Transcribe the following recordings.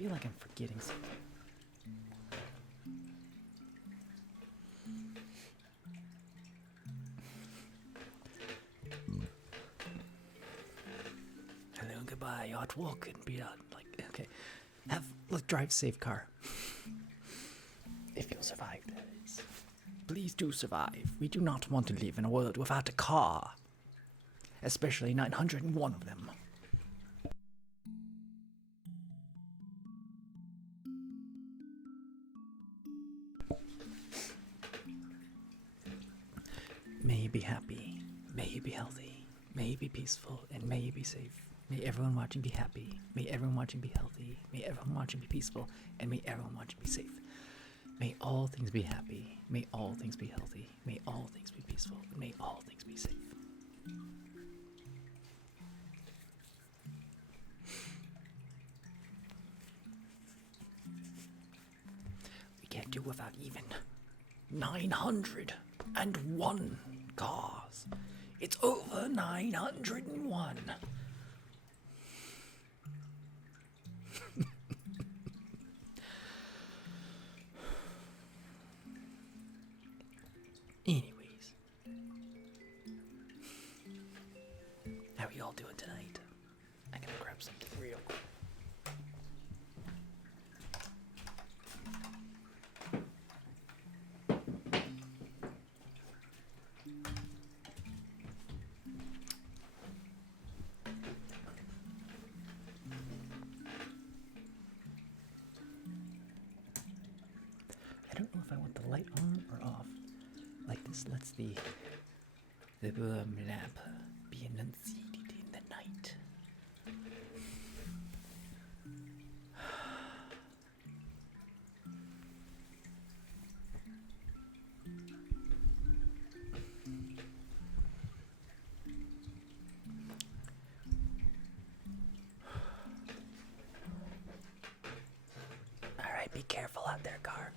feel like I'm forgetting something. Hello and goodbye. You ought to walk and be done. Like, okay. Let's drive safe car. If you'll survive, that is. Please do survive. We do not want to live in a world without a car. Especially 901 of them. May you be happy. May you be healthy. May you be peaceful. And may you be safe. May everyone watching be happy. May everyone watching be healthy. May everyone watching be peaceful. And may everyone watching be safe. May all things be happy. May all things be healthy. May all things be peaceful. And may all things be safe. We can't do without even 901 cars. It's over 901. Anyways, how are you all doing tonight? I gotta grab something real quick. I don't know if I want the light on or off. Like this lets the lamp be enunciated in the night. All right, be careful out there, car.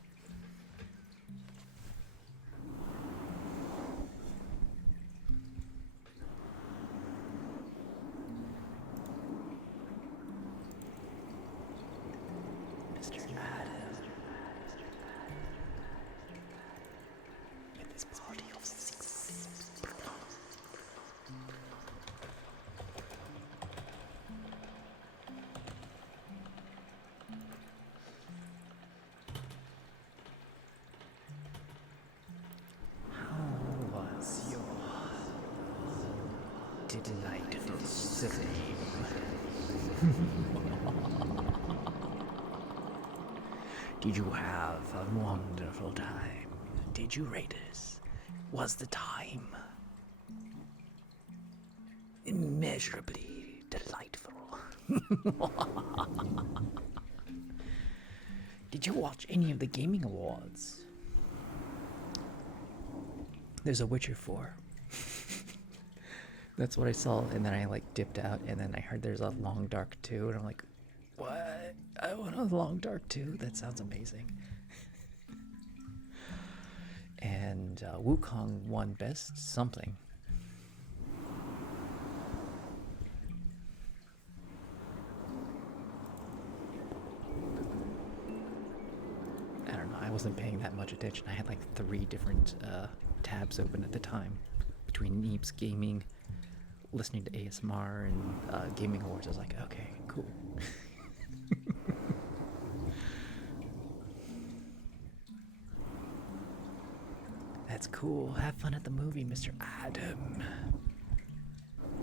Mr. Adam, with his body of six. How was your delightful sleep? Did you have a wonderful time? Did you, Raiders? Was the time immeasurably delightful? Did you watch any of the gaming awards? There's a Witcher 4. That's what I saw, and then I like dipped out, and then I heard there's a Long Dark 2, and I'm like, what? I want a Long Dark 2? That sounds amazing. And Wukong won best something. I don't know, I wasn't paying that much attention. I had like 3 different tabs open at the time. Between Neeps Gaming, listening to ASMR, and Gaming Awards. I was like, okay, cool. That's cool. Have fun at the movie, Mr. Adam.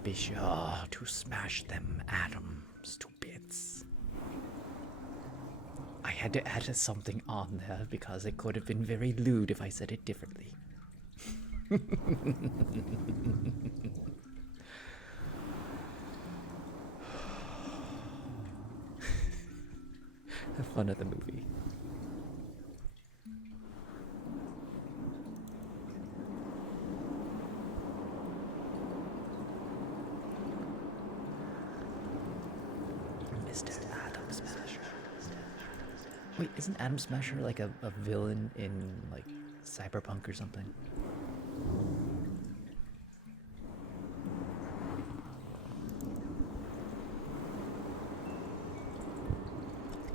Be sure to smash them atoms to bits. I had to add something on there because it could have been very lewd if I said it differently. Have fun at the movie. Mr. Adam Smasher. Wait, isn't Adam Smasher like a villain in like Cyberpunk or something?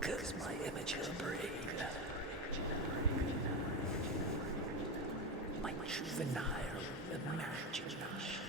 Good original brain. My juvenile imagination.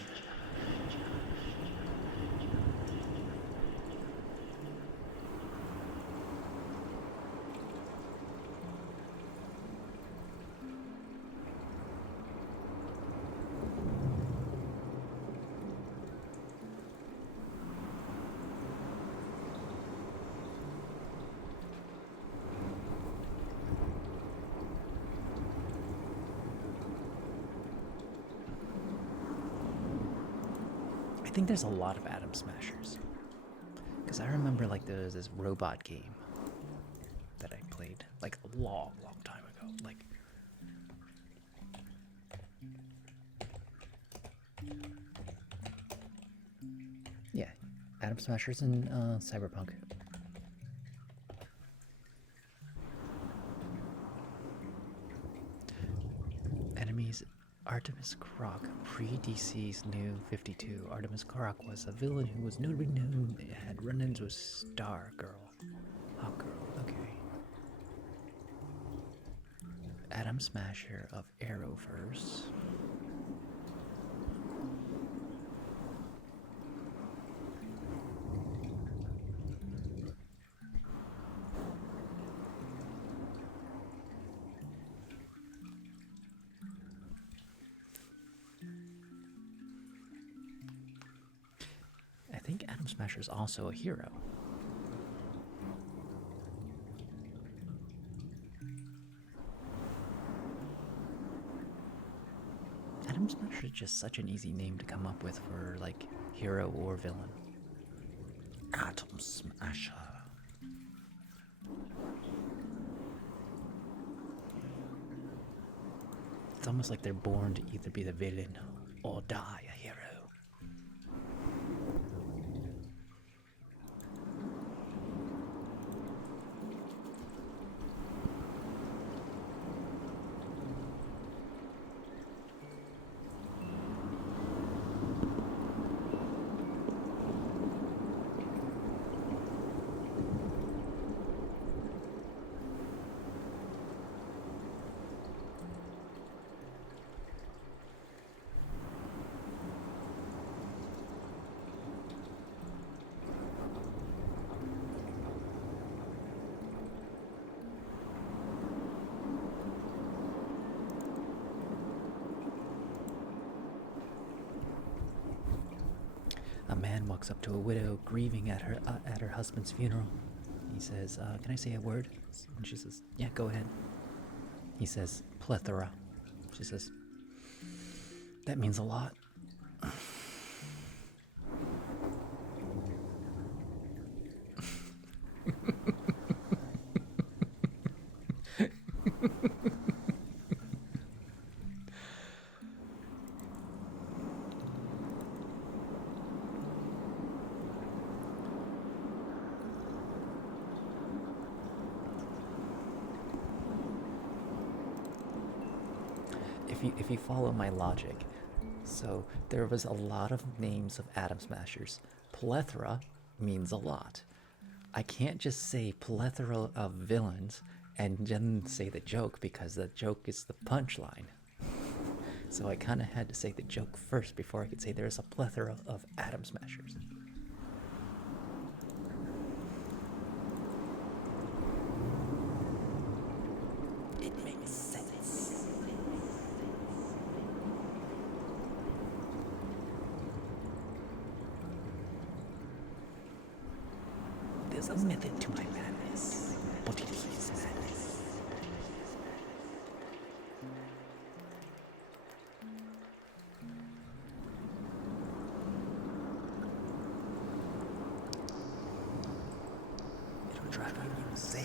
I think there's a lot of Atom Smashers. Because I remember like there was this robot game that I played like a long, long time ago. Like yeah, Atom Smashers and Cyberpunk. Enemies Artemis Croc, pre-DC's New 52. Artemis Croc was a villain who was notably known had run-ins with Star Girl. Hawk Girl, okay. Atom Smasher of Arrowverse. I think Atom Smasher is also a hero. Atom Smasher is just such an easy name to come up with for like hero or villain. Atom Smasher. It's almost like they're born to either be the villain or die a hero. A man walks up to a widow grieving at her husband's funeral. He says, "Can I say a word?" And she says, "Yeah, go ahead." He says, "Plethora." She says, "That means a lot." If you follow my logic, so there was a lot of names of Atom Smashers. Plethora means a lot. I can't just say plethora of villains and then say the joke because the joke is the punchline. So I kind of had to say the joke first before I could say there's a plethora of Atom Smashers. It makes sense. There's a method to my madness, but it is madness. It'll drive you insane.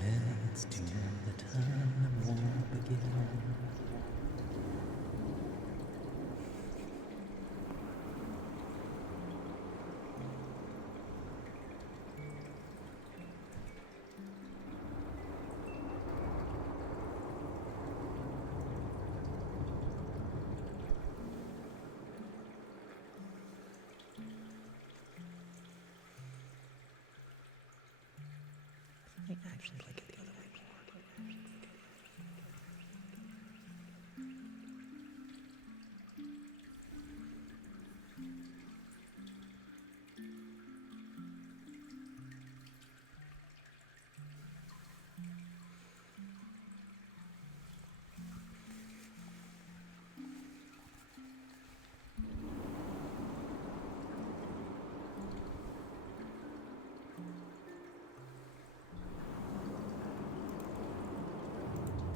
Let's do the time warp again. actually like it the other way more.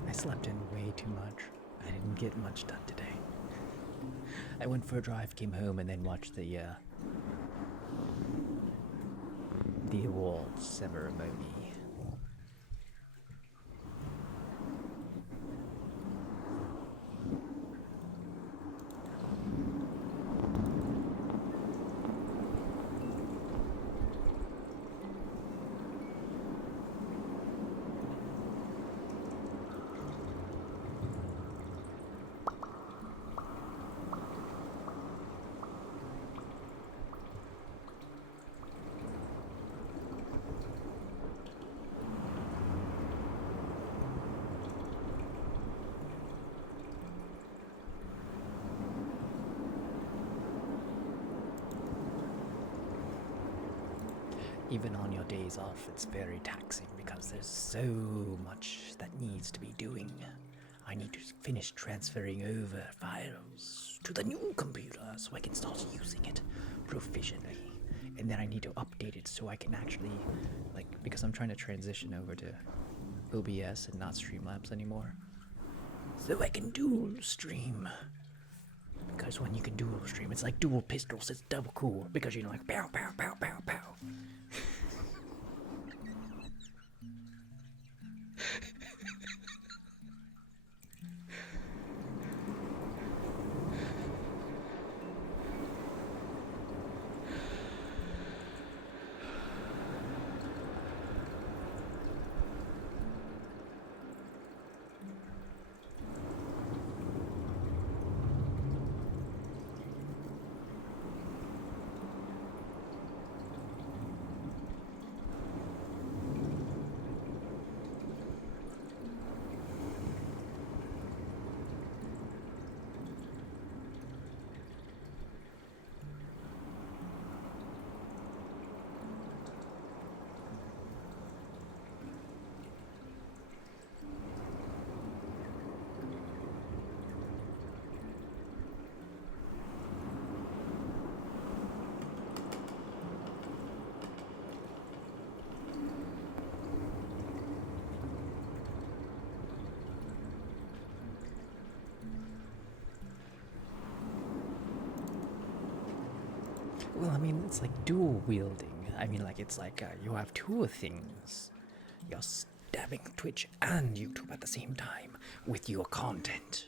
I slept in way too much. I didn't get much done today. I went for a drive, came home, and then watched the awards ceremony. Even on your days off, it's very taxing because there's so much that needs to be doing. I need to finish transferring over files to the new computer so I can start using it proficiently. And then I need to update it so I can actually, because I'm trying to transition over to OBS and not Streamlabs anymore. So I can dual stream. Because when you can dual stream, it's like dual pistols, it's double cool. Because you're like, pow, pow, pow, pow, pow. Well, I mean, it's like dual wielding. I mean, it's like you have two things. You're stabbing Twitch and YouTube at the same time with your content.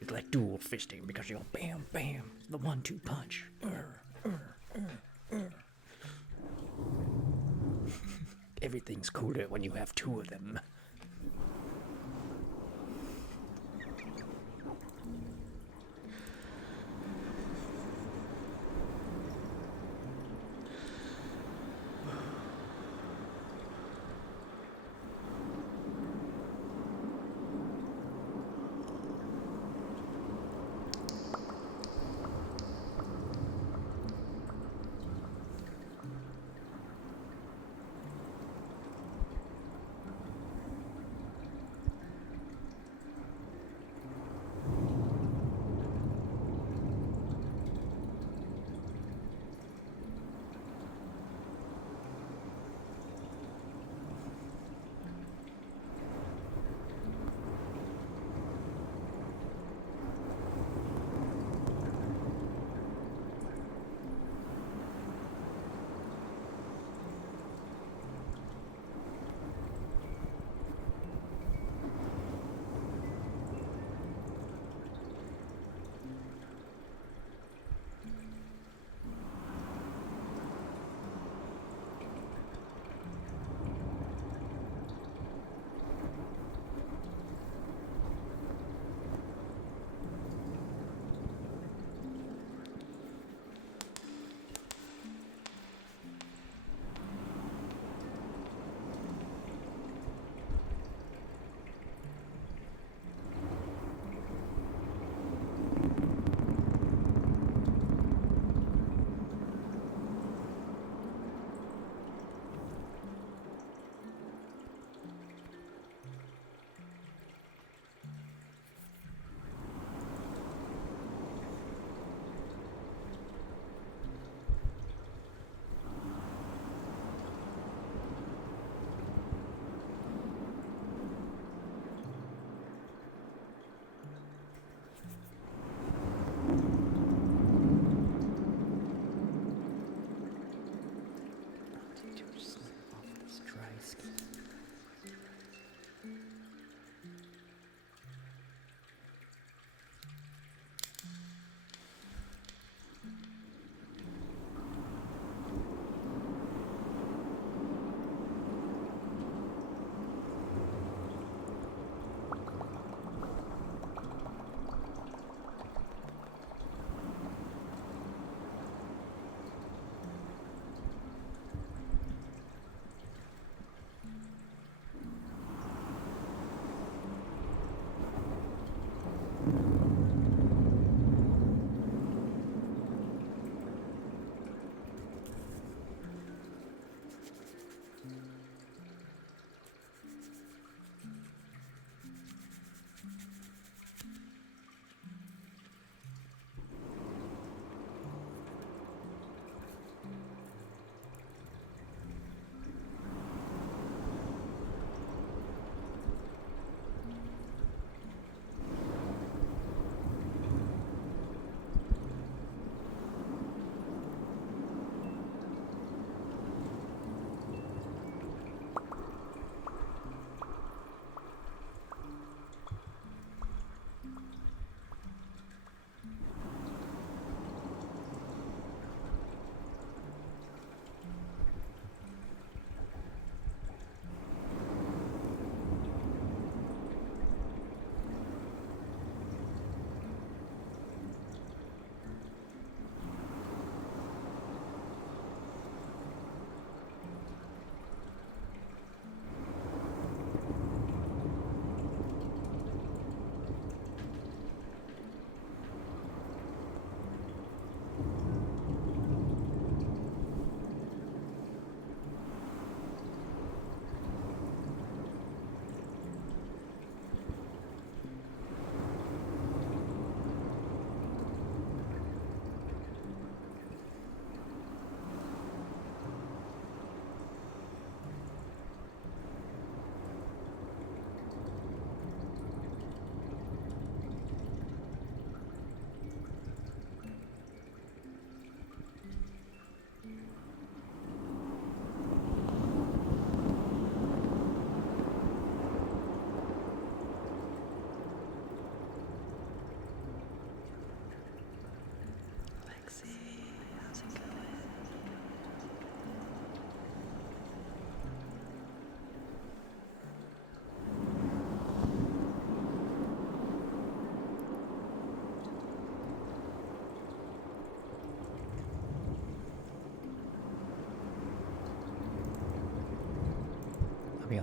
It's like dual fisting because you're bam, bam, the 1-2 punch. Everything's cooler when you have two of them.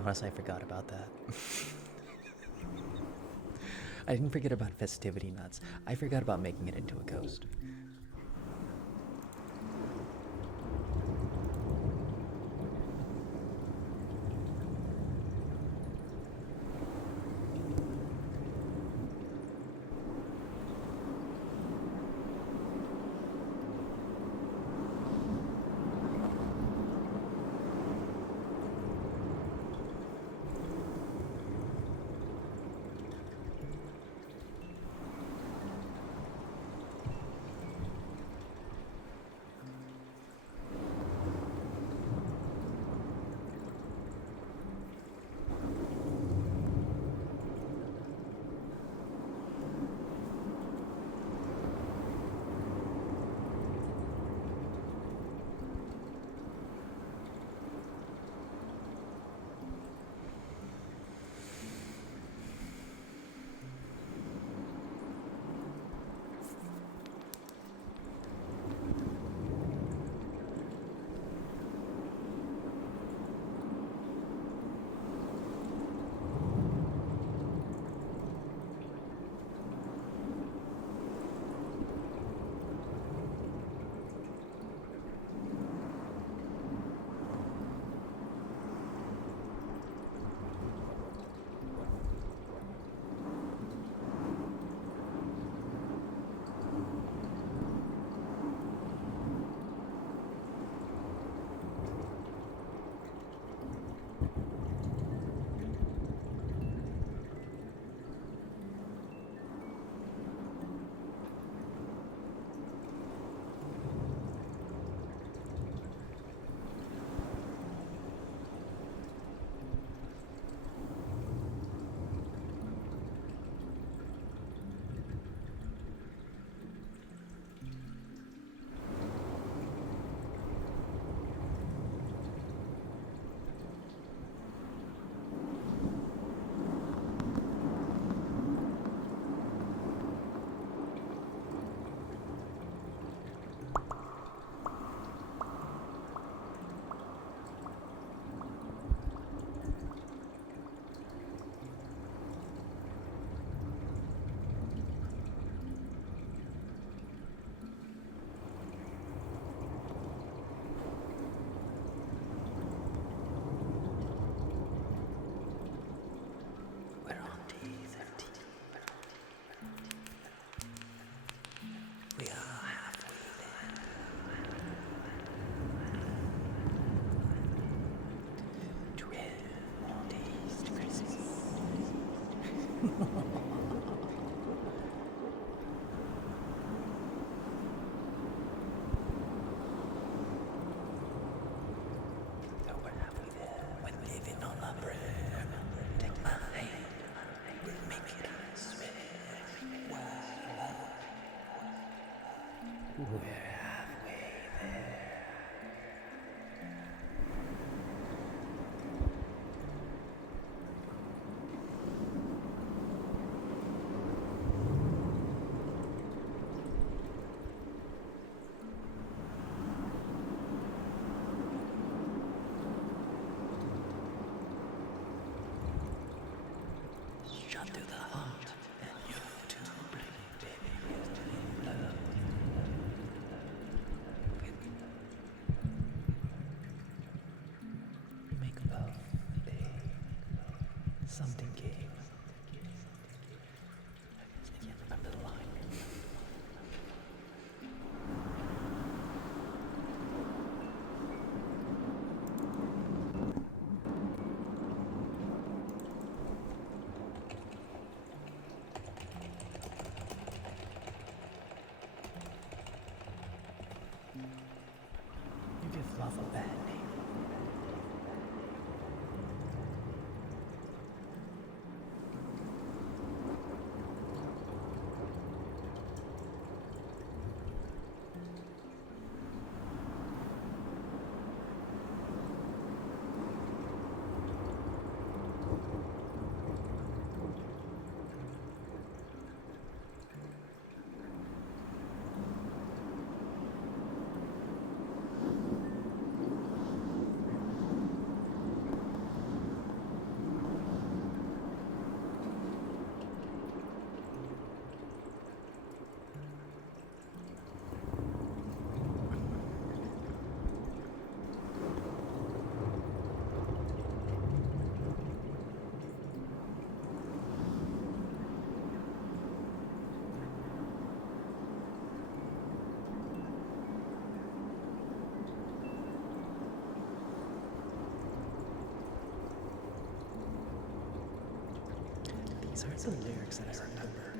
honest, I forgot about that. I didn't forget about festivity nuts. I forgot about making it into a coast. Shot through the heart, and you too, baby, love. Make love, something gave. I can't remember the line. You give love a bad name. These aren't the lyrics that I remember.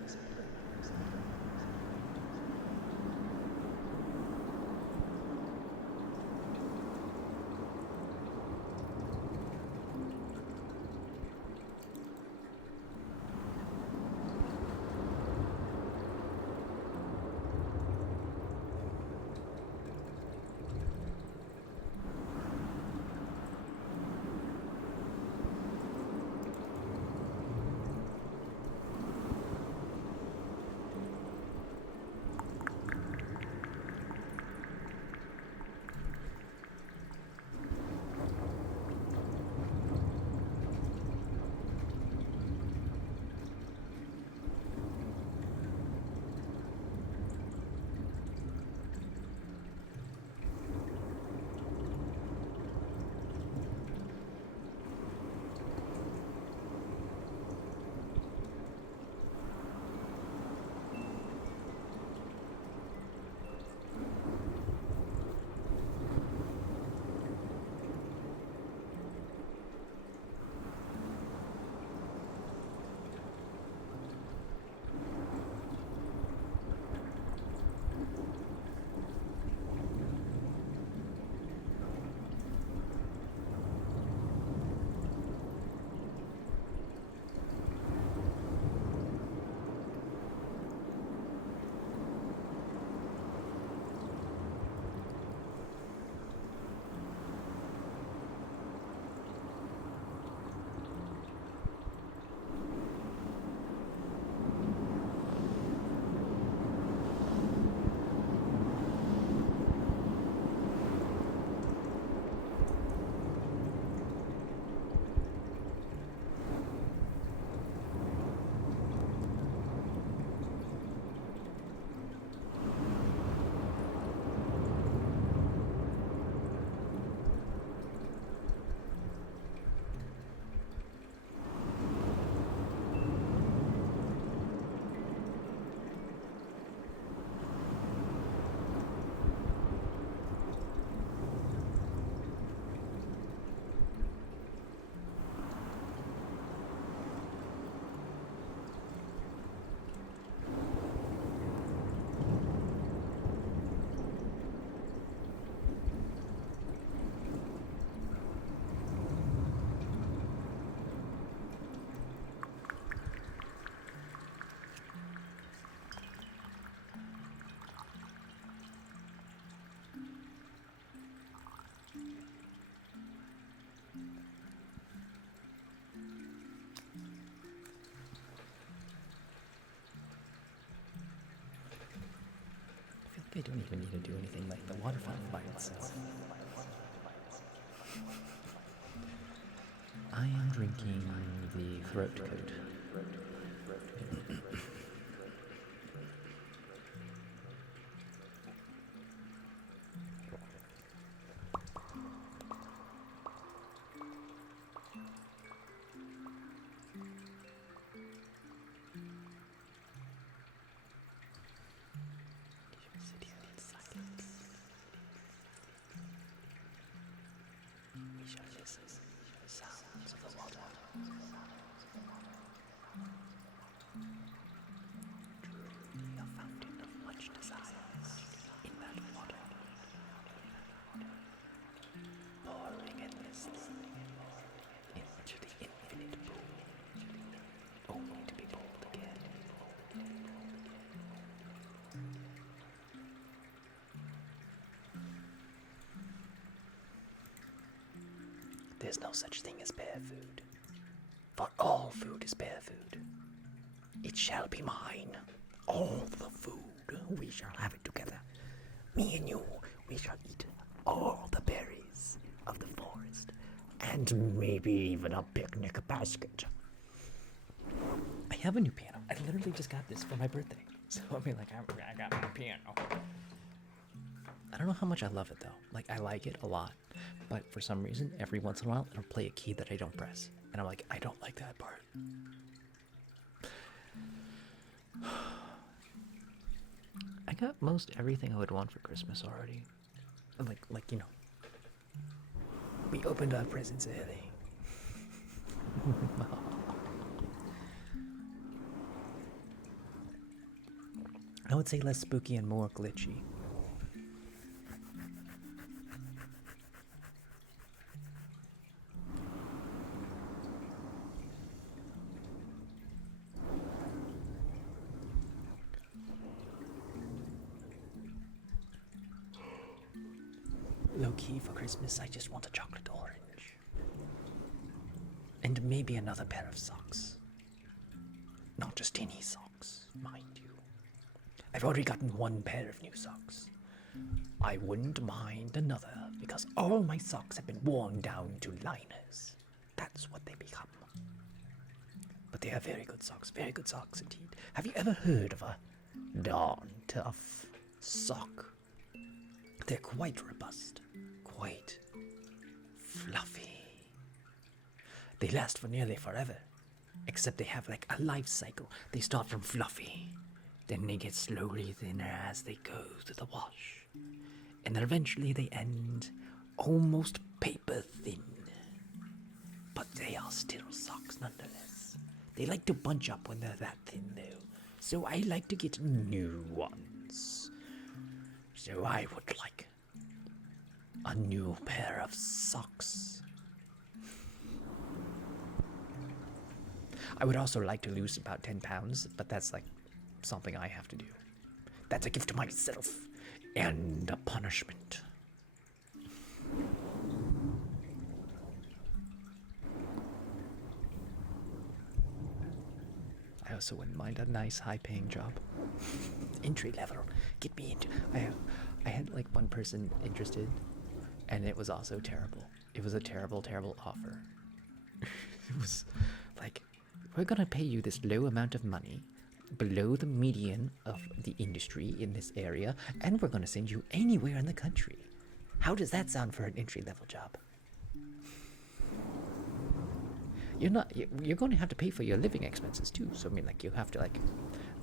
I don't even need to do anything like the water fountain by itself. I am drinking the throat coat. We shall listen to the sounds of the water. Truly a fountain of much desires in that water. Pouring endlessly into the infinite pool, only to be pulled again. There's no such thing as bare food, for all food is bare food. It shall be mine, all the food, we shall have it together. Me and you, we shall eat all the berries of the forest, and maybe even a picnic basket. I have a new piano. I literally just got this for my birthday, so I mean, like, I got my piano. I don't know how much I love it though. Like, I like it a lot, but for some reason, every once in a while, it'll play a key that I don't press, and I'm like, I don't like that part. I got most everything I would want for Christmas already. Like you know, we opened our presents early. would say less spooky and more glitchy. Low key for Christmas, I just want a chocolate orange. And maybe another pair of socks. Not just any socks, mind you. I've already gotten one pair of new socks. I wouldn't mind another because all my socks have been worn down to liners. That's what they become. But they are very good socks indeed. Have you ever heard of a darn tough sock? They're quite robust, quite fluffy. They last for nearly forever, except they have like a life cycle. They start from fluffy, then they get slowly thinner as they go through the wash, and then eventually they end almost paper thin. But they are still socks nonetheless. They like to bunch up when they're that thin though, so I like to get new ones. So I would like a new pair of socks. I would also like to lose about 10 pounds, but that's like something I have to do. That's a gift to myself and a punishment. I also wouldn't mind a nice high-paying job. Entry level. Get me into... I had like one person interested, and it was also terrible. It was a terrible, terrible offer. It was like, we're gonna pay you this low amount of money, below the median of the industry in this area, and we're gonna send you anywhere in the country. How does that sound for an entry-level job? You're going to have to pay for your living expenses too. So I mean, like, you have to, like,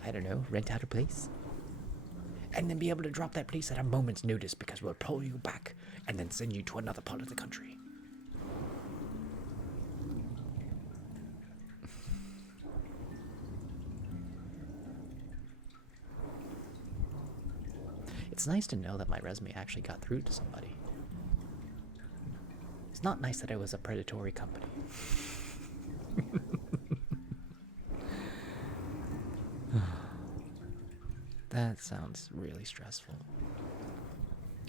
I don't know, rent out a place, and then be able to drop that place at a moment's notice because we'll pull you back and then send you to another part of the country. It's nice to know that my resume actually got through to somebody. It's not nice that it was a predatory company. That sounds really stressful.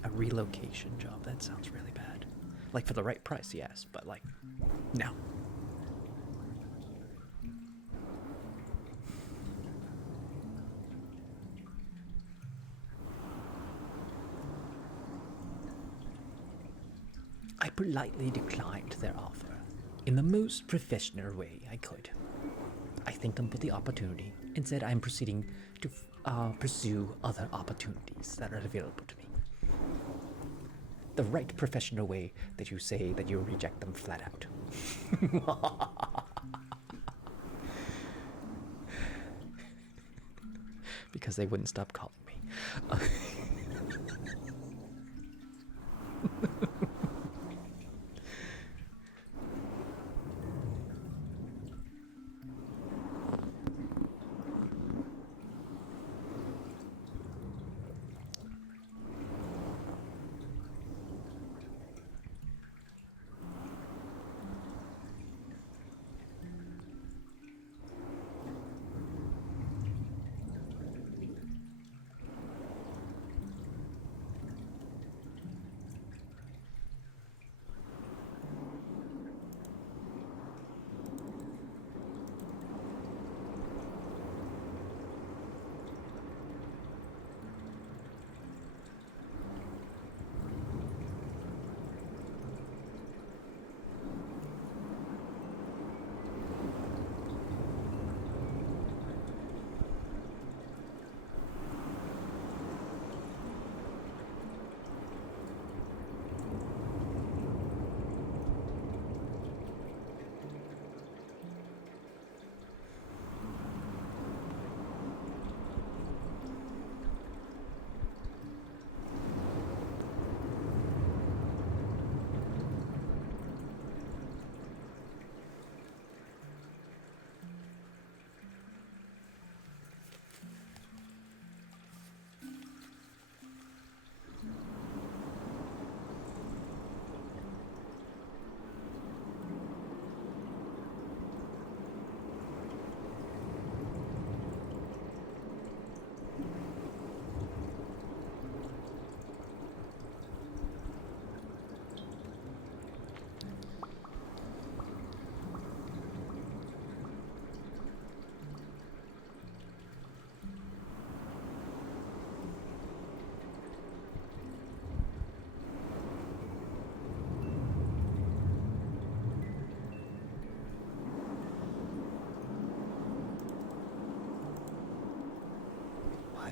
A relocation job, that sounds really bad. Like, for the right price, yes, but like, no. I politely declined their offer in the most professional way I could. I thanked them for the opportunity and said I'm proceeding to pursue other opportunities that are available to me. The right professional way that you say that you reject them flat out. Because they wouldn't stop calling me.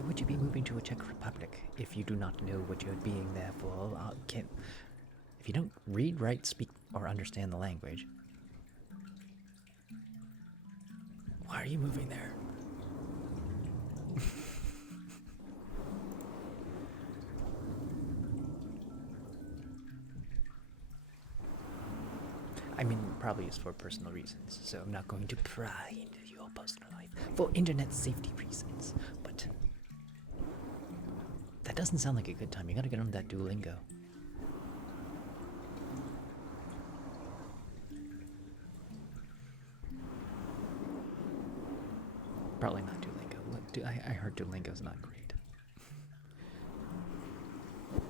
would you be moving to a Czech Republic if you do not know what you're being there for? If you don't read, write, speak, or understand the language, why are you moving there? I mean, probably it's for personal reasons, so I'm not going to pry into your personal life for internet safety reasons, but that doesn't sound like a good time. You gotta get on that Duolingo. Probably not Duolingo. I heard Duolingo's not great.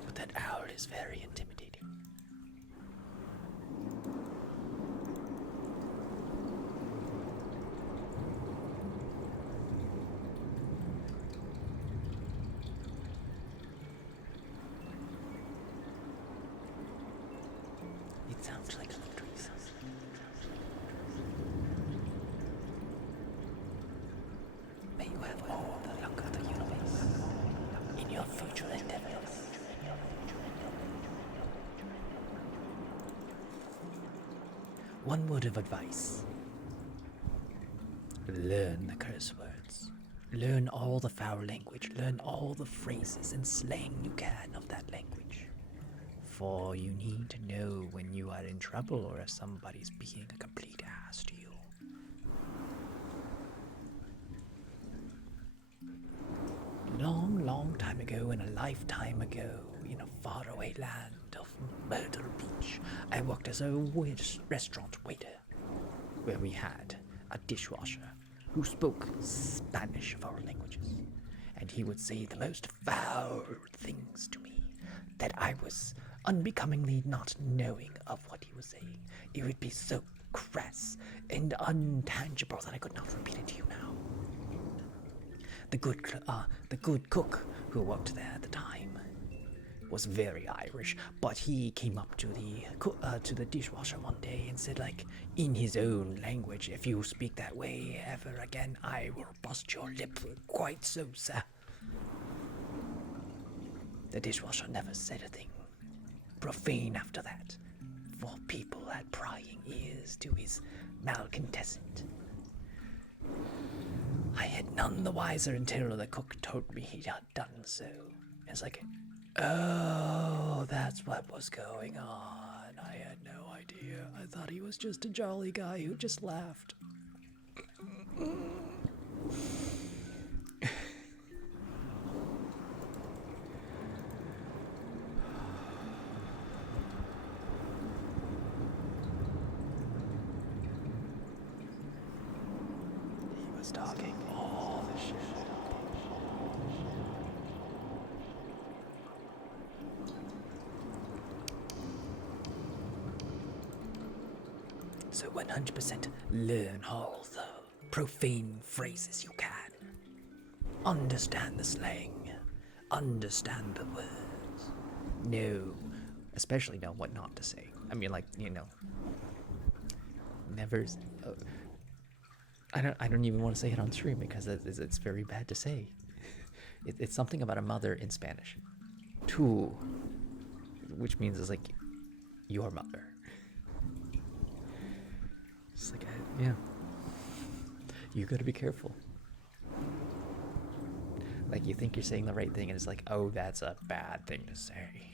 But that owl is very intimidating. It sounds like a tree. May you have all the luck of the universe in your future endeavors. One word of advice. Learn the curse words. Learn all the foul language. Learn all the phrases and slang you can of that language. For you need to know when you are in trouble or if somebody's being a complete ass to you. Long time ago, in a lifetime ago, in a faraway land of Myrtle Beach, I worked as a restaurant waiter, where we had a dishwasher who spoke Spanish of our languages, and he would say the most foul things to me that I was unbecomingly not knowing of what he was saying. It would be so crass and untangible that I could not repeat it to you now. The good cook who worked there at the time was very Irish, but he came up to the dishwasher one day and said, like, in his own language, "If you speak that way ever again, I will bust your lip quite so, sir." The dishwasher never said a thing profane after that, for people had prying ears to his malcontestant. I had none the wiser until the cook told me he had done so. It's like, oh, that's what was going on. I had no idea. I thought he was just a jolly guy who just laughed. He was talking all the shit. So 100% learn all the profane phrases you can. Understand the slang. Understand the words. Know, especially know what not to say. I mean, like, never. I don't even want to say it on stream because it's very bad to say. It's something about a mother in Spanish. Tu, which means it's like your mother. It's like, yeah. You gotta be careful. Like, you think you're saying the right thing and it's like, oh, that's a bad thing to say.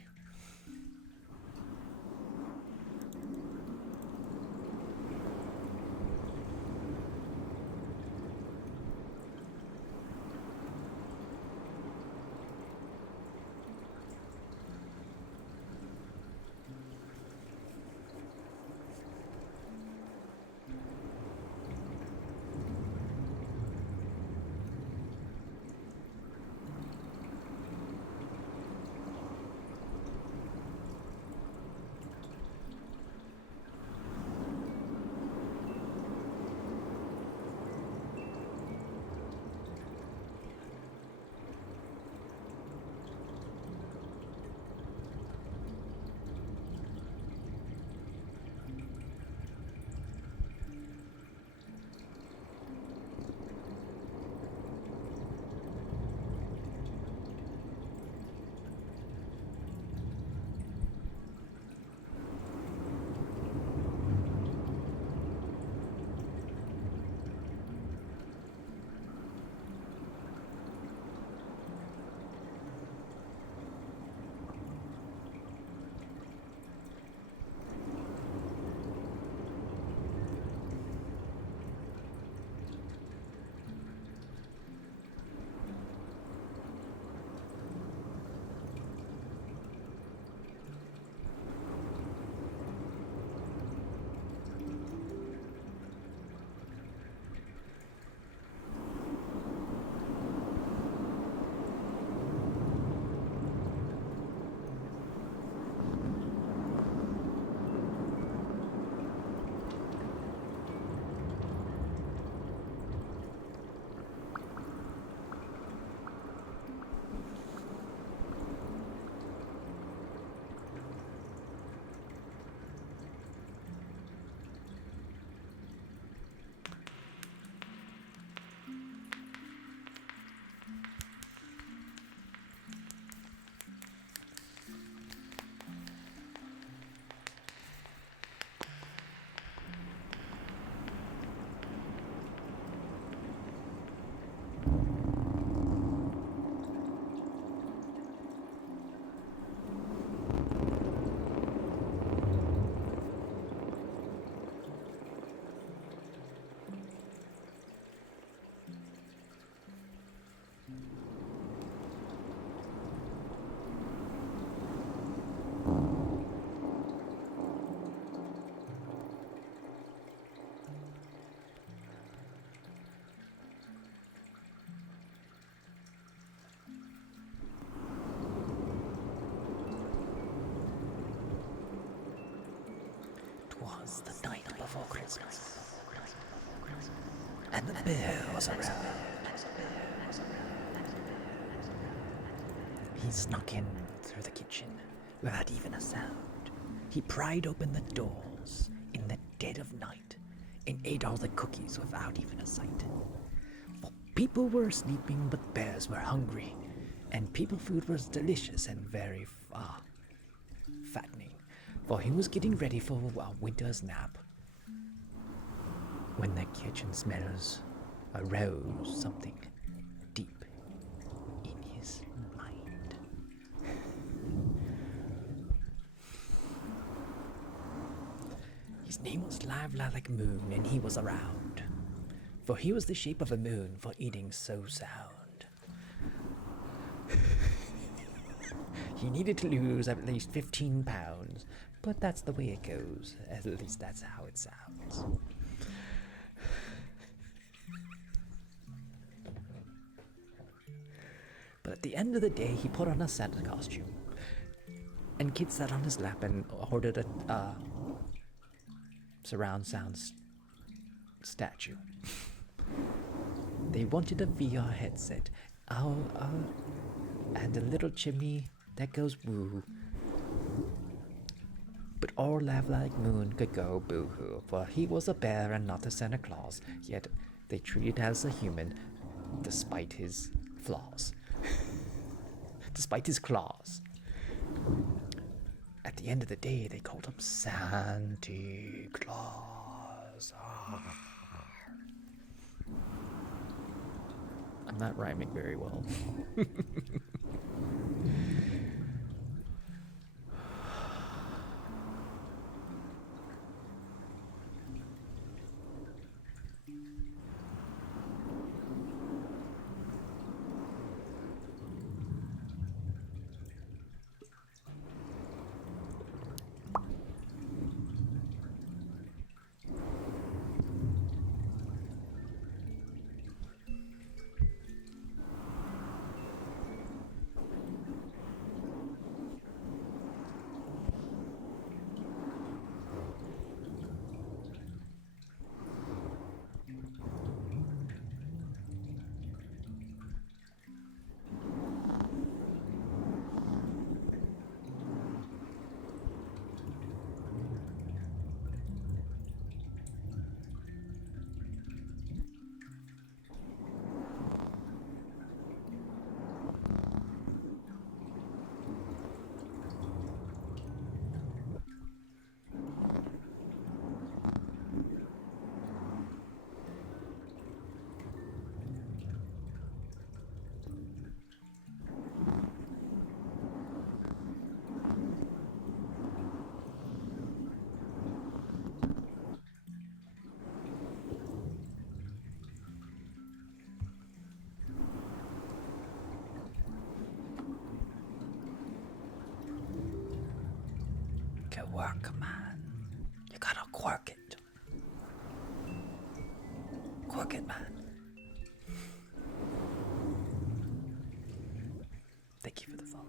Christmas. And the bear was around. He snuck in through the kitchen without even a sound. He pried open the doors in the dead of night and ate all the cookies without even a sight. For people were sleeping, but bears were hungry, and people food was delicious and very fattening, for he was getting ready for a winter's nap. When the kitchen smells arose something deep in his mind. His name was Live Lilac Moon, and he was around, for he was the shape of a moon for eating so sound. He needed to lose at least 15 pounds, but that's the way it goes. At least that's how it sounds. But at the end of the day, he put on a Santa costume, and Kid sat on his lap and ordered a surround sound statue. They wanted a VR headset, and a little chimney that goes woo. But all Laugh Like Moon could go boo-hoo, for he was a bear and not a Santa Claus, yet they treated him as a human, despite his flaws. Despite his claws. At the end of the day, they called him Santa Claus. I'm not rhyming very well. Good work, man. You gotta quirk it. Quirk it, man. Thank you for the follow.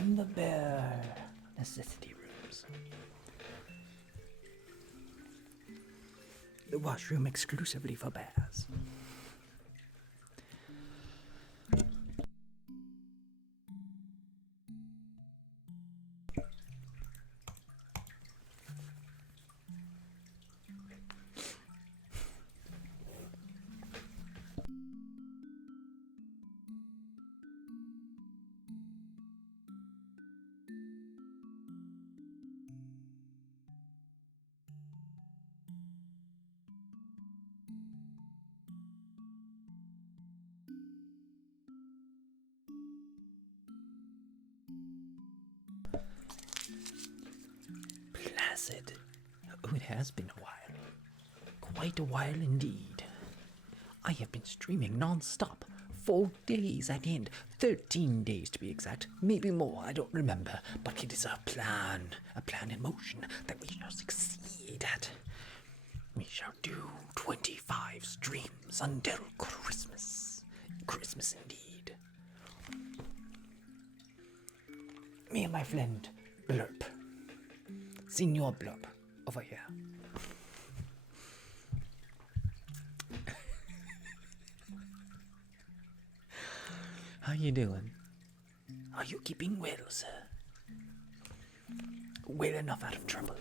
from the bear necessity rooms. The washroom exclusively for bears. Placid. Oh, it has been a while. Quite a while indeed. I have been streaming non-stop. 4 days at end. 13 days to be exact. Maybe more, I don't remember. But it is a plan in motion that we shall succeed at. We shall do 25 streams until Christmas. Christmas indeed. Me and my friend, Blurp. Senior Blurp, over here. How you doing? Are you keeping well, sir? Well enough out of trouble.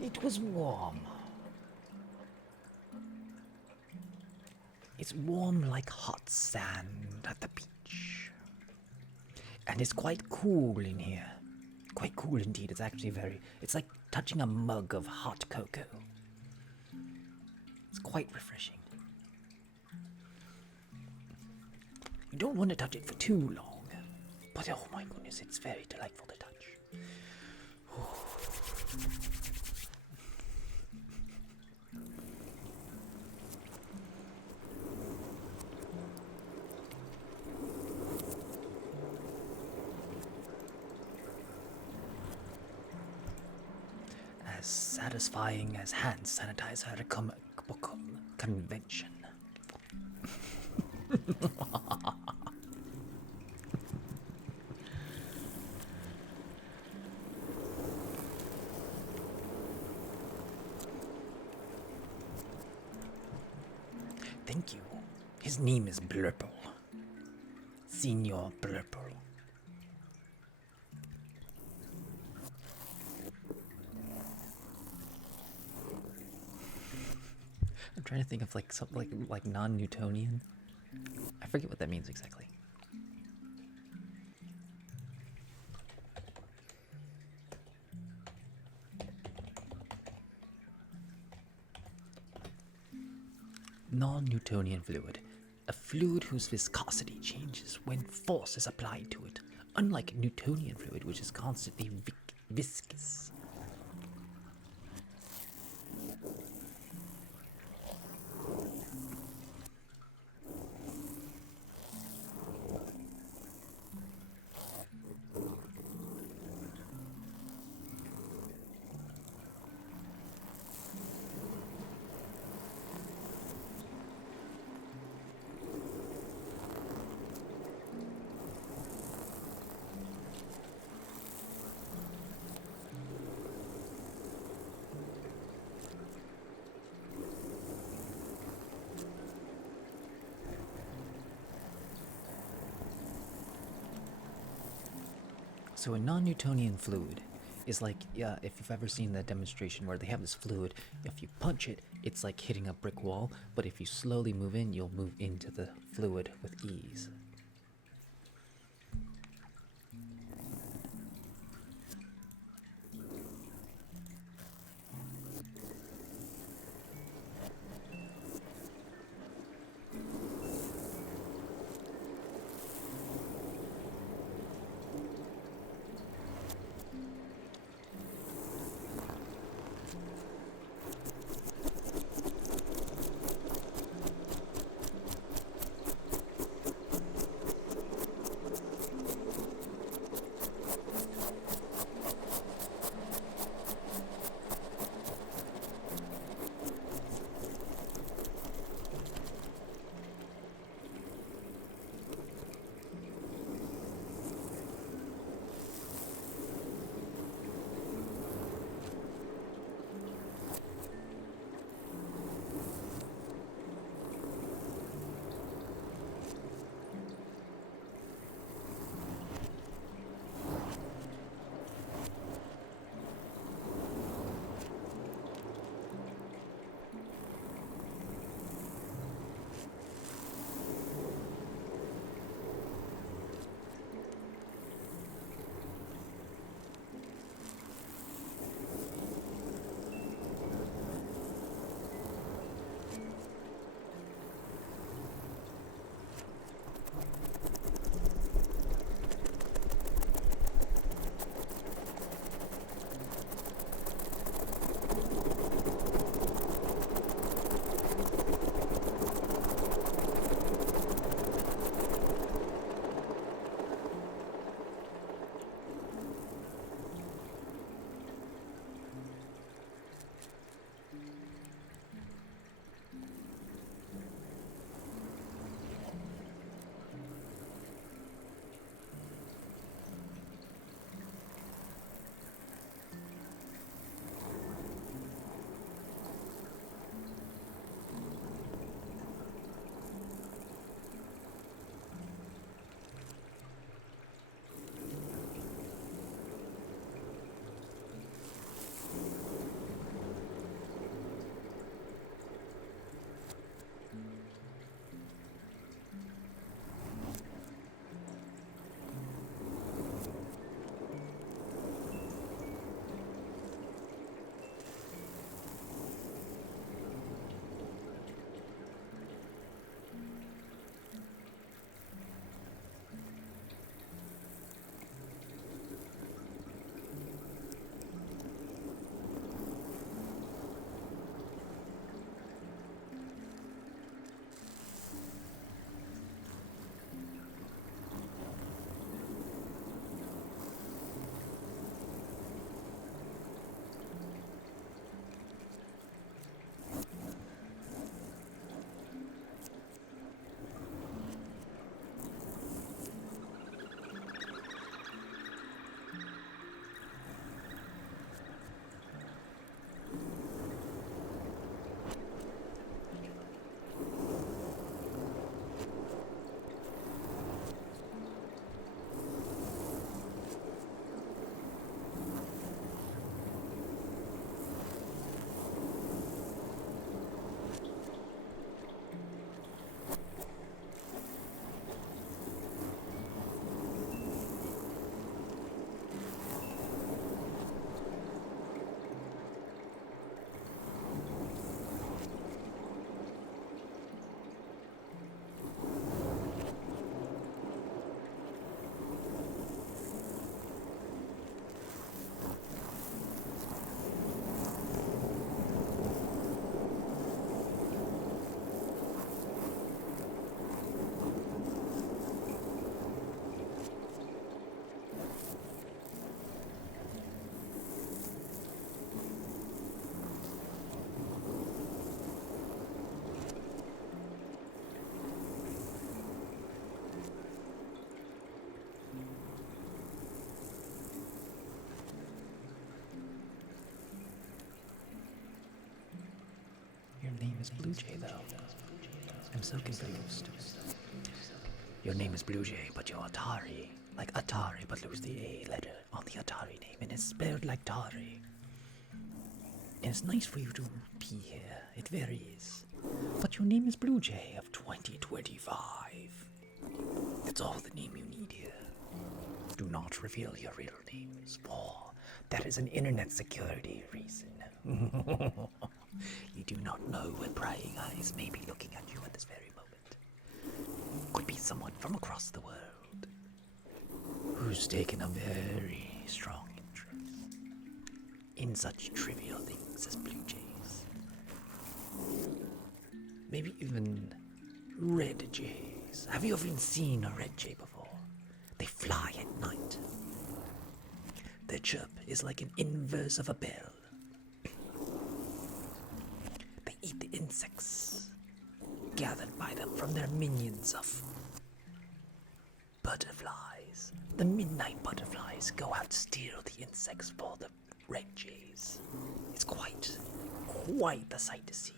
It was warm. It's warm like hot sand at the beach. And it's quite cool in here. Quite cool indeed. It's actually it's like touching a mug of hot cocoa. It's quite refreshing. You don't want to touch it for too long. But oh my goodness, it's very delightful to touch. As satisfying as hand sanitizer at a convention. Thank you. His name is Blurple. Senior Blurple. I'm trying to think of like something like non-Newtonian. I forget what that means exactly. Non-Newtonian fluid. A fluid whose viscosity changes when force is applied to it, unlike Newtonian fluid, which is constantly viscous. So a non-Newtonian fluid is like, yeah, if you've ever seen that demonstration where they have this fluid, if you punch it, it's like hitting a brick wall, but if you slowly move in, you'll move into the fluid with ease. name is Blue Jay, though? I'm so confused. Your name is Blue Jay, but you're Atari. Like Atari, but lose the A letter on the Atari name, and it's spelled like Tari. And it's nice for you to be here. It varies. But your name is Blue Jay of 2025. That's all the name you need here. Do not reveal your real names, for that is an internet security reason. You do not know what prying eyes may be looking at you at this very moment. Could be someone from across the world who's taken a very strong interest in such trivial things as blue jays. Maybe even red jays. Have you ever seen a red jay before? They fly at night. Their chirp is like an inverse of a bell. They eat the insects gathered by them from their minions of butterflies. The midnight butterflies go out to steal the insects for the red jays. It's quite the sight to see.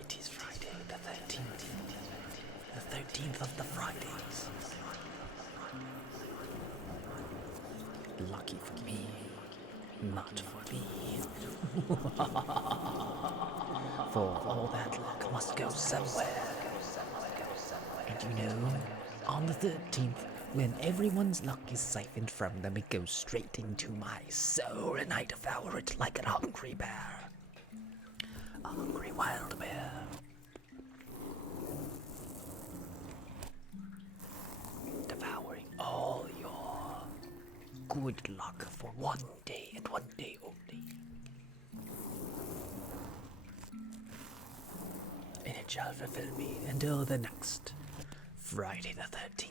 It is Friday the 13th. The 13th of the Fridays. Lucky for me, not for thee. For all that luck must go somewhere. And you know, on the 13th, when everyone's luck is siphoned from them, it goes straight into my soul, and I devour it like a hungry bear. A hungry wild bear. Devouring all your good luck for one day and one day only. And it shall fulfill me until the next Friday the 13th.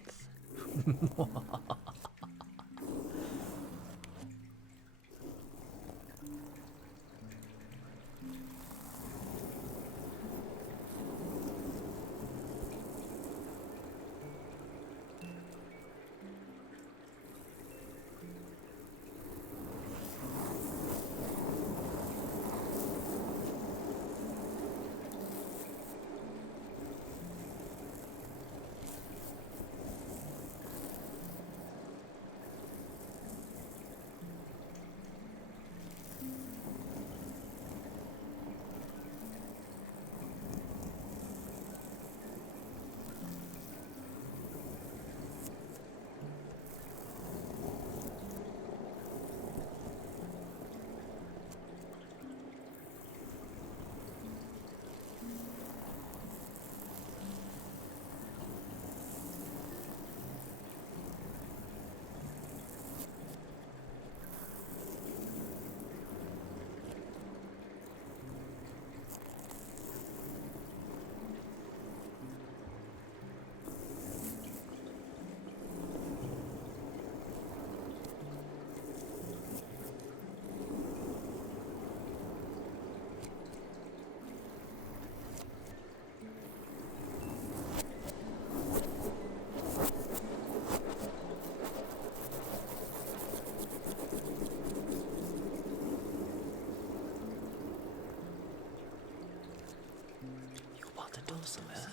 Dulcimer.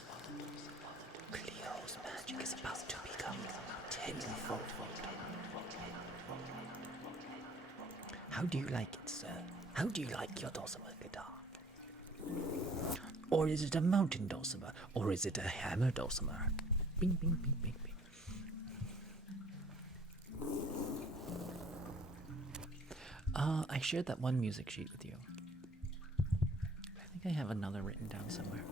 Cleo's magic is about to become tenfold. How do you like it, sir? How do you like your dulcimer guitar? Or is it a mountain dulcimer? Or is it a hammer dulcimer? Bing, bing, bing, bing, bing. I shared that one music sheet with you. I think I have another written down somewhere.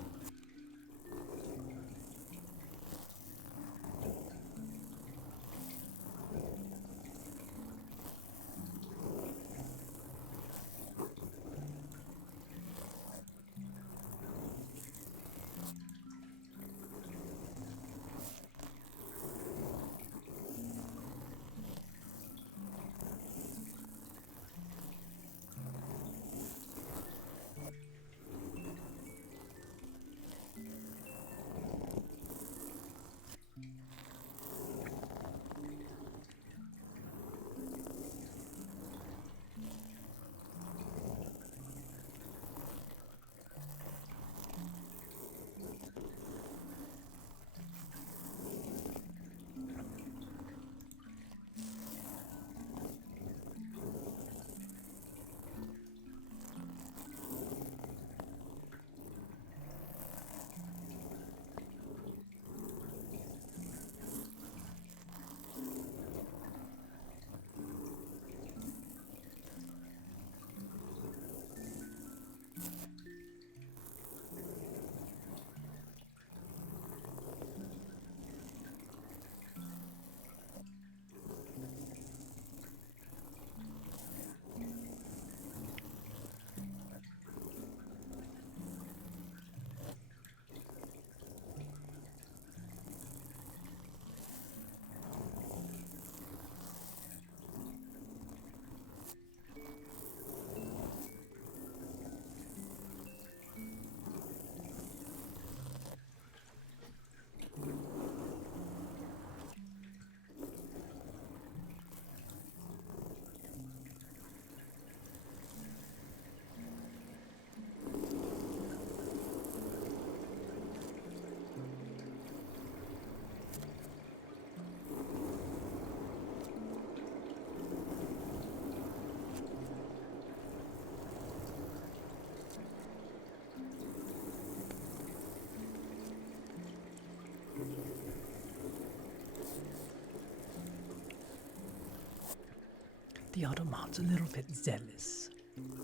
the Automat's a little bit zealous.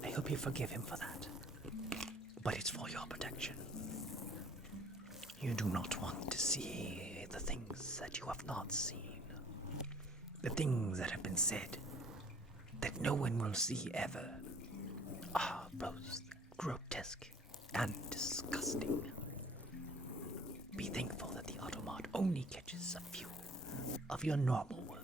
I hope you forgive him for that. But it's for your protection. You do not want to see the things that you have not seen. The things that have been said that no one will see ever are both grotesque and disgusting. Be thankful that the Automat only catches a few of your normal words.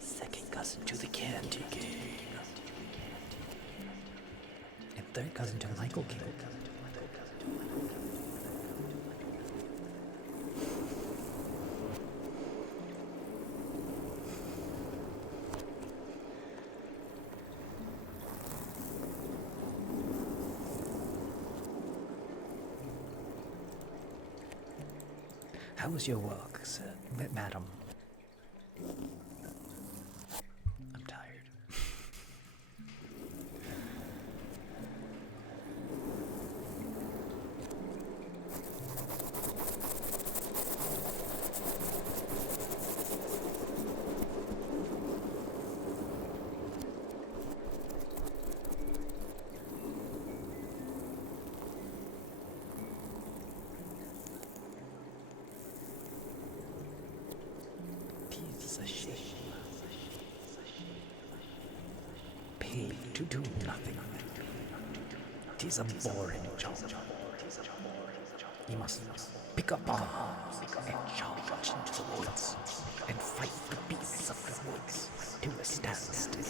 Second cousin to the candy cane. And third cousin to the Michael King. How was your work, sir, madam? I'm tired. Paid to do nothing. Tis a boring job. You must pick up arms and charge into the woods and fight the beasts of the woods to a standstill.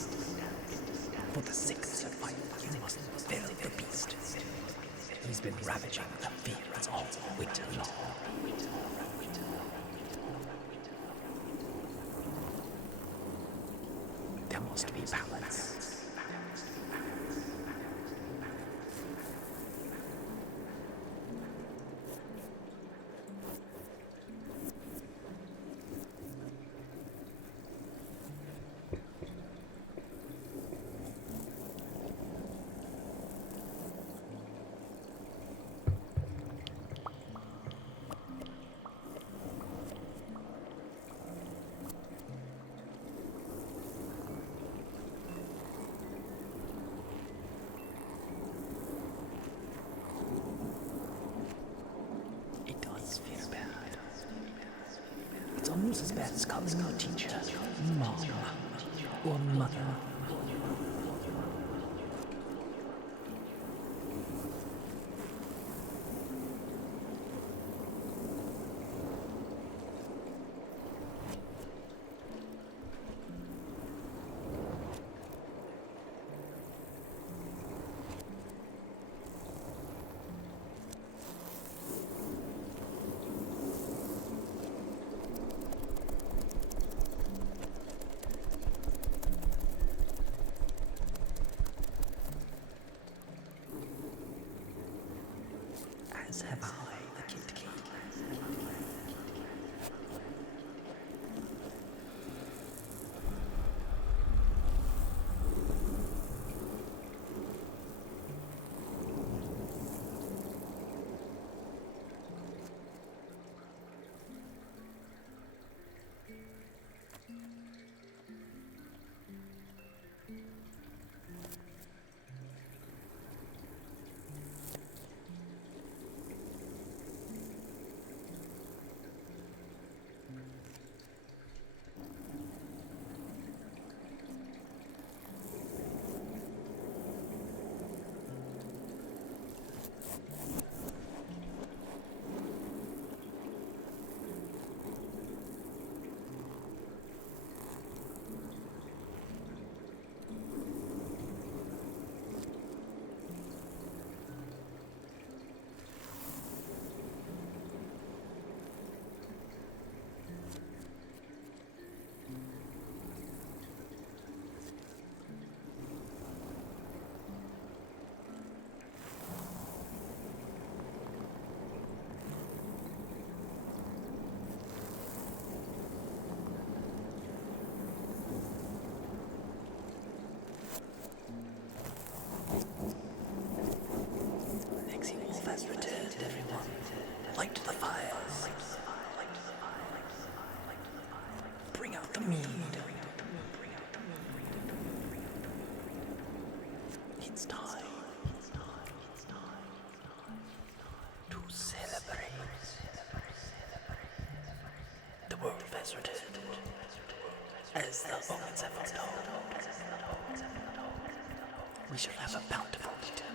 For the sake of survival, you must fell the beast. He's been ravaging the fields all winter long. There must be balance. almost as bad as calling your teacher mom or mother. As have I, the Kid King. Has returned, everyone. Light the fires. Bring out the mead. It's time to celebrate. The world has returned, as the omens have foretold. We shall have a bountiful return.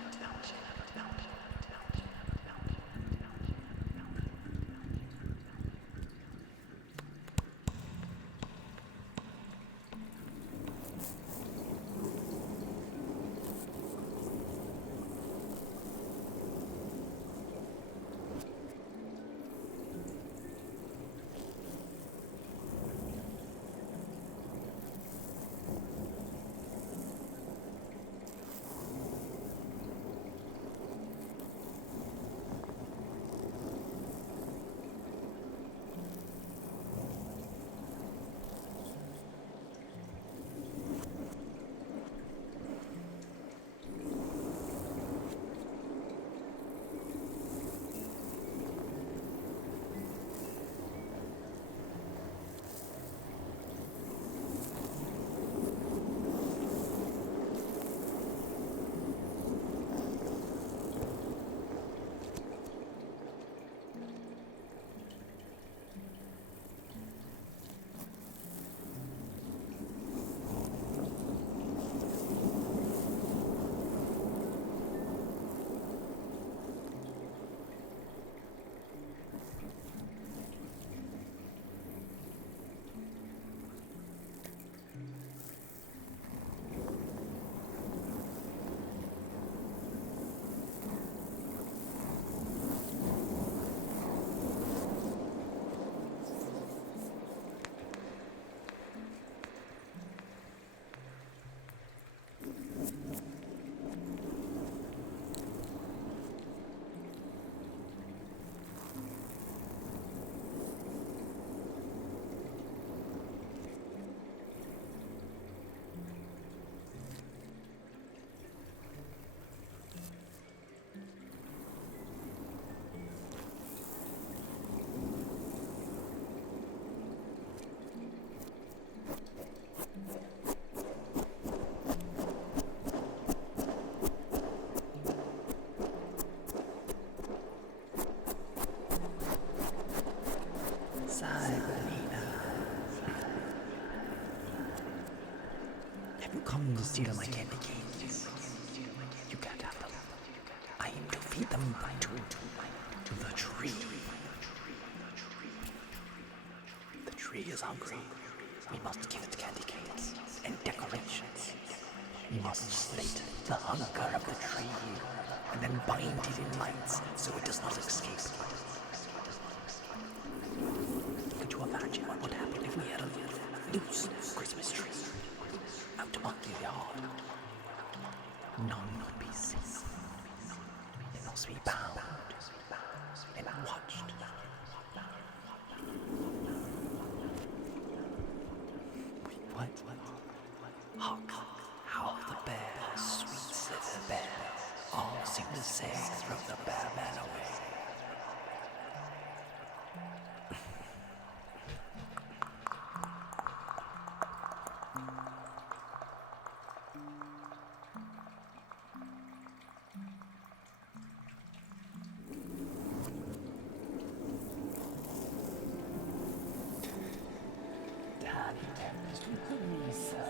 come to steal my candy canes. You can't have them. I aim to feed them to the tree. The tree is hungry. We must give it candy canes and decorations. We must slate the hunger of the tree and then bind it in lights so it does not escape. Could you imagine what would happen if we had a loose Christmas tree out among the yard? None would be safe. They must be bound and watched. What? Honk, how the bear, sweet silver bear, all seem to say throw the bear man away. Daddy, Lisa.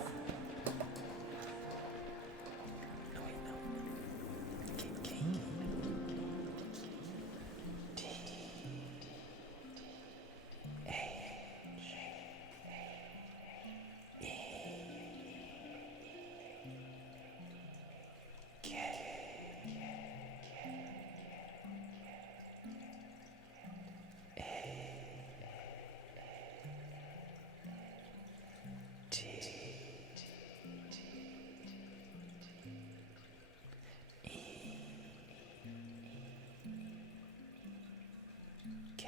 No, wait, no. K. T. H. E. K.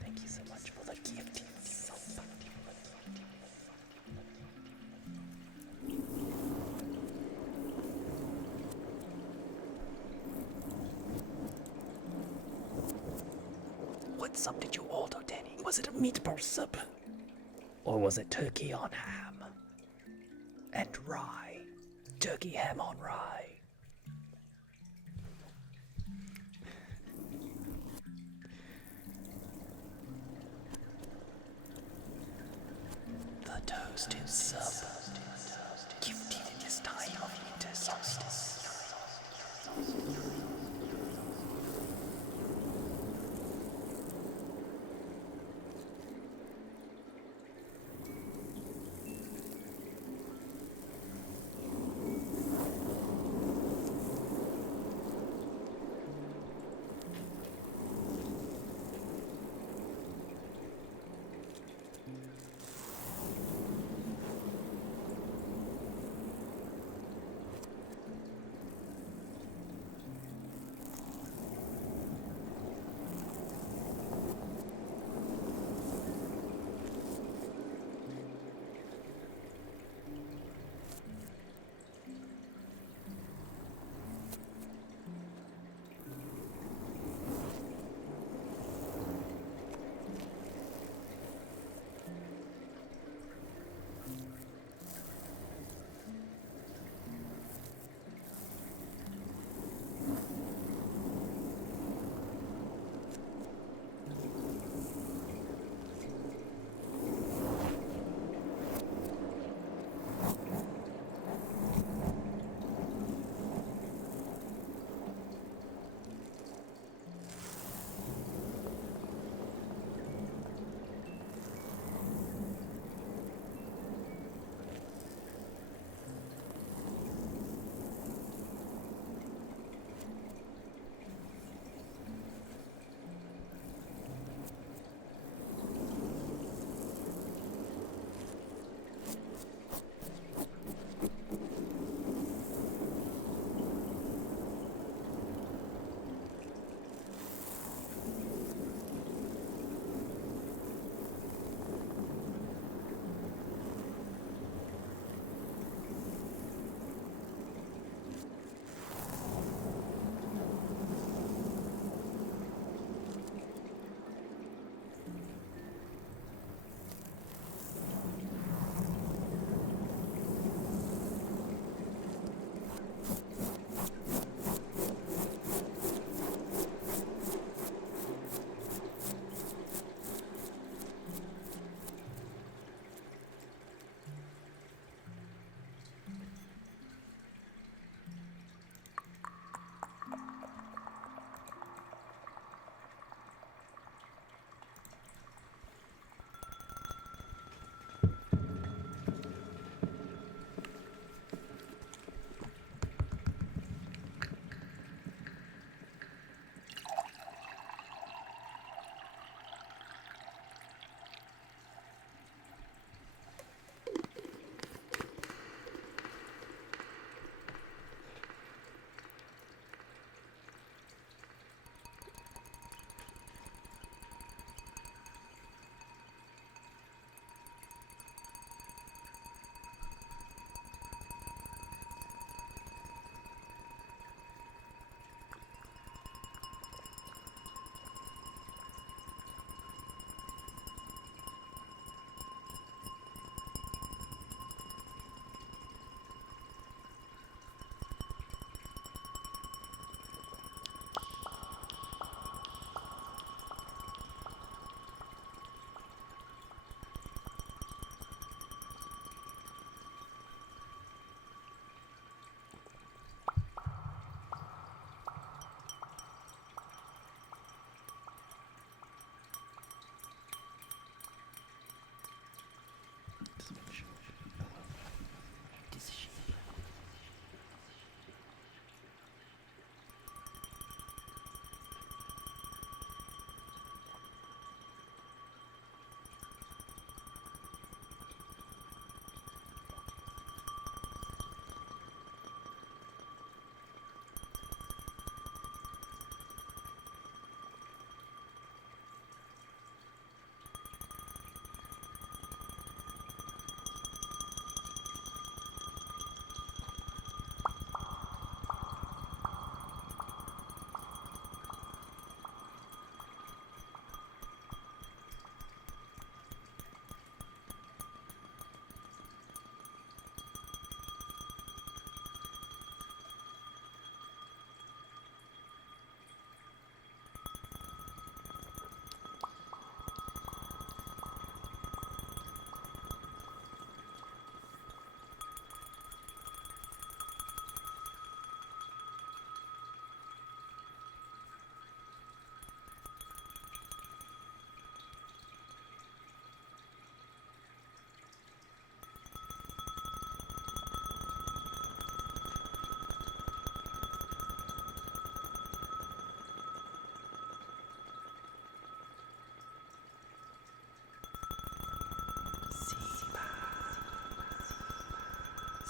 Thank you so much for the gift. What sub did you order, Danny? Was it a meatball sub? Or was it turkey on ham? And rye. Turkey ham on rye. The toast is sub. Gifted in this time of winter solstice.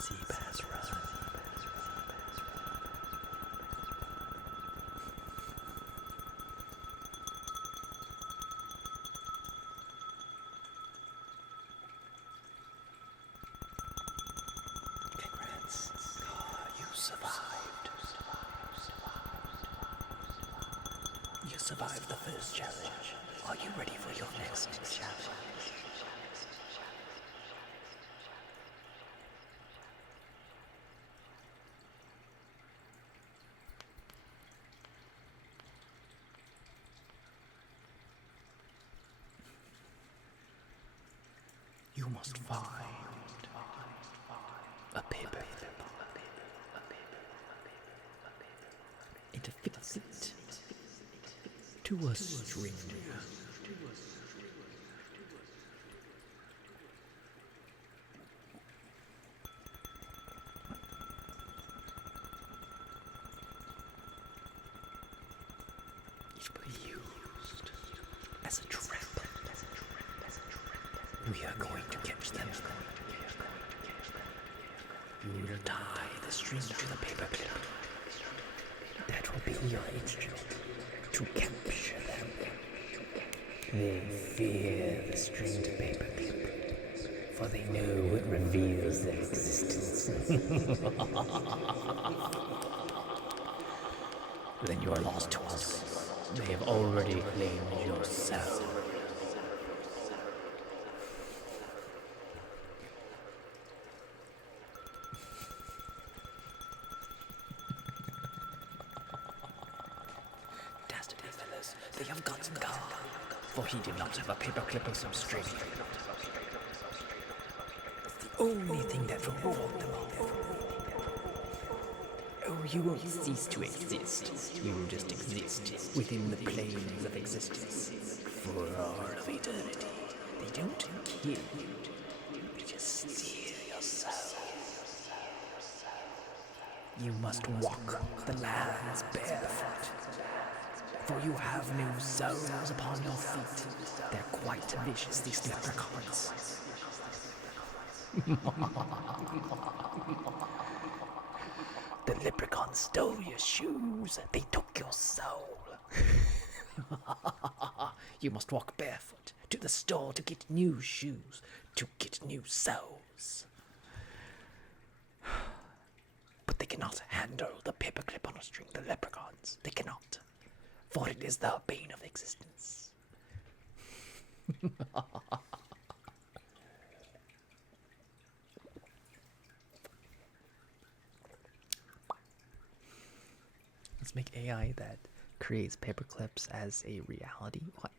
sea bass run. Congrats. You survived. You survived the first challenge. Are you ready for your next challenge? You must find a paper clip and to fix it to a string. It will be used as a trap. We are going to catch them. You will tie the string to the paper clip. That will be your instrument to capture them. They fear the stringed paper clip, for they know it reveals their existence. Then you are lost to us. They have already claimed your soul. Dastardly fellows, they have gotten God, for he did not have a paperclip or some string. It's the only thing that will hold them off. Oh, you won't cease to exist. You will just exist within the planes of existence for all of eternity. They don't kill you. They just steal your soul. You must walk the lands barefoot, for you have no soles upon your feet. They're quite vicious, these leprechauns. The leprechauns stole your shoes. They took your soul. You must walk barefoot to the store to get new shoes, to get new soles. But they cannot handle the paperclip on a string, the leprechauns. They cannot, for it is the bane of existence. Let's make AI that creates paperclips as a reality. What?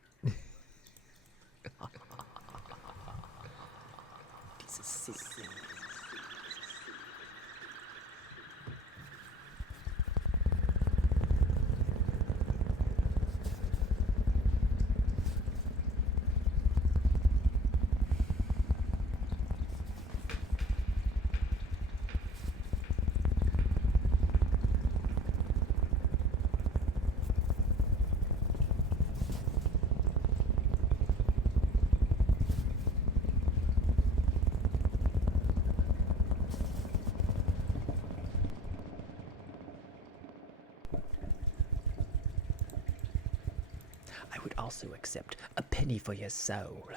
This is sick. I would also accept a penny for your soul.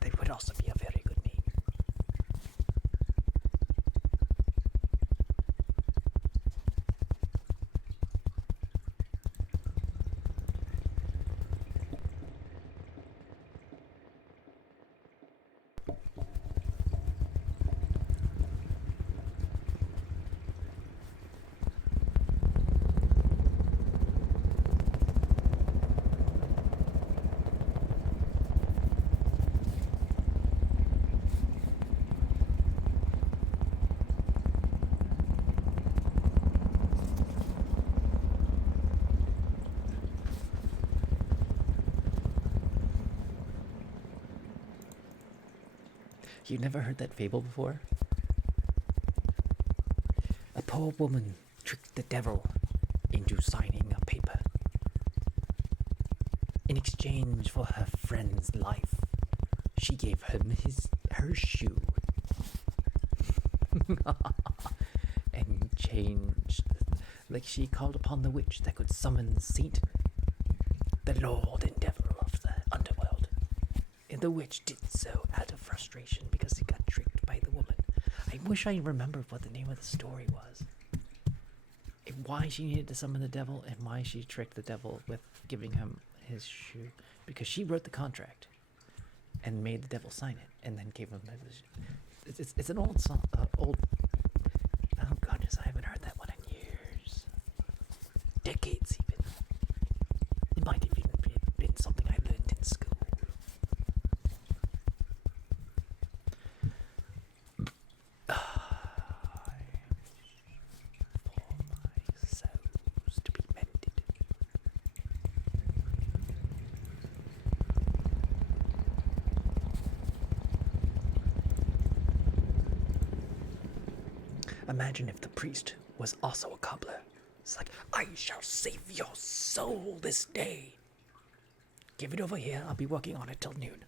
That would also be a very good name. You never heard that fable before? A poor woman tricked the devil into signing a paper in exchange for her friend's life. She gave him her shoe and changed, like she called upon the witch that could summon Satan, the lord and devil of the underworld. And the witch did so out of frustration because he got tricked by the woman. I wish I remembered what the name of the story was. And why she needed to summon the devil and why she tricked the devil with giving him his shoe. Because she wrote the contract and made the devil sign it and then gave him his... It's an old song. Oh goodness, I haven't heard that one in years. Decades even. It might have even been something I learned in school. Imagine if the priest was also a cobbler. It's like, I shall save your soul this day. Give it over here. I'll be working on it till noon.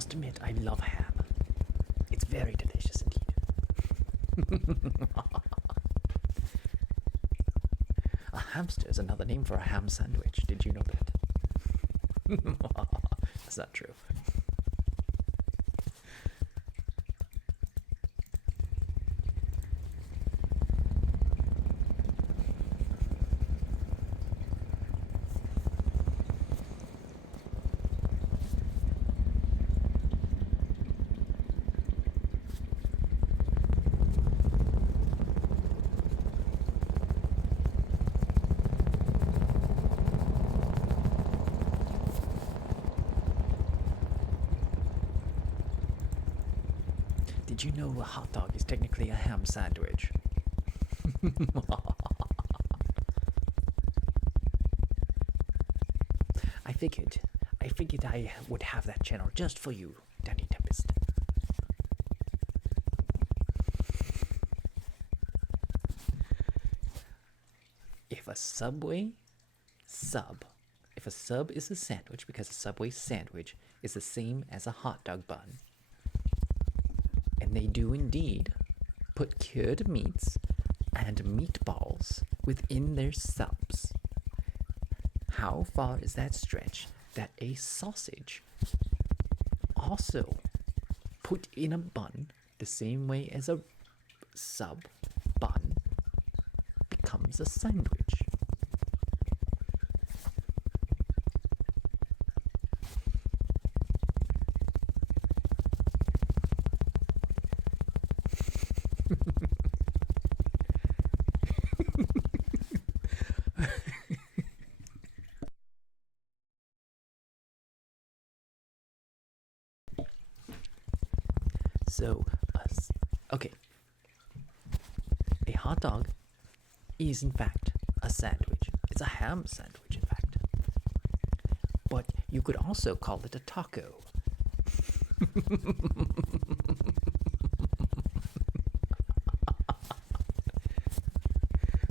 must admit, I love ham. It's very delicious indeed. A hamster is another name for a ham sandwich. Did you know that? That's not true. Did you know a hot dog is technically a ham sandwich? I figured I would have that channel just for you, Danny Tempest. If a Subway sub, if a sub is a sandwich, because a Subway sandwich is the same as a hot dog bun, and they do indeed put cured meats and meatballs within their subs, how far is that stretch that a sausage also put in a bun the same way as a sub bun becomes a sandwich? So, okay. A hot dog is in fact a sandwich. It's a ham sandwich, in fact. But you could also call it a taco.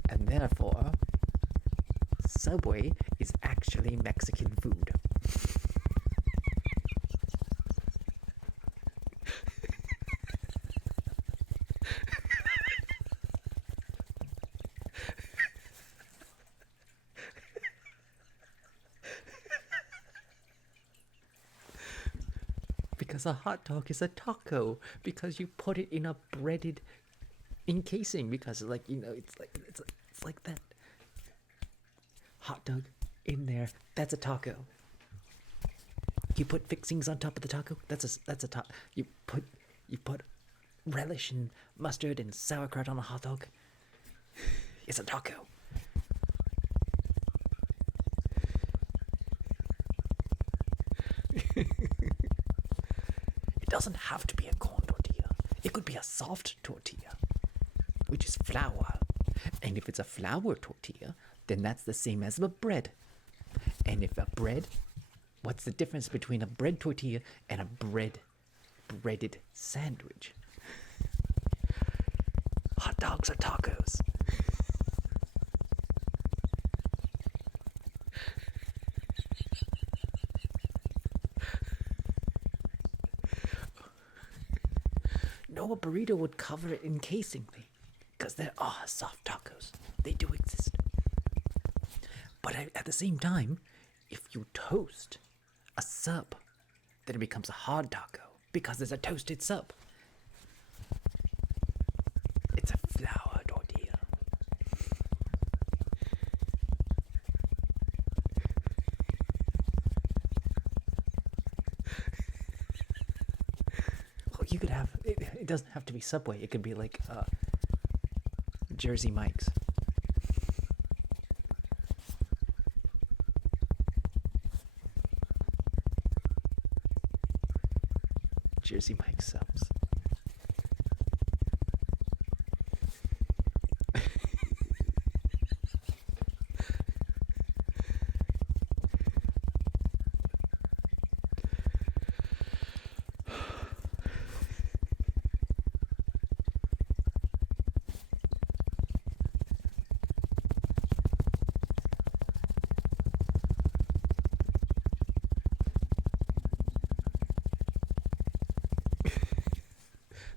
And therefore, Subway is actually Mexican food. Because a hot dog is a taco, because you put it in a breaded encasing, because like, you know, it's like that. Hot dog in there, that's a taco. You put fixings on top of the taco, that's a taco. You put relish and mustard and sauerkraut on a hot dog, it's a taco. It doesn't have to be a corn tortilla. It could be a soft tortilla, which is flour. And if it's a flour tortilla, then that's the same as a bread. And if a bread, what's the difference between a bread tortilla and a breaded sandwich? Hot dogs are tacos. No, a burrito would cover it encasingly, because there are soft tacos. They do exist. But at the same time, if you toast a sub, then it becomes a hard taco, because there's a toasted sub. It's a flour tortilla. Well, you could have, it doesn't have to be Subway. It could be like Jersey Mike's. Jersey Mike's subs.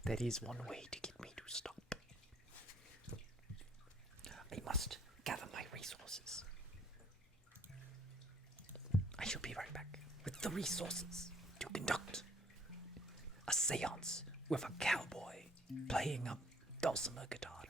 That is one way to get me to stop. I must gather my resources. I shall be right back with the resources to conduct a seance with a cowboy playing a dulcimer guitar.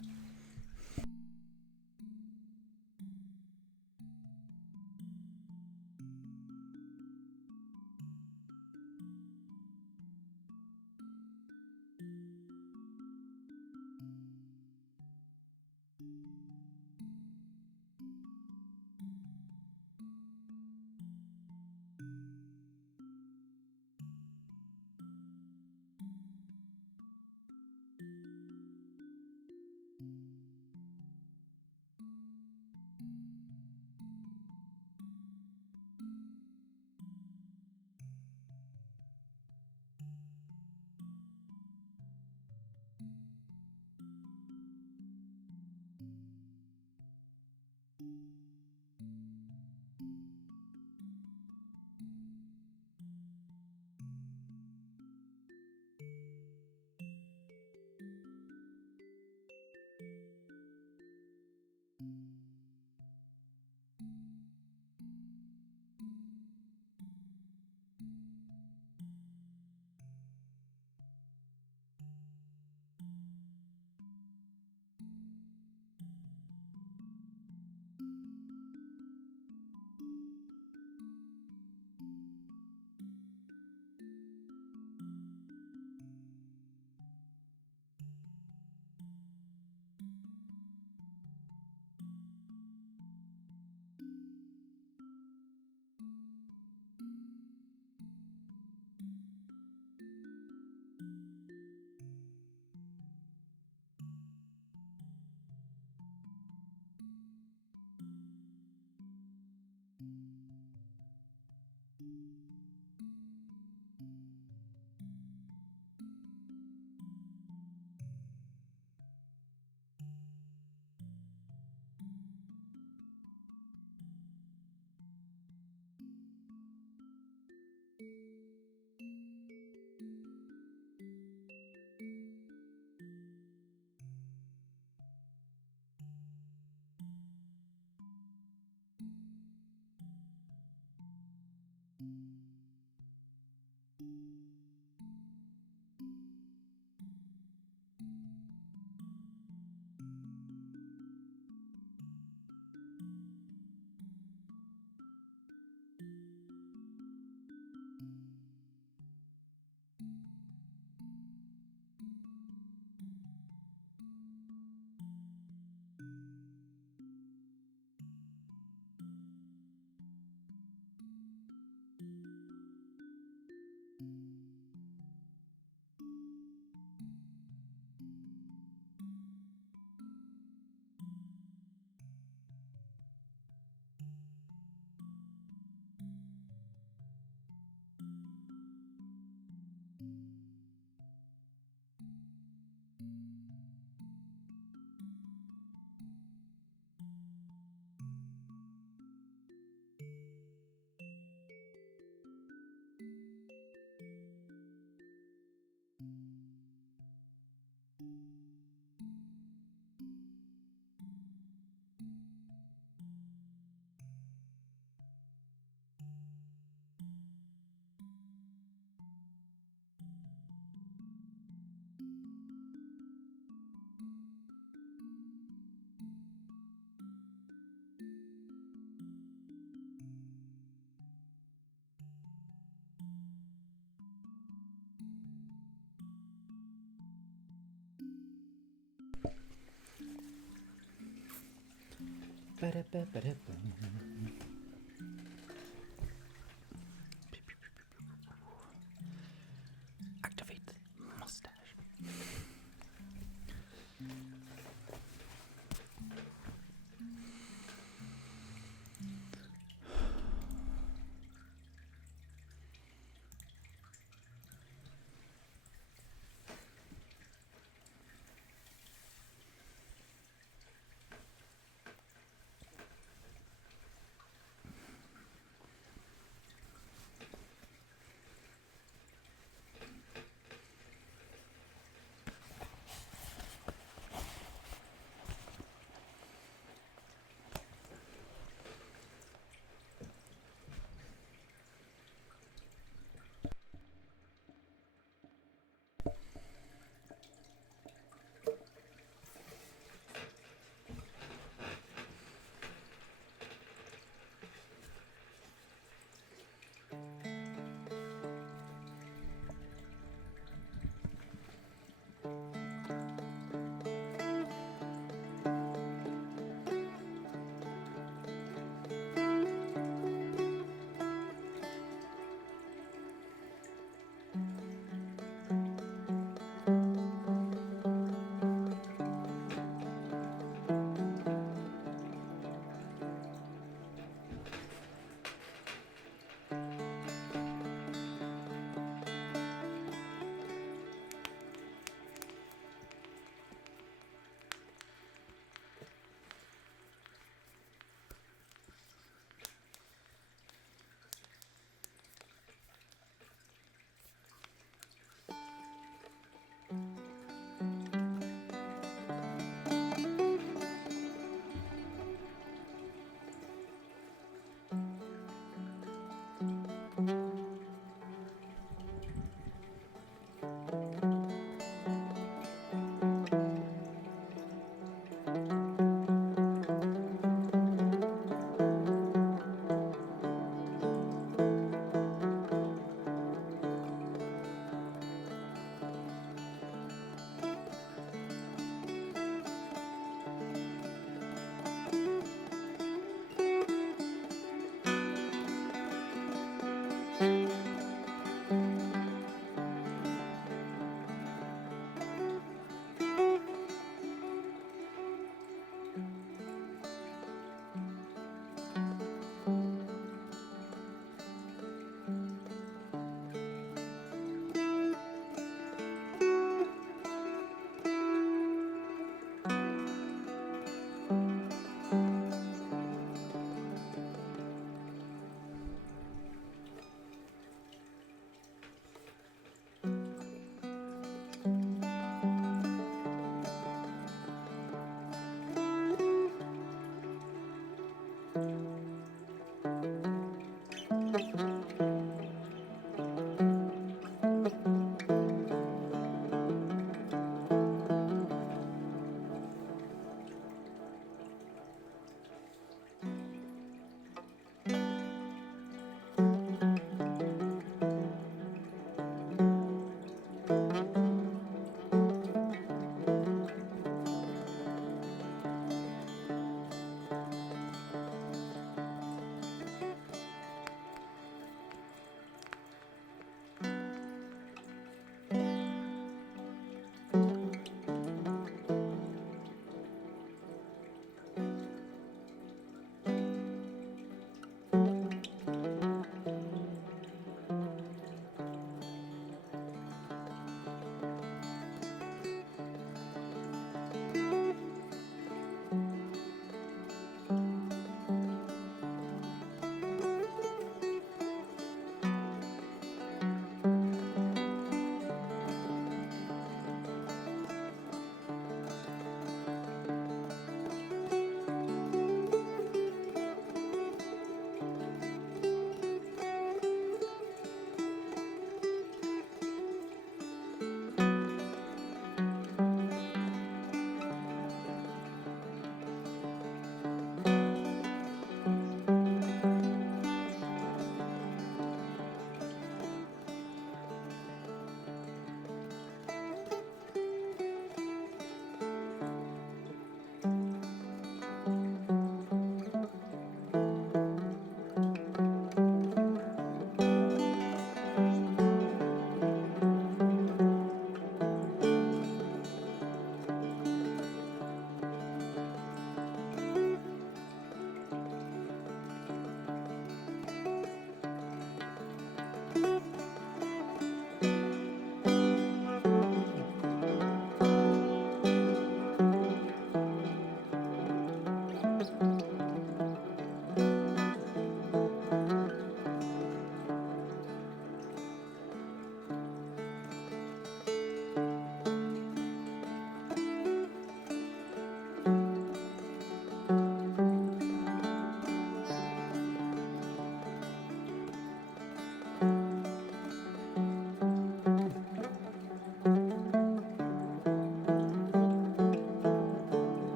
Activate mustache.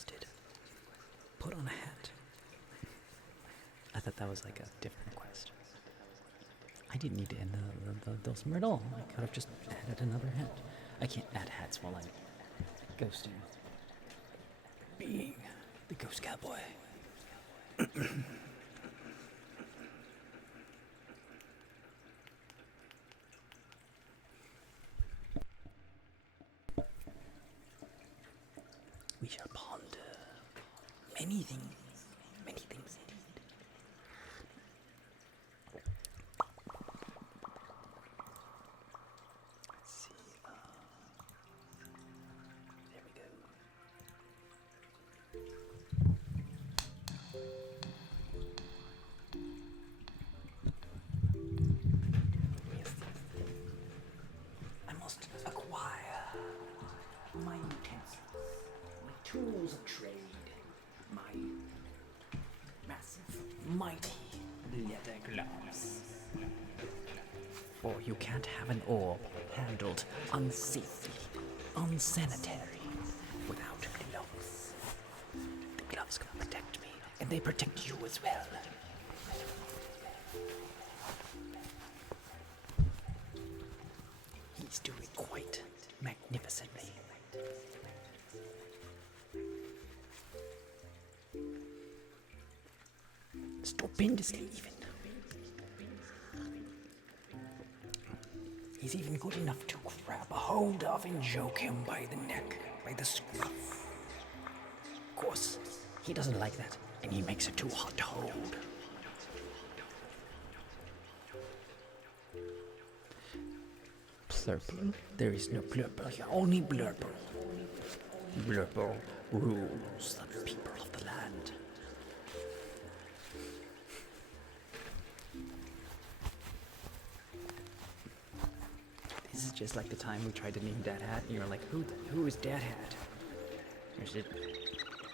requested. Put on a hat. I thought that was like a different request. I didn't need to end the dulcimer at all. I could have just added another hat. I can't add hats while I'm ghosting. Being the ghost cowboy. We shall ponder many things indeed. Let's see, there we go. I must acquire my utensils, my tools of trade, my massive, mighty leather gloves. For you can't have an orb handled unsafely, unsanitary, without gloves. The gloves can protect me, and they protect you as well. He's doing quite magnificently. Stupendously even. He's even good enough to grab a hold of and choke him by the neck, by the scruff. Of course, he doesn't like that, and he makes it too hot to hold. Plurple? There is no plurple here, only blurple. Blurple rules the people of the land. This is just like the time we tried to name Dad Hat, and you were like, who is Dad Hat? I said,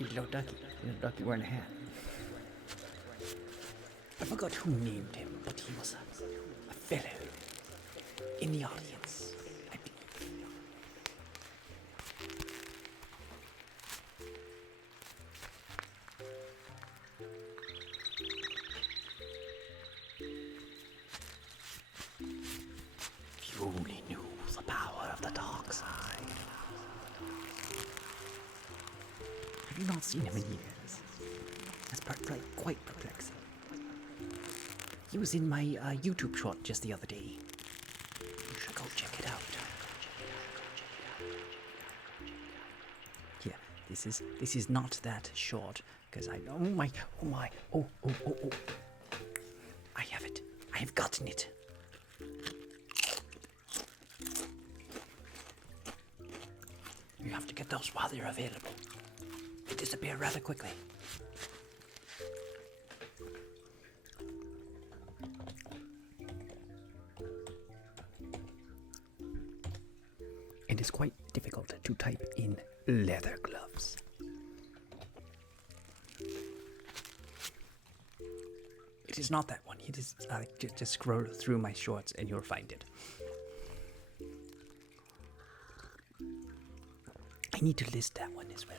Little Ducky wearing a hat. I forgot who named him, but he was a fellow in the audience, I believe. If you only knew the power of the dark side. Have you not seen him in years? That's quite perplexing. He was in my YouTube short just the other day. You should go check it out. Yeah, this is not that short, because I oh. I have it. I have gotten it. You have to get those while they're available. They disappear rather quickly. It is quite difficult to type in leather gloves. It is not that one. It is just scroll through my shorts and you'll find it. I need to list that one as well.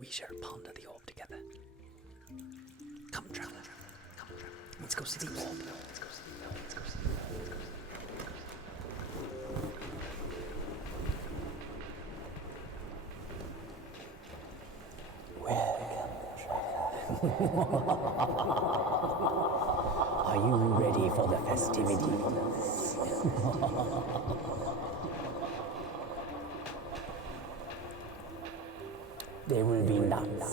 We shall ponder the orb together. Come, traveler. Come, traveler. Let's go see the orb. Let's go see the orb. Let's go see the orb. Let's go see the orb. Welcome, Are you ready for the festivities? There will be nuts.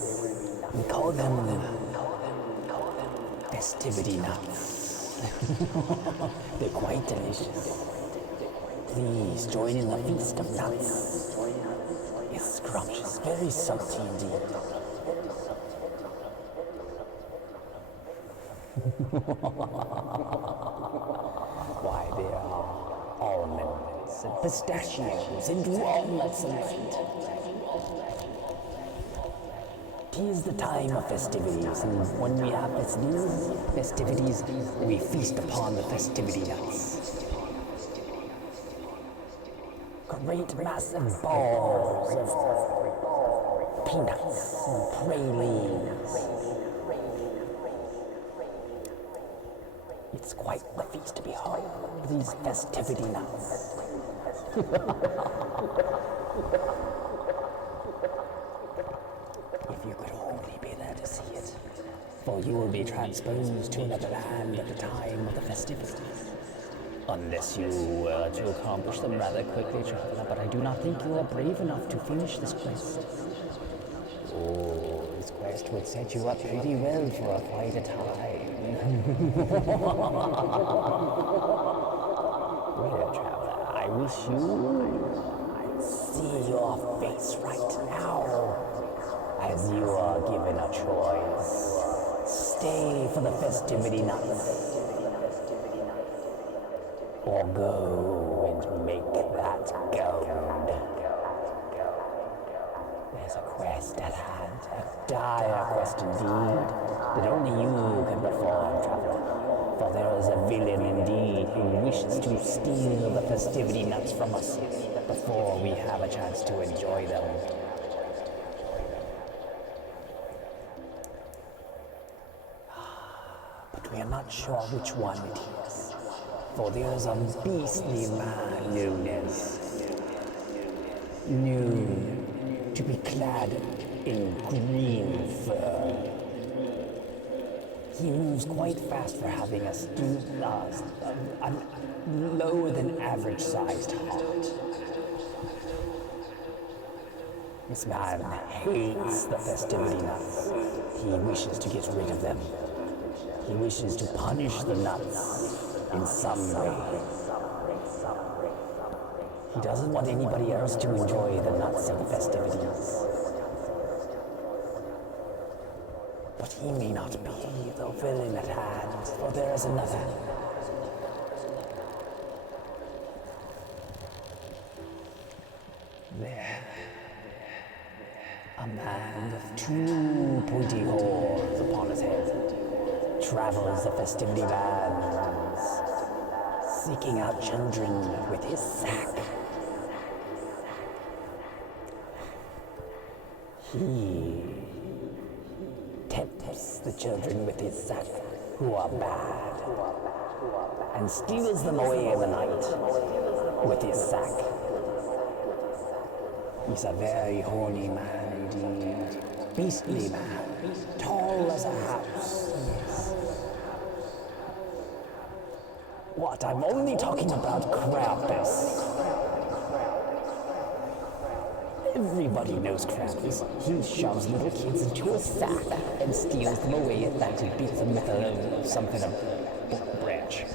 We call them festivity nuts. They're quite delicious. Please join in the feast of nuts. It's scrumptious, very salty indeed. Why, there are almonds and pistachios and walnuts and Tis the time of festivities, and when we have festivities, we feast upon the festivity nuts. great massive balls of peanuts and pralines. It's quite the feast to behold, these festivity nuts. If you could only be there to see it, for you will be transposed to another land at the time of the festivities. Unless you were to accomplish them rather quickly, traveler, but I do not think you are brave enough to finish this quest. Oh, this quest would set you up pretty well for quite a time. Well, traveler, I wish I'd see your face right now, as you are given a choice. Stay for the festivity nuts, or go and make that gold. There's a quest at hand, a dire quest indeed, that only you can perform, traveler. For there is a villain indeed who wishes to steal the festivity nuts from us before we have a chance to enjoy them. But we are not sure which one it is. For there's a beastly man known to be clad in green fur. He moves quite fast for having a lower than average sized heart. This man hates the festivity nuts. He wishes to get rid of them. He wishes to punish the nuts in some way. He doesn't want anybody else to enjoy the nuts of the festivities. But he may not be the villain at hand, for there is another. There, a man with two pointy horns upon his head travels the festivity bands, seeking out children with his sack. He tempts the children with his sack who are bad, and steals them away in the night with his sack. He's a very horny man indeed, beastly man, tall as a house. What? I'm only talking about Krampus. Everybody knows Krampus. He shoves little kids into a sack and steals them away at night and beats them with some kind of branch.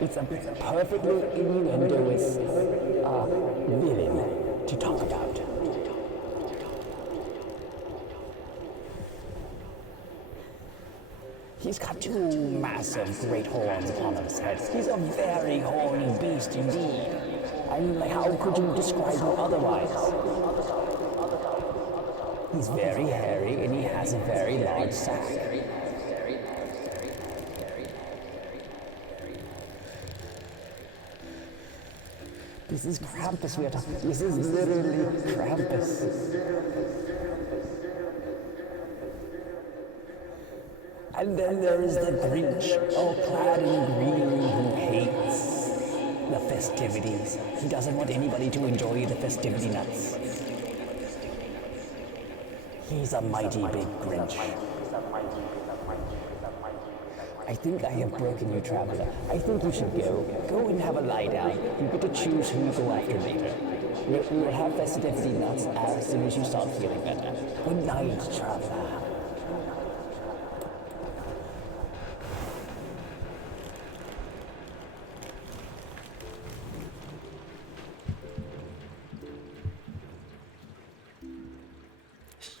It's a perfectly innuendoous villain to talk about. He's got two massive great horns upon his head. He's a very horny beast indeed. I mean, like, how could you describe him otherwise? He's very hairy and he has a very large sack. This is Krampus we are talking about. This is literally Krampus. And then there is the Grinch, all clad in green, who hates the festivities. He doesn't want anybody to enjoy the festivity nuts. He's a mighty big Grinch. I think I have broken you, traveler. I think you should go. Go and have a lie down. You get to choose who you go after later. We will have festivity nuts as soon as you start feeling better. Good night, traveler.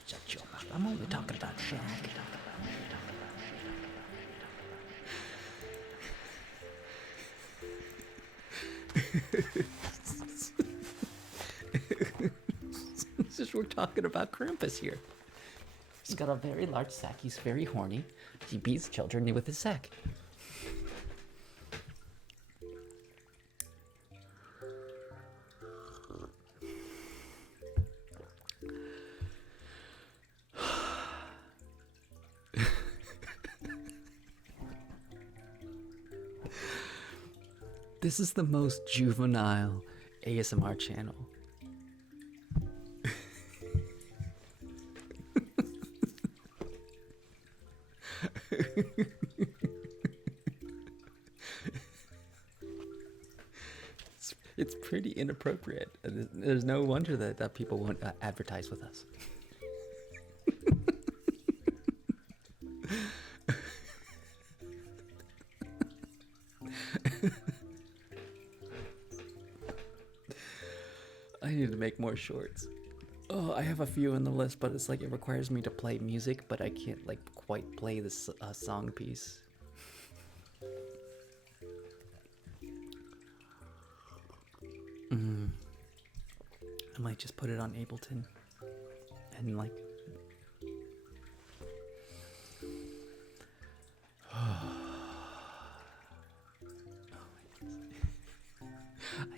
Shut your mouth. I'm only talking about Shaq. We're talking about Krampus here. He's got a very large sack. He's very horny. He beats children with his sack. This is the most juvenile ASMR channel. It's pretty inappropriate. There's no wonder that people won't advertise with us. I need to make more shorts. Oh, I have a few on the list, but it's like it requires me to play music, but I can't like quite play this song piece. I might just put it on Ableton and like. I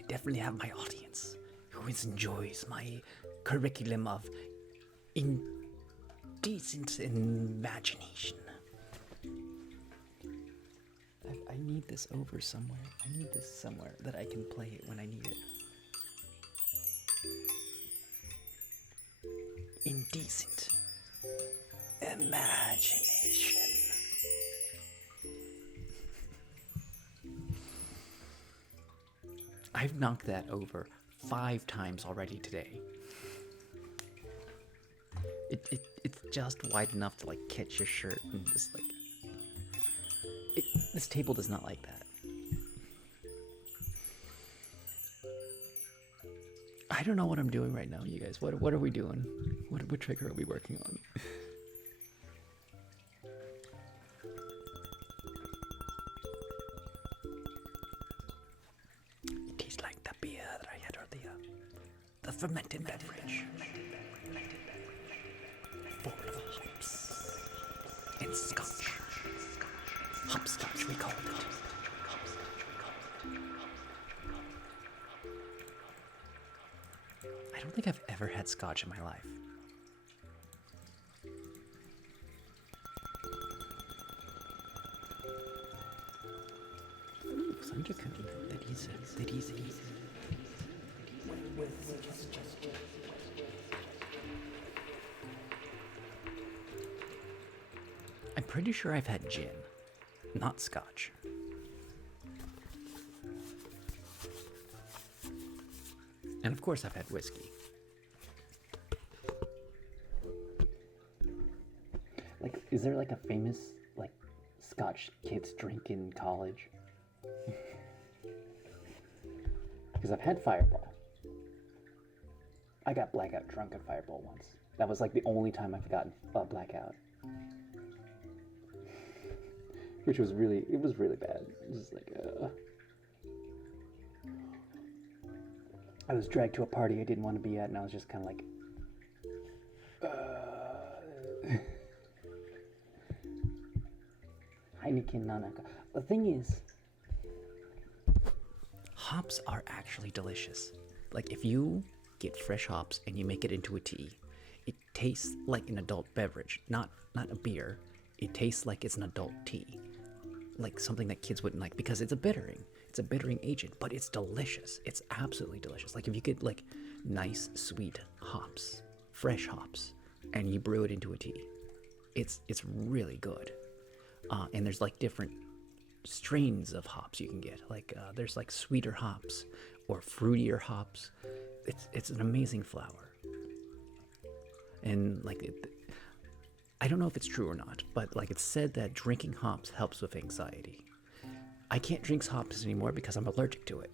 definitely have my audience who enjoys my curriculum of indecent imagination. I need this over somewhere. I need this somewhere that I can play it when I need it. Indecent imagination. I've knocked that over 5 times already today. It's just wide enough to like catch your shirt and just like. This table does not like that. I don't know what I'm doing right now, you guys. What are we doing? What trigger are we working on? It tastes like the beer that I had earlier. The fermented beverage. Full of hops and scotch. Hopscotch, we called it. I don't think I've ever had scotch in my life. Ooh, Sanjikun. That easy. I'm pretty sure I've had gin, not scotch. And of course I've had whiskey. Like, is there like a famous, like, Scotch kids drink in college? Because I've had Fireball. I got blackout drunk at Fireball once. That was like the only time I've gotten blackout. Which was really, it was really bad. It was like, I was dragged to a party I didn't want to be at, and I was just kind of like, Heineken non-alcohol. The thing is, hops are actually delicious. Like if you get fresh hops and you make it into a tea, it tastes like an adult beverage, not a beer. It tastes like it's an adult tea. Like something that kids wouldn't like because it's a bittering. It's a bittering agent, but it's delicious. It's absolutely delicious. Like if you get like nice sweet hops, fresh hops, and you brew it into a tea, it's really good. And there's like different strains of hops you can get. Like there's like sweeter hops or fruitier hops. It's an amazing flower. And like I don't know if it's true or not, but like it's said that drinking hops helps with anxiety. I can't drink hops anymore because I'm allergic to it.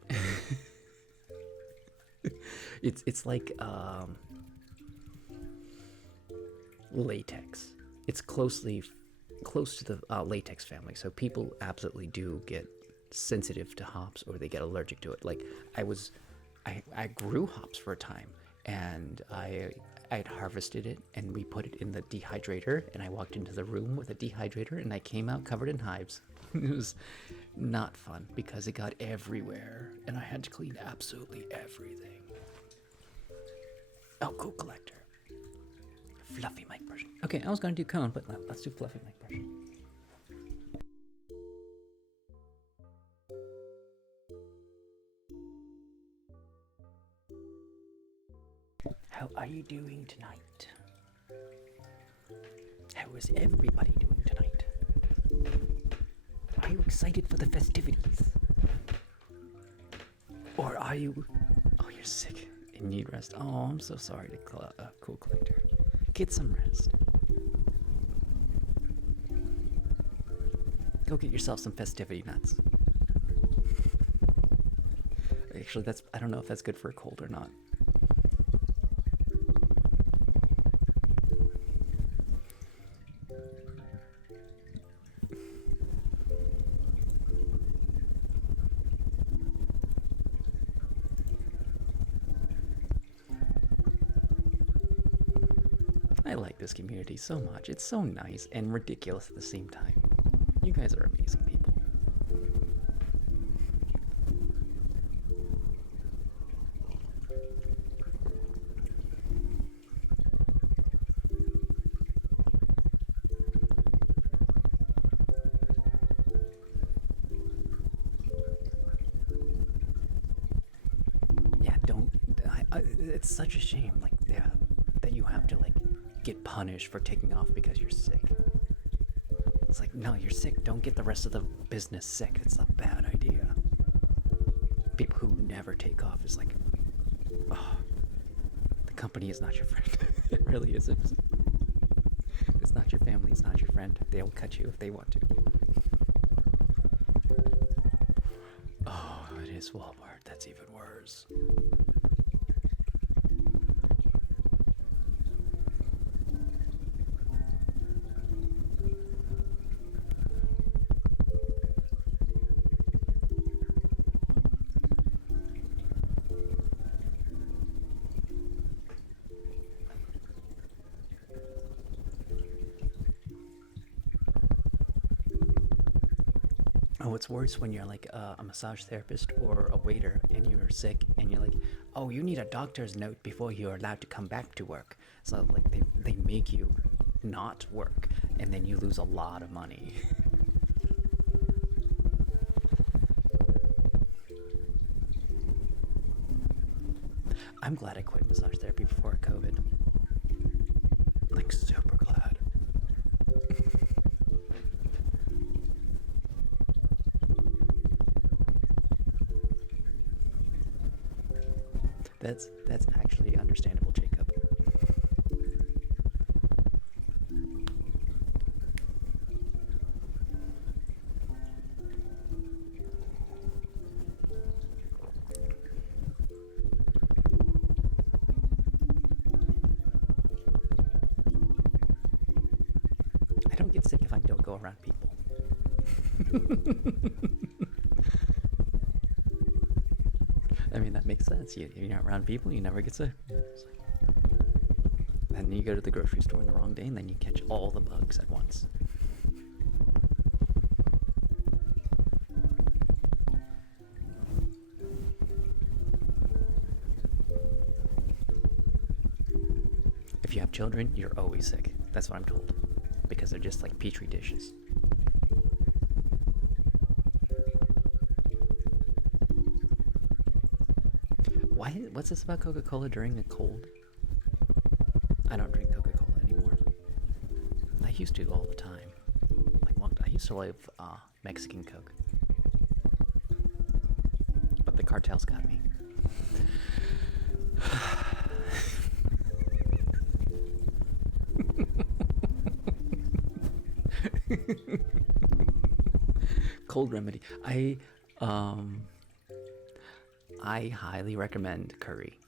It's like latex. It's close to the latex family, so people absolutely do get sensitive to hops or they get allergic to it. Like I grew hops for a time, and I had harvested it and we put it in the dehydrator, and I walked into the room with a dehydrator and I came out covered in hives. It was not fun because it got everywhere and I had to clean absolutely everything. Oh, cool collector. Fluffy mic brushing. Okay, I was gonna do cone, but let's do fluffy mic brushing. everybody doing tonight? How is everybody doing tonight? Are you excited for the festivities? Or are you... Oh, you're sick and need rest. Oh, I'm so sorry to Cool Collector. Get some rest. Go get yourself some festivity nuts. Actually, I don't know if that's good for a cold or not. I like this community so much. It's so nice and ridiculous at the same time. You guys are amazing people. Yeah, it's such a shame, like, that you have to, like, get punished for taking off because you're sick. It's like, no, you're sick. Don't get the rest of the business sick. It's a bad idea. People who never take off is like, oh, the company is not your friend. It really isn't. It's not your family. It's not your friend. They'll cut you if they want to. Oh, it is Walmart. That's even worse. Oh, it's worse when you're like a massage therapist or a waiter and you're sick and you're like, oh, you need a doctor's note before you're allowed to come back to work. So like they make you not work and then you lose a lot of money. I'm glad I quit massage therapy before COVID. Like, super glad. That's actually understandable, Jacob. I don't get sick if I don't go around people. I mean, that makes sense. You're not around people, you never get sick. Then you go to the grocery store on the wrong day, and then you catch all the bugs at once. If you have children, you're always sick. That's what I'm told. Because they're just like petri dishes. What's this about Coca-Cola during a cold? I don't drink Coca-Cola anymore. I used to all the time. I used to love Mexican Coke. But the cartels got me. Cold remedy. I highly recommend curry.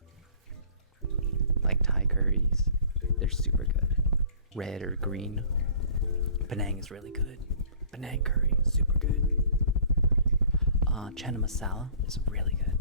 Like Thai curries. They're super good. Red or green. Penang is really good. Penang curry, super good. Chana masala is really good.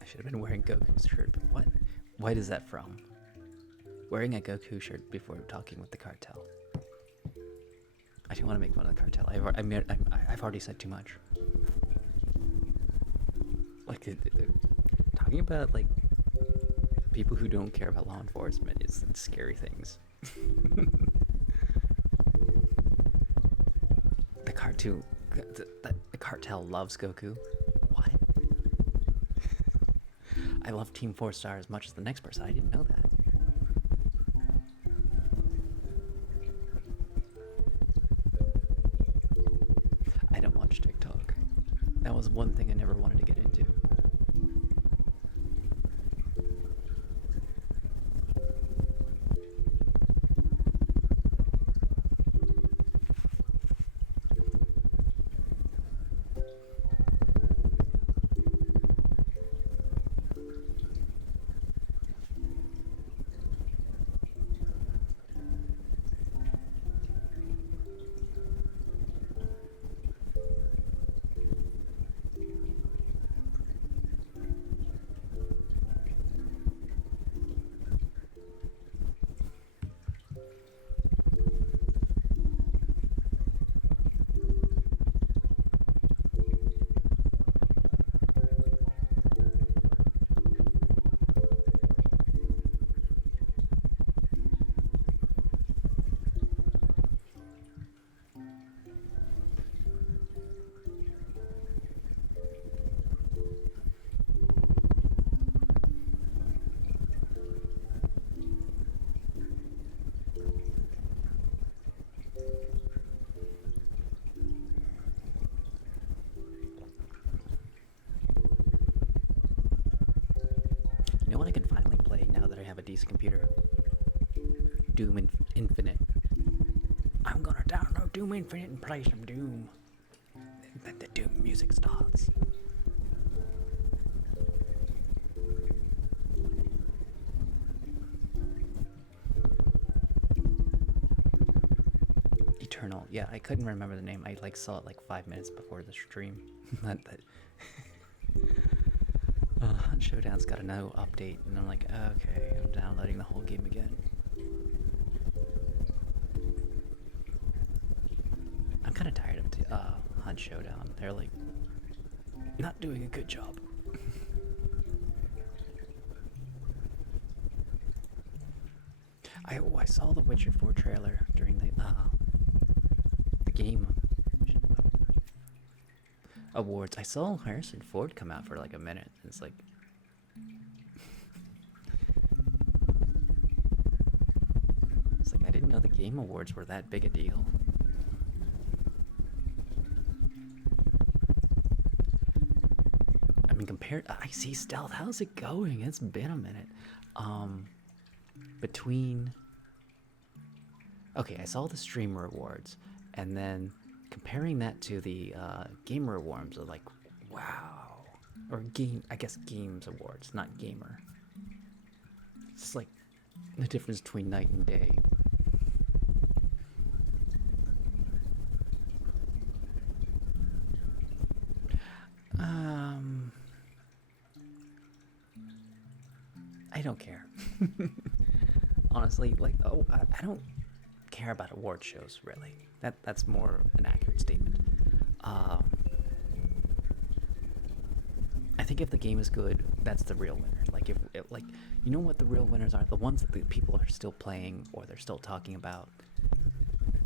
I should have been wearing Goku's shirt, but What is that from? Wearing a Goku shirt before talking with the cartel. I don't want to make fun of the cartel. I've already said too much. Like, talking about, like, people who don't care about law enforcement is scary things. The cartel loves Goku. What? I love Team 4 Star as much as the next person. I didn't know that. I don't watch TikTok. That was one thing I never wanted to get into. You know what I can finally play now that I have a decent computer? Doom Infinite. I'm gonna download Doom Infinite and play some Doom. Then the Doom music starts. Eternal. Yeah, I couldn't remember the name. I like saw it like 5 minutes before the stream. Hunt Showdown's got a no update, and I'm like, okay, I'm downloading the whole game again. I'm kind of tired of Hunt Showdown. They're like not doing a good job. I saw the Witcher 4 trailer during the game awards. I saw Harrison Ford come out for like a minute, and it's like I didn't know the Game Awards were that big a deal. I mean, compared, I see Stealth. How's it going? It's been a minute. Okay, I saw the Streamer Awards, and then comparing that to the Gamer Awards, are like, wow. Or I guess Games Awards, not Gamer. It's like the difference between night and day. I don't care. Honestly, like, I don't care about award shows, really. That's more an accurate statement. I think if the game is good, that's the real winner. Like, if you know what the real winners are? The ones that the people are still playing or they're still talking about.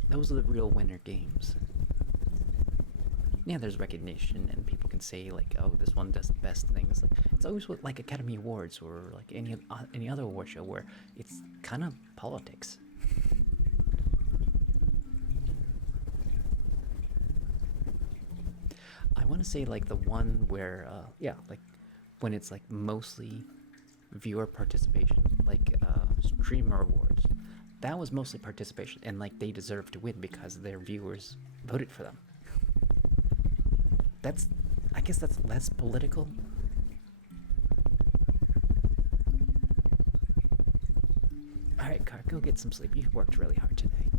Those are the real winner games. Yeah, there's recognition, and people can say like, "Oh, this one does the best things." Like, it's always with like Academy Awards or like any other award show where it's kind of politics. I want to say like the one where, like when it's like mostly viewer participation, like Streamer Awards. That was mostly participation, and like they deserve to win because their viewers voted for them. I guess that's less political. Alright, Car, go get some sleep. You've worked really hard today.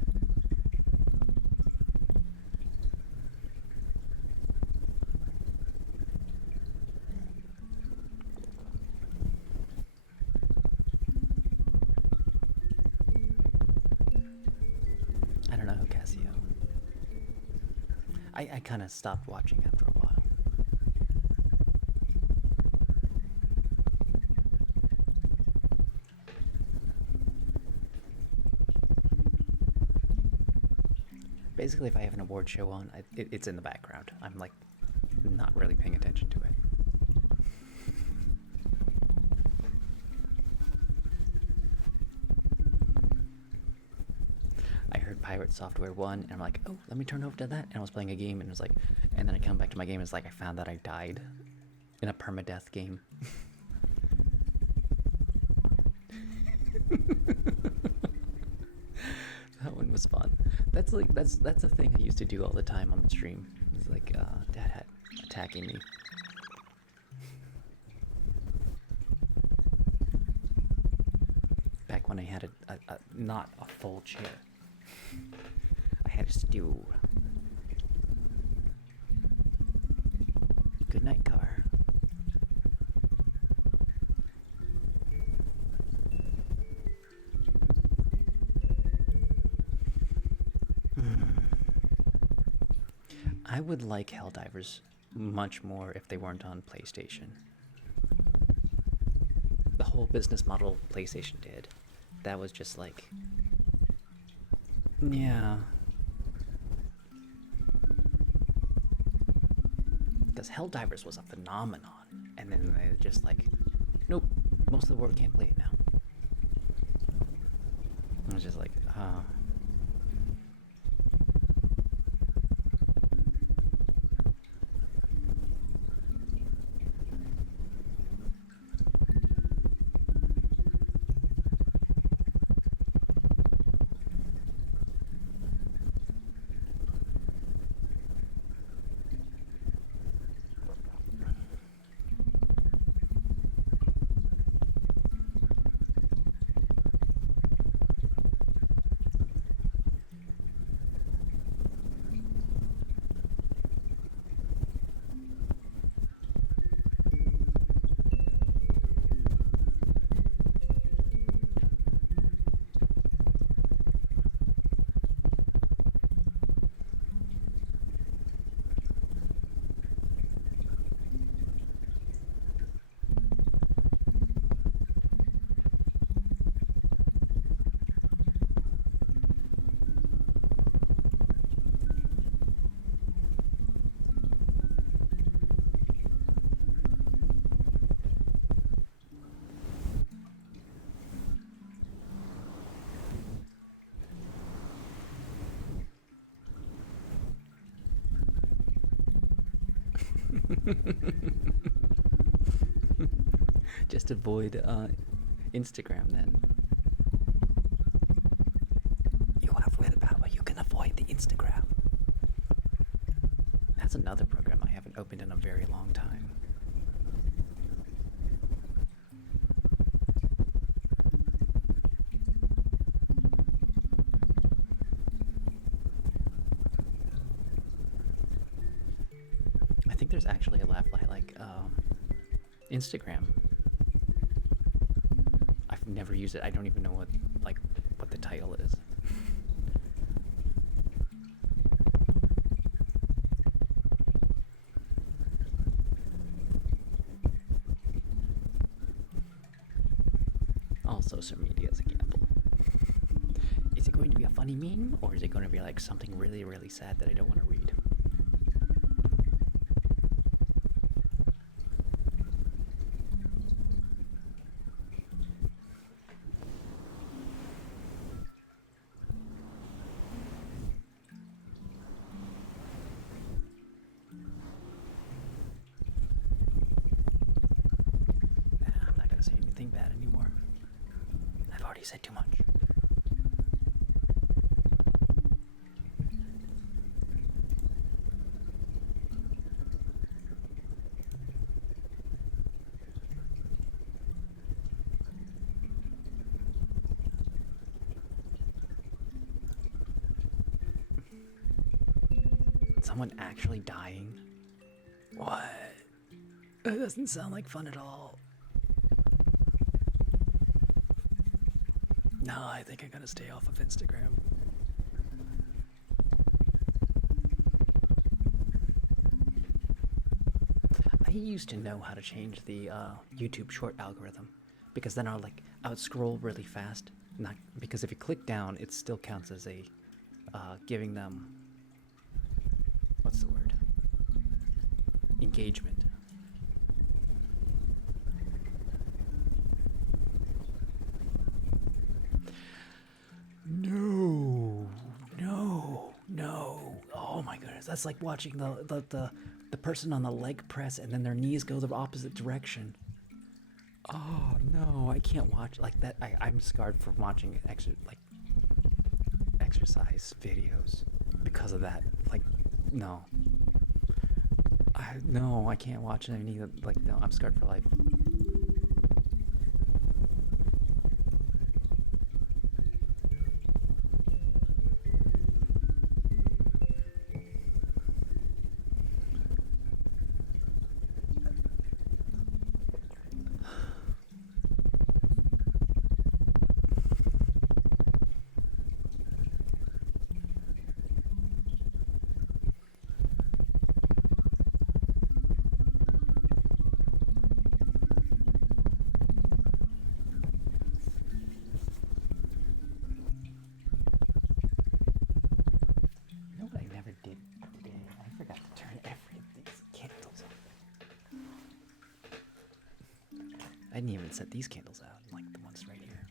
SEO. I kind of stopped watching after a while. Basically, if I have an award show on, it's in the background. I'm like not really paying attention to it. I heard Pirate Software 1, and I'm like, oh, let me turn over to that. And I was playing a game, and it was like, and then I come back to my game, and it's like I found that I died in a permadeath game. That one was fun. That's a thing I used to do all the time on the stream. It's like Dad had attacking me. Back when I had not a full chair. I had a stew. Good night, car. I would like Helldivers much more if they weren't on PlayStation. The whole business model PlayStation did, that was just like, yeah. Because Helldivers was a phenomenon, and then they just like, nope, most of the world can't play it now. I was just like, just avoid Instagram then. You have willpower, you can avoid the Instagram. That's another program I haven't opened in a very long time. I think there's actually a like Instagram. I've never used it. I don't even know what the title is. All social media is a gamble. Is it going to be a funny meme, or is it going to be like something really, really sad that I don't want to read? Bad anymore. I've already said too much. Someone actually dying? What? That doesn't sound like fun at all. No, I think I'm gonna stay off of Instagram. used to know how to change the YouTube short algorithm, because then I would scroll really fast. Not because if you click down, it still counts as a giving them, what's the word? Engagement. No. Oh my goodness, that's like watching the person on the leg press and then their knees go the opposite direction. Oh no, I can't watch like that. I'm scarred from watching exercise videos because of that. Like, no. I can't watch any no, I'm scarred for life. I didn't even set these candles out, like the ones right here.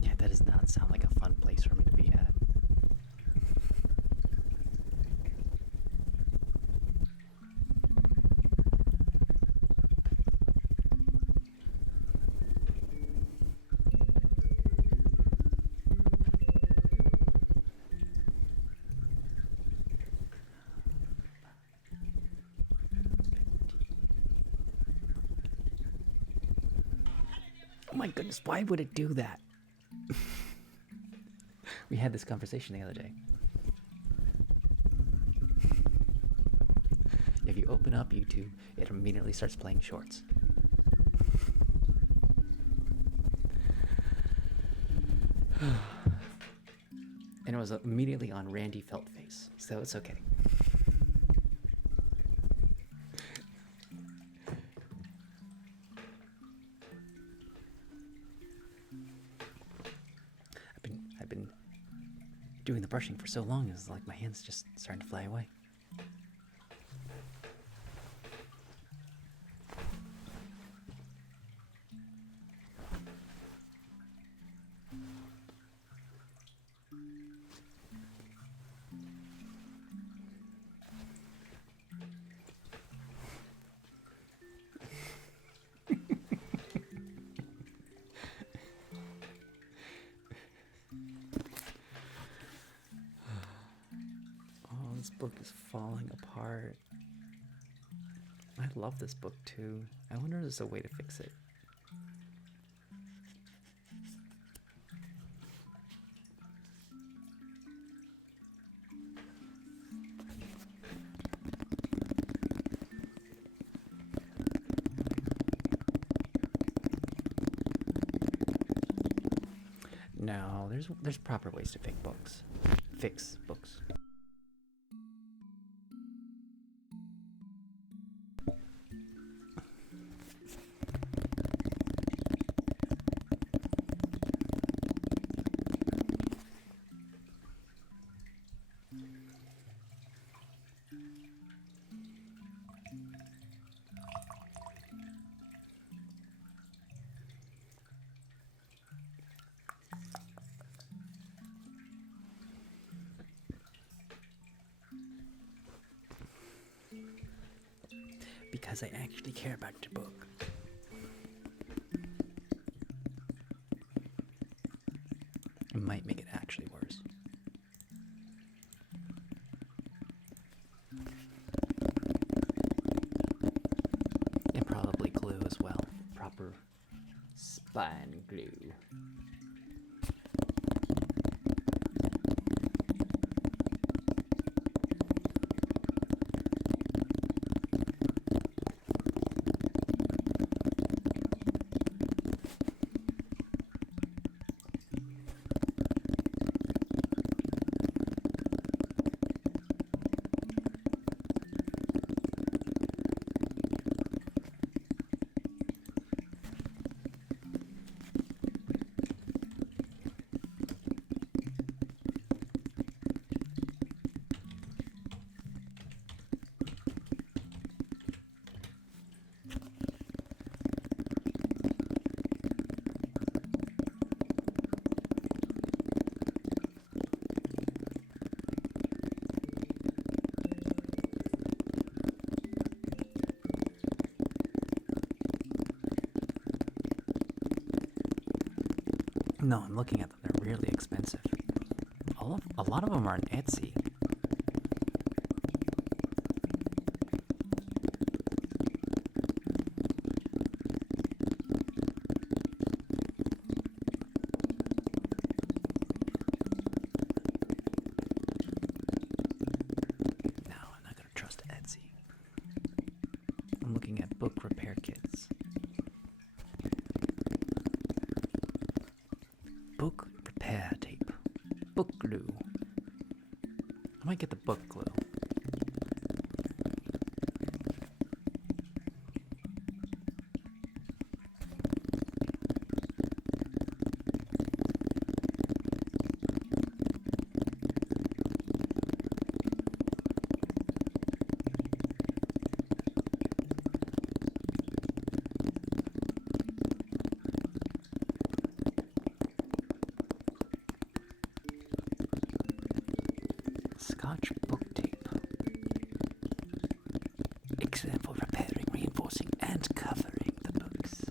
Yeah, that does not sound like a fun place for me to be at. Oh my goodness, why would it do that? We had this conversation the other day. If you open up YouTube, it immediately starts playing shorts. And it was immediately on Randy Feltface, so it's okay. I've been doing the brushing for so long, it's like my hands just starting to fly away. This book is falling apart. I love this book too. I wonder if there's a way to fix it. No, there's proper ways to fix books. Fix books. Because I actually care about your book. It might make it actually worse. And probably glue as well. Proper spine glue. No, I'm looking at them. They're really expensive. A lot of them are on Etsy. No, I'm not gonna trust Etsy. I'm looking at book repair kits. Book repair tape. Book glue. I might get the book glue. Scotch book tape. Excellent for repairing, reinforcing, and covering the books.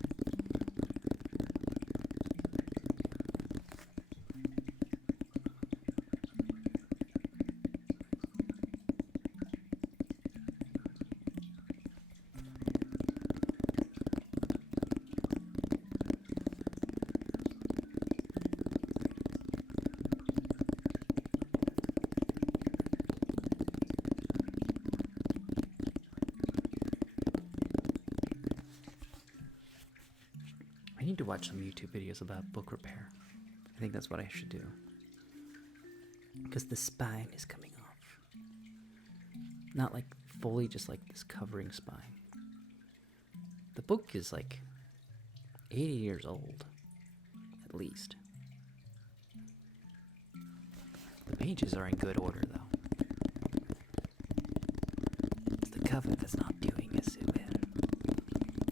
I need to watch some YouTube videos about book repair. I think that's what I should do. Because the spine is coming off. Not like fully, just like this covering spine. The book is like 80 years old, at least. The pages are in good order, though. It's the cover that's not doing us so well.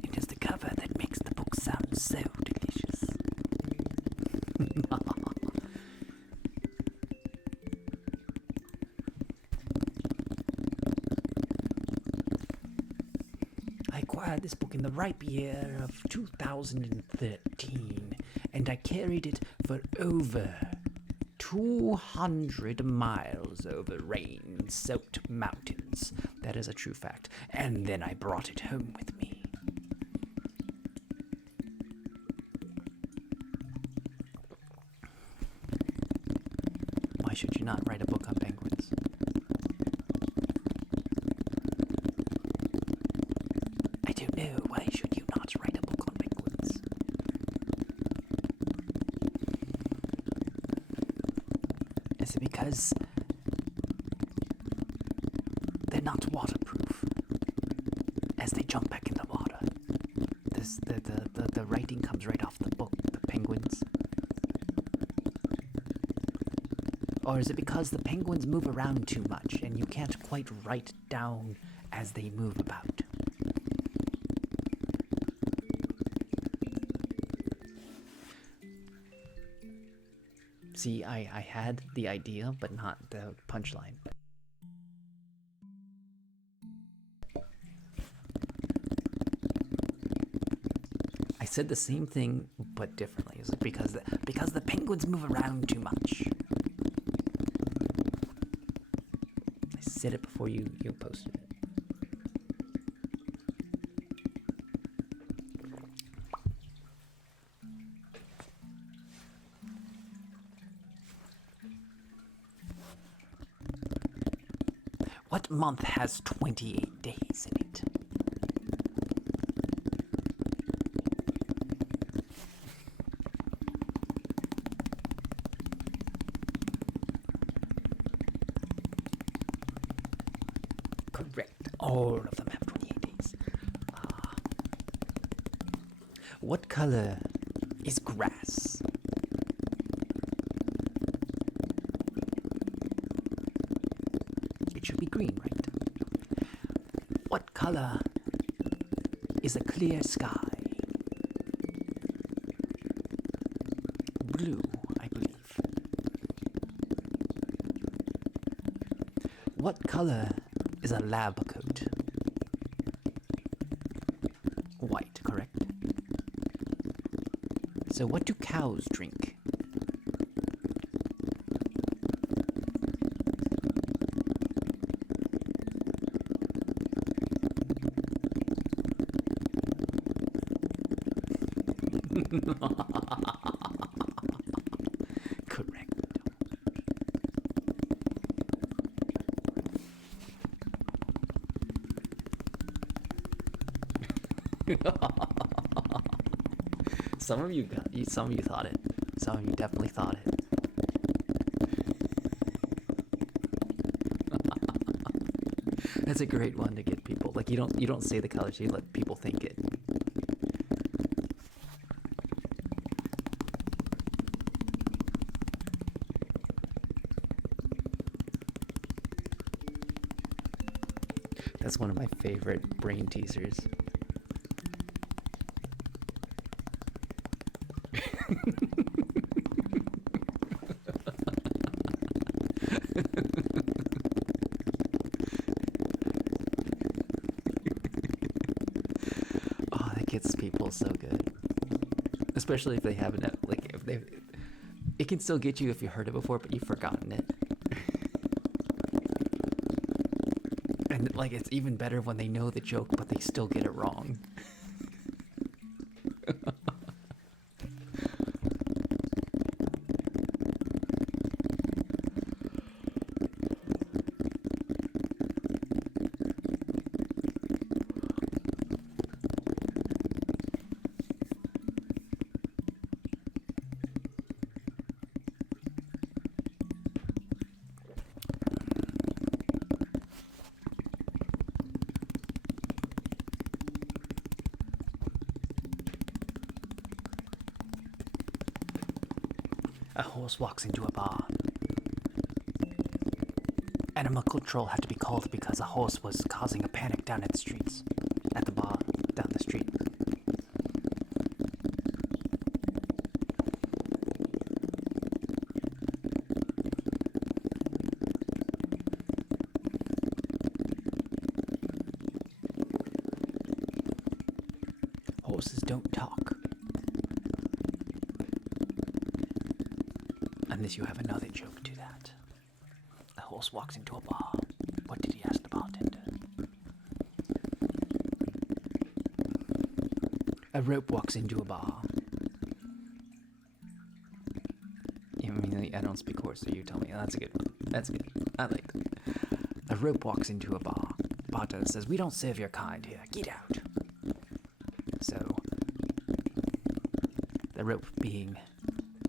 It is the cover that makes the book sound so delicious. I acquired this book in the ripe year of 2013, and I carried it for over 200 miles over rain-soaked mountains. That is a true fact. And then I brought it home with me. Why should you not write a book on penguins? I don't know. Why should you not write a book on penguins? Is it because they're not waterproof as they jump back in the water? The writing comes right off the book, the penguins. Or is it because the penguins move around too much and you can't quite write down as they move about? See, I had the idea, but not the punchline. I said the same thing, but differently. Is it because the penguins move around too much? I said it before you posted it. What month has 28 days in it? Correct. All of them have 28 days. What color is grass? It should be green, right? What color is a clear sky? Blue, I believe. What color is a lab coat? White, correct? So what do cows drink Correct. Some of you thought it. Some of you definitely thought it. That's a great one to get people. Like you don't say the colors, you let people think it. That's one of my favorite brain teasers. Oh, that gets people so good. Especially if they haven't, like, if they, it can still get you if you heard it before, but you've forgotten it. And, like, it's even better when they know the joke, but they still get it wrong. A horse walks into a bar. Animal control had to be called because a horse was causing a panic down at the streets. At the bar, down the street. Horses don't talk. Unless you have another joke to that. A horse walks into a bar. What did he ask the bartender? A rope walks into a bar. I mean, I don't speak horse, so you tell me. Oh, that's a good one. That's good. I like that. A rope walks into a bar. The bartender says, "We don't serve your kind here. Get out." So, the rope, being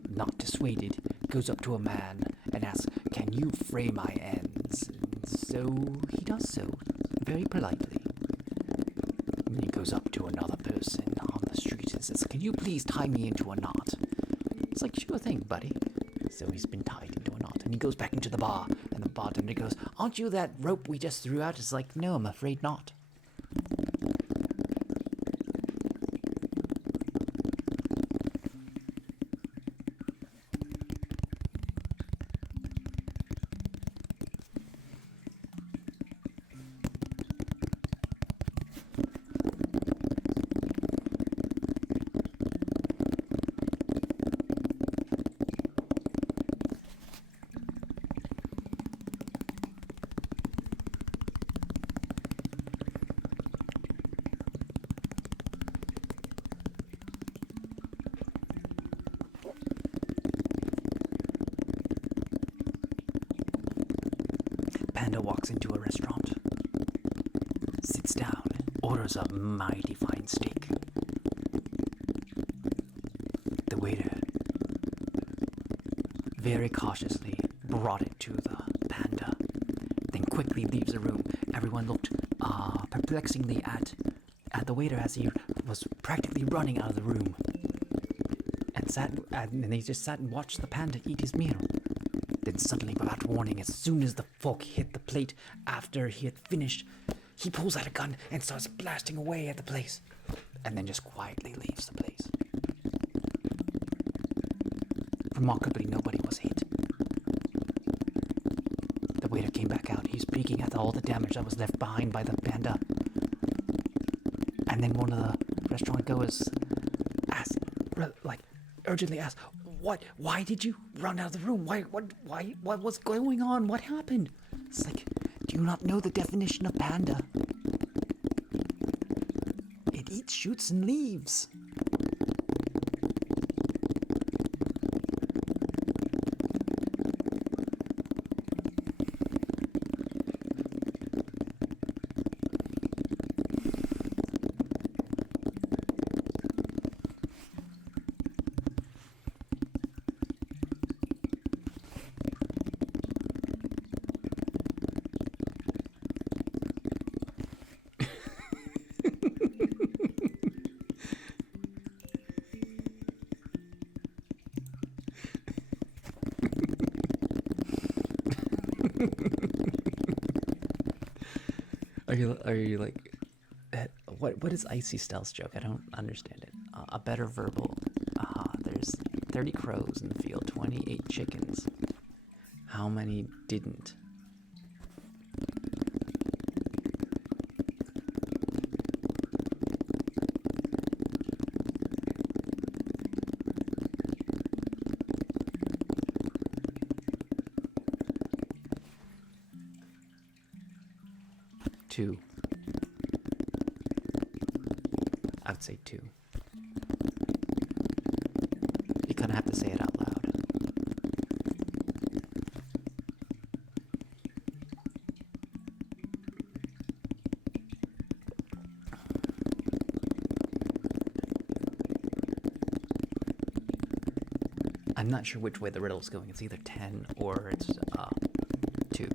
not dissuaded, goes up to a man and asks, "Can you fray my ends?" And so he does so, very politely. And he goes up to another person on the street and says, "Can you please tie me into a knot?" It's like, "Sure thing, buddy." So he's been tied into a knot, and he goes back into the bar, and the bartender goes, "Aren't you that rope we just threw out?" It's like, "No, I'm afraid not." Panda walks into a restaurant, sits down, orders a mighty fine steak. The waiter very cautiously brought it to the panda, then quickly leaves the room. Everyone looked perplexingly at the waiter as he was practically running out of the room, and they just sat and watched the panda eat his meal. Then suddenly, without warning, as soon as the fork hit the plate after he had finished, he pulls out a gun and starts blasting away at the place, and then just quietly leaves the place. Remarkably, nobody was hit. The waiter came back out. He's peeking at all the damage that was left behind by the panda. And then one of the restaurant goers urgently asked, why did you run out of the room? What was going on? What happened? It's like, do you not know the definition of panda? It eats, shoots, and leaves. Are you like what is icy stealth joke? I don't understand it. A better verbal. There's 30 crows in the field, 28 chickens. How many didn't? Two. I would say two. You kind of have to say it out loud. I'm not sure which way the riddle's going. It's either 10 or it's 2.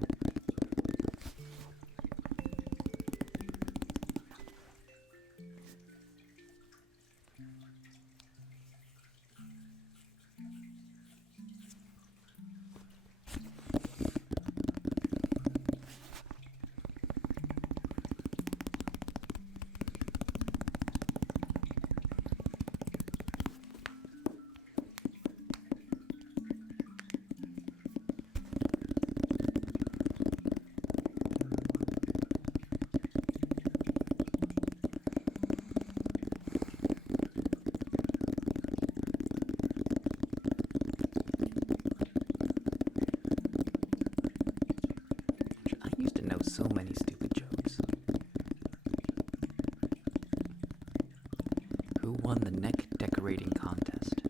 So many stupid jokes. Who won the neck decorating contest?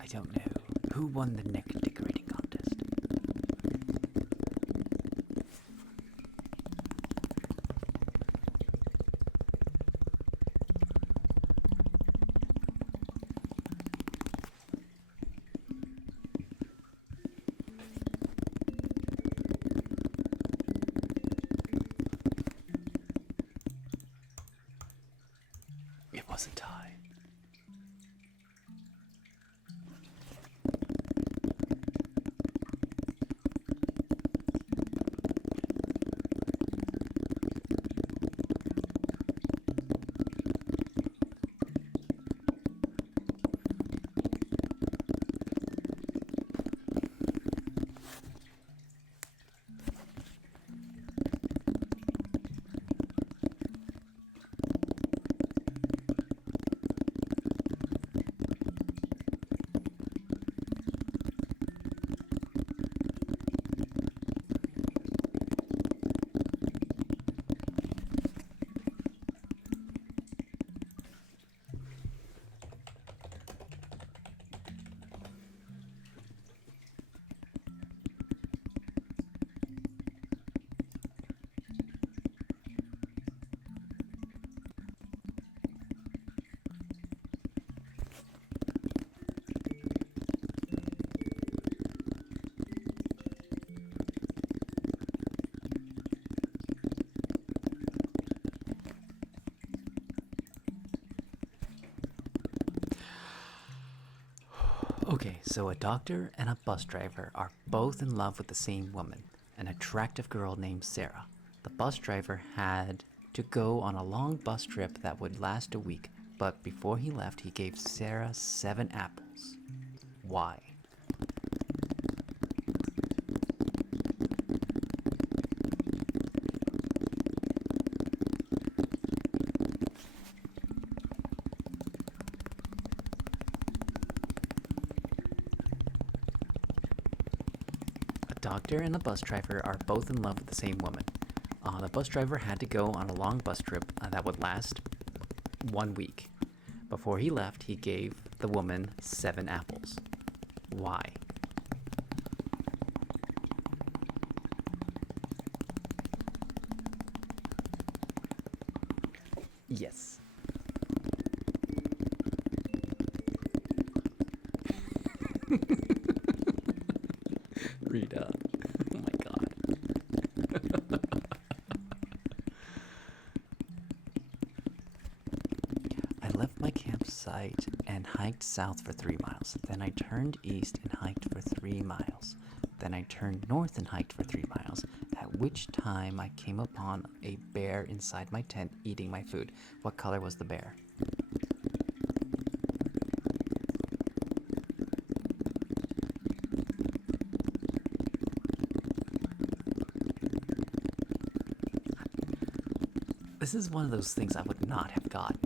I don't know. Who won the neck decorating contest? It was a tie. Okay, so a doctor and a bus driver are both in love with the same woman, an attractive girl named Sarah. The bus driver had to go on a long bus trip that would last a week, but before he left, he gave Sarah 7 apples. Why? Doctor and the bus driver are both in love with the same woman. The bus driver had to go on a long bus trip that would last 1 week. Before he left, he gave the woman 7 apples. Why? Yes. Rita. Oh my god. I left my campsite and hiked south for 3 miles. Then I turned east and hiked for 3 miles. Then I turned north and hiked for 3 miles, at which time I came upon a bear inside my tent eating my food. What color was the bear? This is one of those things I would not have gotten.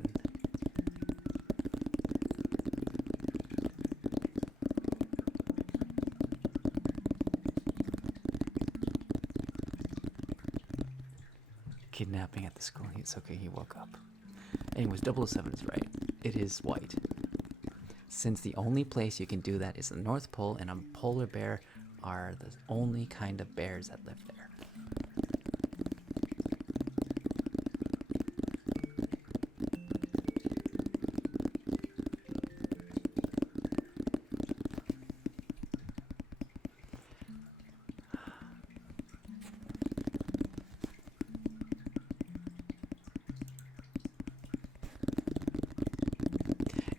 Kidnapping at the school. It's okay, he woke up. Anyways, 007 is right. It is white. Since the only place you can do that is the North Pole, and a polar bear are the only kind of bears that live there.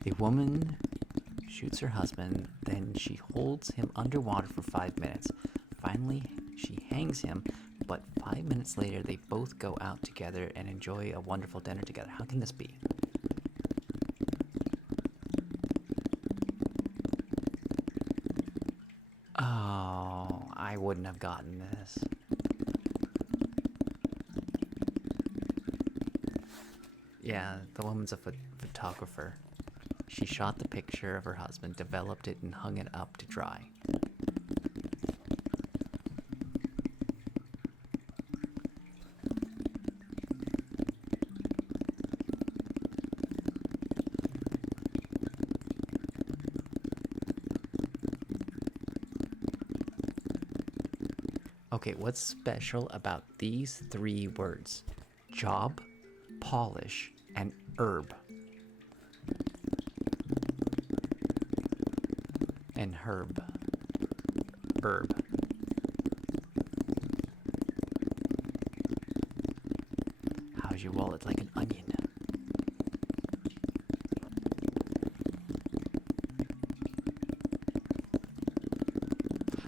A woman shoots her husband, then she holds him underwater for 5 minutes. Finally, she hangs him, but 5 minutes later they both go out together and enjoy a wonderful dinner together. How can this be? Oh, I wouldn't have gotten this. Yeah, the woman's a photographer. She shot the picture of her husband, developed it, and hung it up to dry. Okay, what's special about these 3 words? Job, polish, and herb. And herb. Herb. How's your wallet like an onion?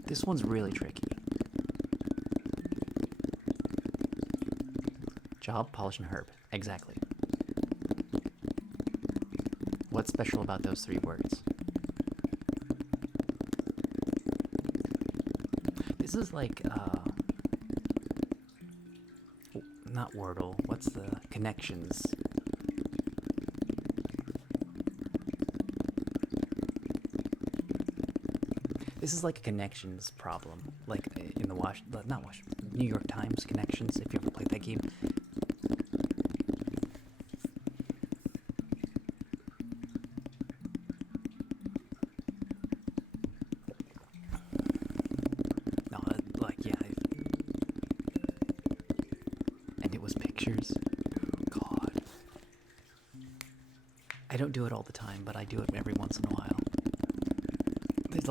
This one's really tricky. Job, polish, and herb. Exactly. What's special about those 3 words? This is like, not Wordle. What's the connections? This is like a connections problem, like in the New York Times connections. If you ever played that game. God. I don't do it all the time, but I do it every once in a while. There's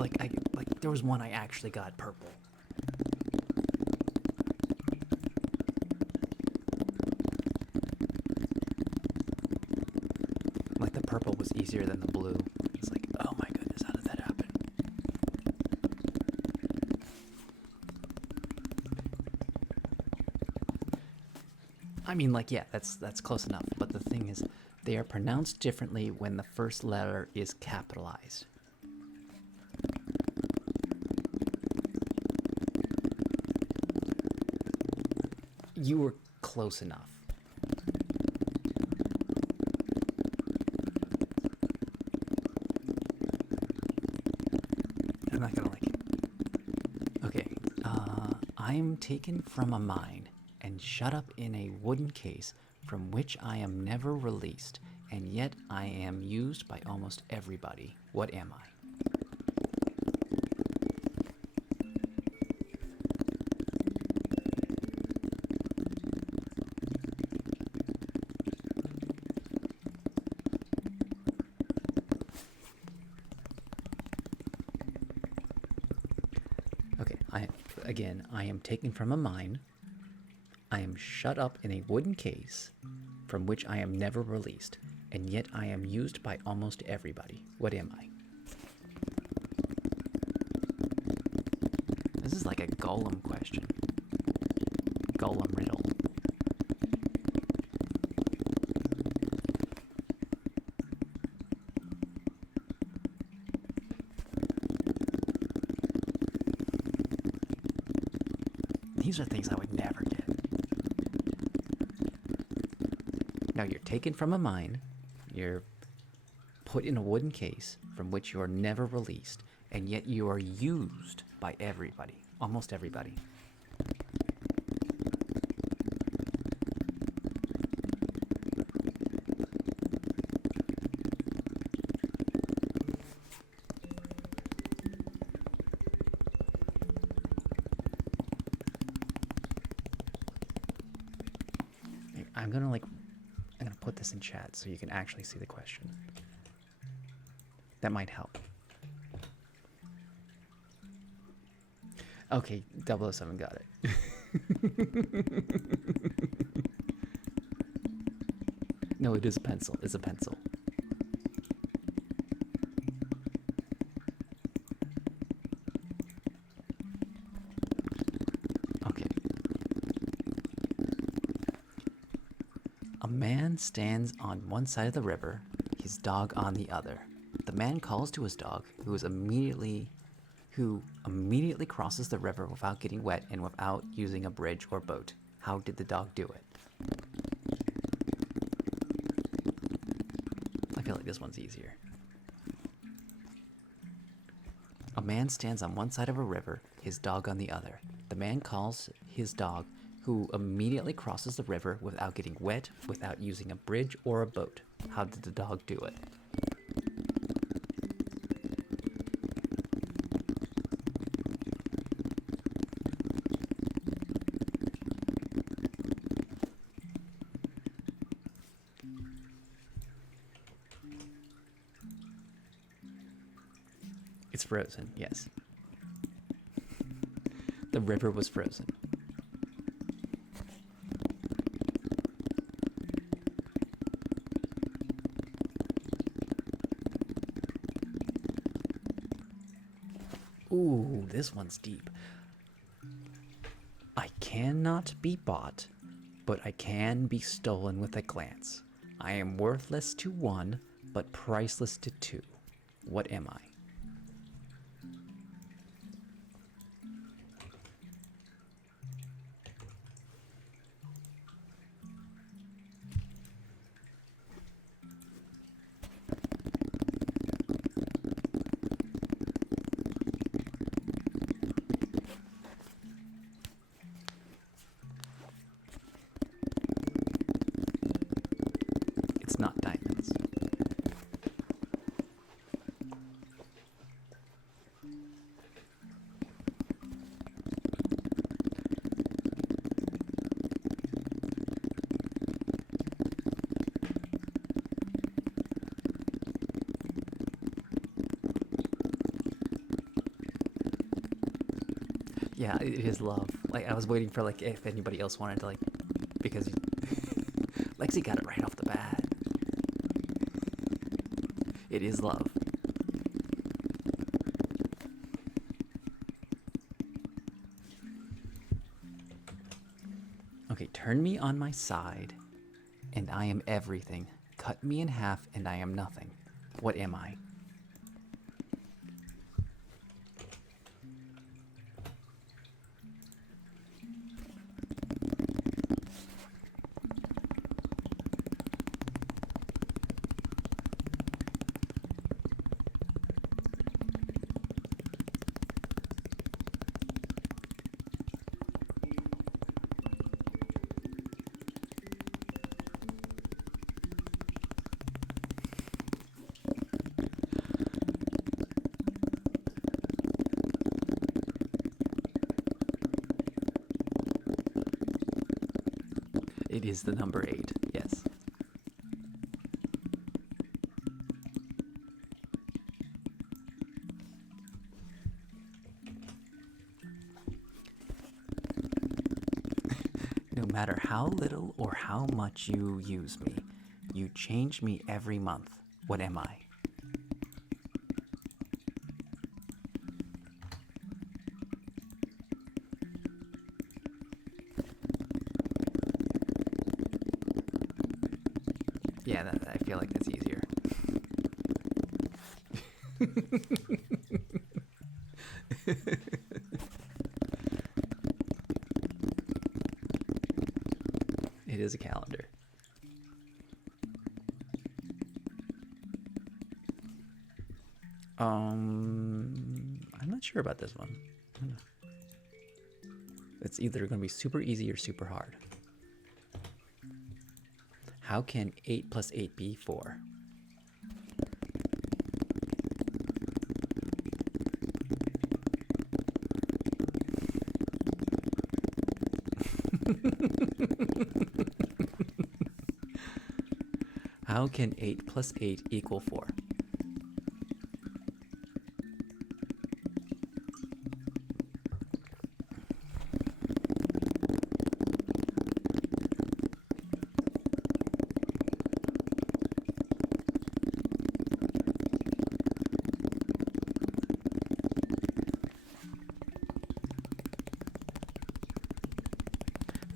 there was one I actually got purple. Like the purple was easier than the blue. It's like, oh my goodness, how did that happen? I mean, like, yeah, that's close enough. But the thing is, they are pronounced differently when the first letter is capitalized. You were close enough. I'm not gonna like it. Okay, I'm taken from a mine and shut up in a wooden case from which I am never released, and yet I am used by almost everybody. What am I? Okay, I am taken from a mine. I am shut up in a wooden case from which I am never released, and yet I am used by almost everybody. What am I? This like a Golem question. Golem riddle. These are things I would never get. Now you're taken from a mine, you're put in a wooden case from which you are never released, and yet you are used by everybody, almost everybody. I'm gonna put this in chat so you can actually see the question. That might help. Okay, 007 got it. No, it is a pencil. It's a pencil. Okay. A man stands on one side of the river, his dog on the other. The man calls to his dog, who immediately crosses the river without getting wet and without using a bridge or boat. How did the dog do it? I feel like this one's easier. A man stands on one side of a river, his dog on the other. The man calls his dog, who immediately crosses the river without getting wet, without using a bridge or a boat. How did the dog do it? It's frozen, yes. The river was frozen. Ooh, this one's deep. I cannot be bought, but I can be stolen with a glance. I am worthless to one, but priceless to two. What am I? It's not diamonds. Yeah, it is love. Like, I was waiting for, like, if anybody else wanted to, like, because Lexi got it right off the bat. It is love. Okay, turn me on my side, and I am everything. Cut me in half, and I am nothing. What am I? It is the number 8, yes. No matter how little or how much you use me, you change me every month. What am I? Yeah, I feel like that's easier. It is a calendar. I'm not sure about this one. It's either going to be super easy or super hard. How can 8 plus 8 be 4? How can 8 plus 8 equal 4?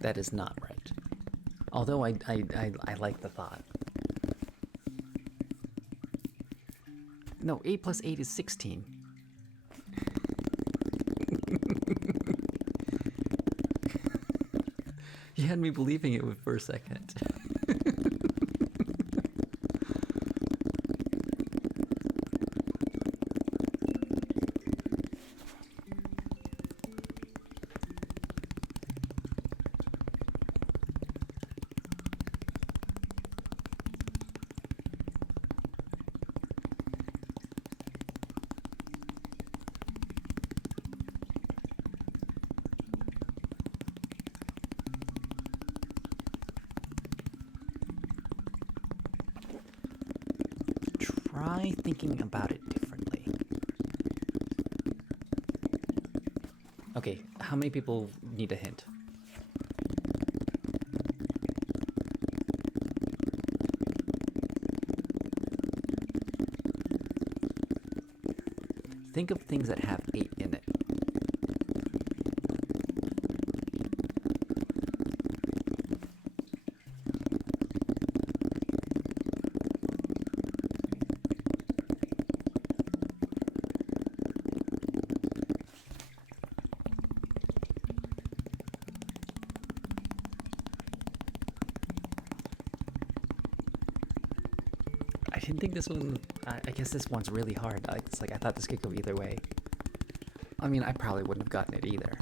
That is not right. Although I like the thought. No, 8 plus 8 is 16. You had me believing it for a second. Try thinking about it differently. Okay, how many people need a hint? Think of things that have 8 in it. I didn't think this one. I guess this one's really hard. It's like I thought this could go either way. I mean, I probably wouldn't have gotten it either.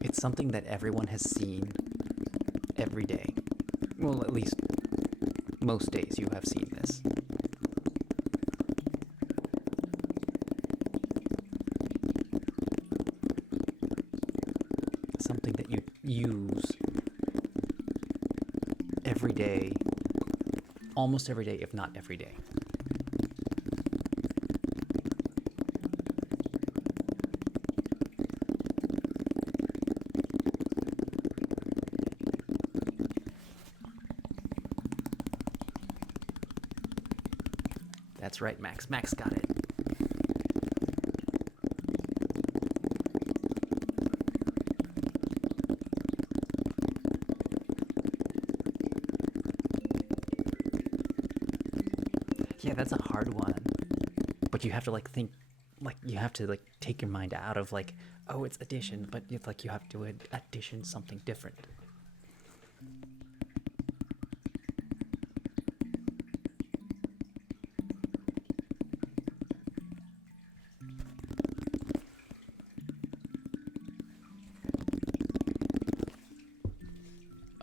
It's something that everyone has seen every day. Well, at least most days you have seen this. Something that you use every day, almost every day, if not every day. That's right, Max. Max got it. Yeah, that's a hard one. But you have to like think, like you have to like take your mind out of like, oh, it's addition, but it's like you have to addition something different.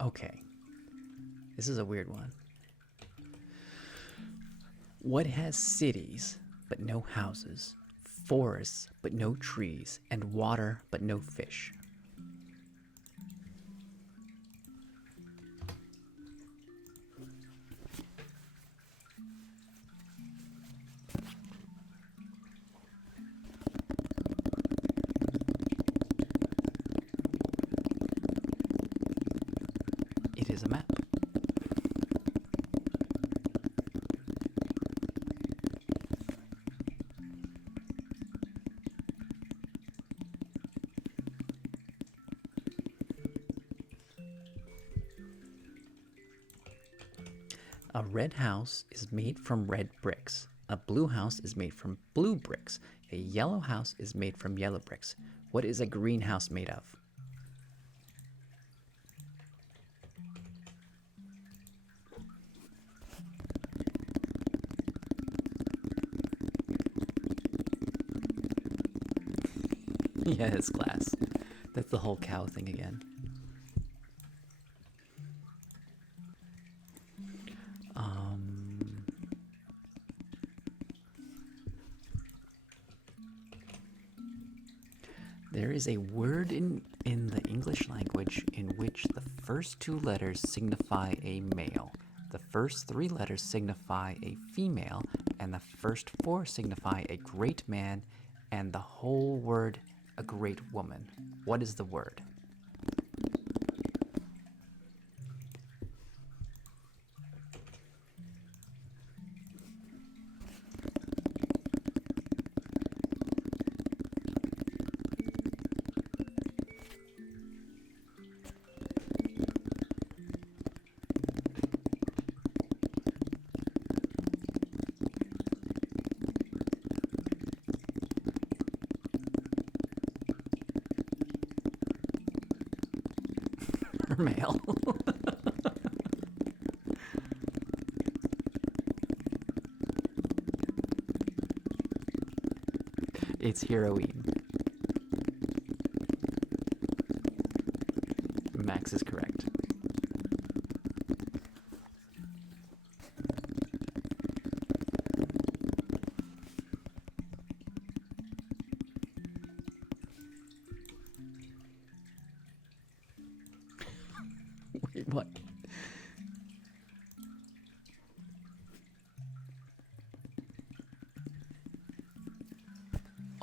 Okay. This is a weird one. What has cities but no houses, forests but no trees, and water but no fish? It is a map. A red house is made from red bricks. A blue house is made from blue bricks. A yellow house is made from yellow bricks. What is a green house made of? Yes, class. That's the whole cow thing again. There is a word in the English language in which the first two letters signify a male, the first three letters signify a female, and the first four signify a great man, and the whole word a great woman. What is the word? Male. It's heroine. Max is correct. Wait, what?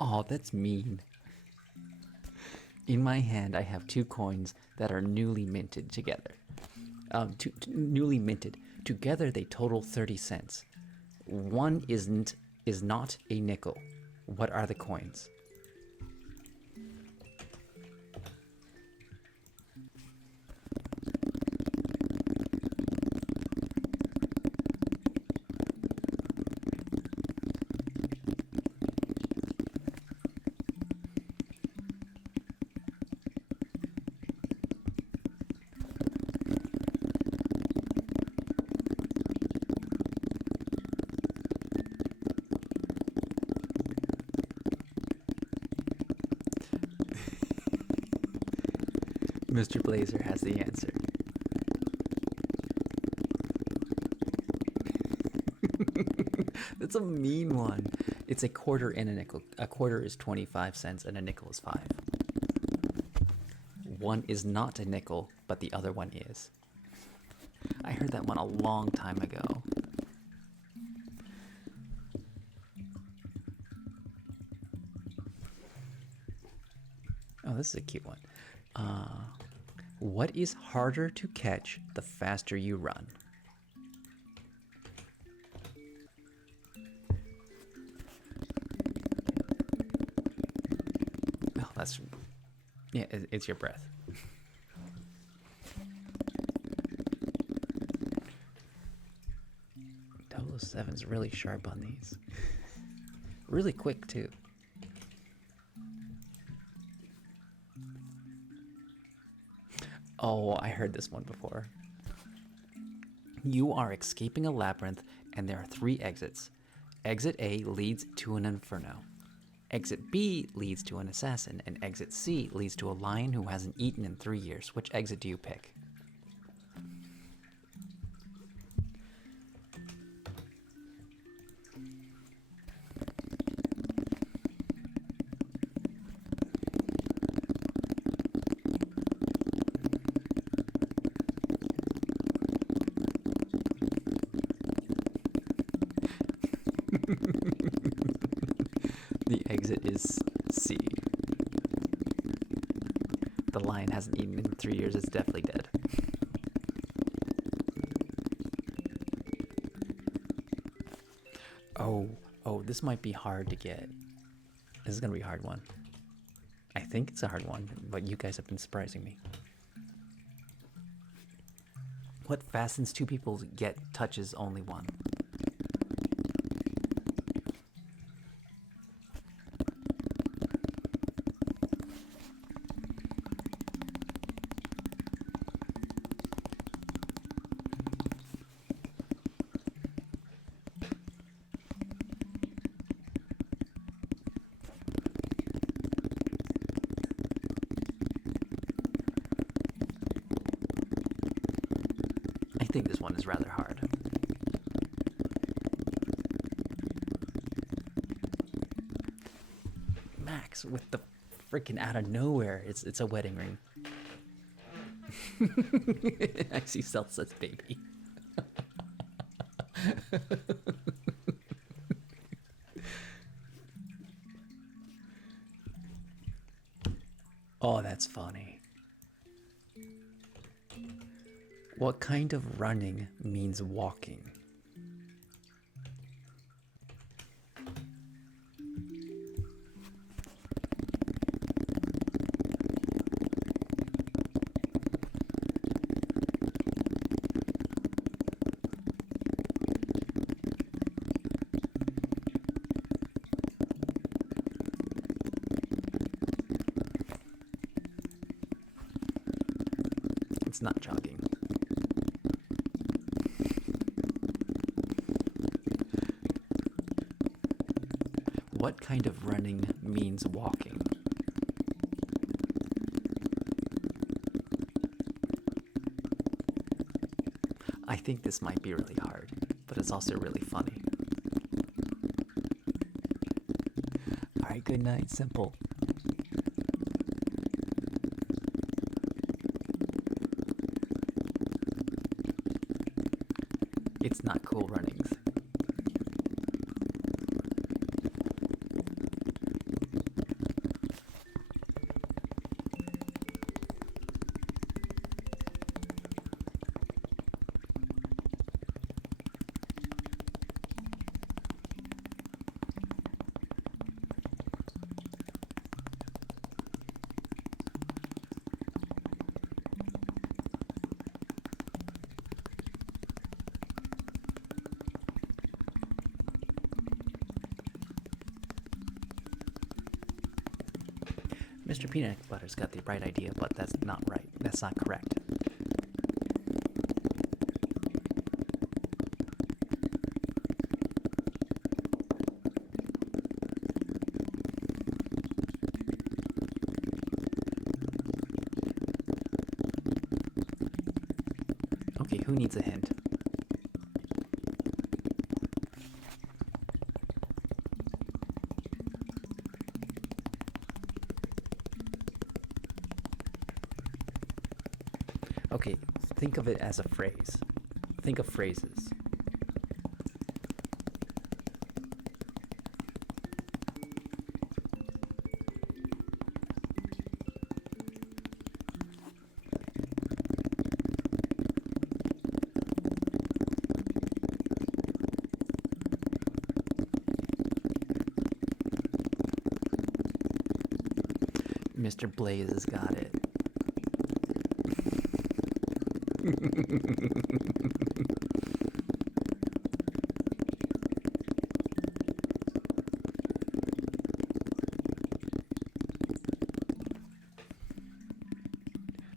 Oh, that's mean. In my hand, I have two coins that are newly minted together. Newly minted. Together, they total 30 cents. One is not a nickel. What are the coins? Mr. Blazer has the answer. That's a mean one. It's a quarter and a nickel. A quarter is 25 cents and a nickel is 5. One is not a nickel, but the other one is. I heard that one a long time ago. Oh, this is a cute one. What is harder to catch the faster you run? Oh, that's... Yeah, it's your breath. 007's really sharp on these. Really quick, too. Oh, I heard this one before. You are escaping a labyrinth, and there are 3 exits. Exit A leads to an inferno. Exit B leads to an assassin, and exit C leads to a lion who hasn't eaten in 3 years. Which exit do you pick? The exit is C. The lion hasn't eaten in 3 years. It's definitely dead. Oh, this might be hard to get. This is gonna be a hard one. I think it's a hard one, but you guys have been surprising me. What fastens two people yet touches only one? I think this one is rather hard. Max, with the freaking out of nowhere, it's a wedding ring. I see Stealth says baby. Oh, that's funny. What kind of running means walking? It's not jogging. What kind of running means walking? I think this might be really hard, but it's also really funny. Alright, good night, Simple. It's not Cool Runnings. Mr. Peanut Butter's got the right idea, but that's not right. That's not correct. Okay, who needs a hint? Okay, think of it as a phrase. Think of phrases. Mr. Blaze has got it.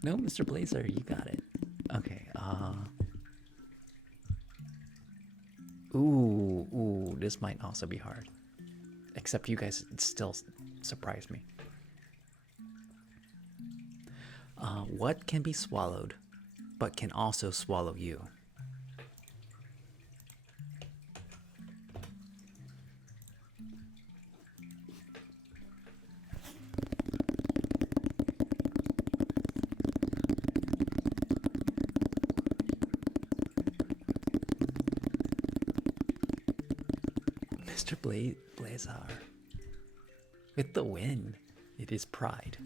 No, Mr. Blazer, you got it. Okay, Ooh, this might also be hard. Except you guys still surprised me. What can be swallowed, but can also swallow you? Mr. Blazar. With the win, it is pride.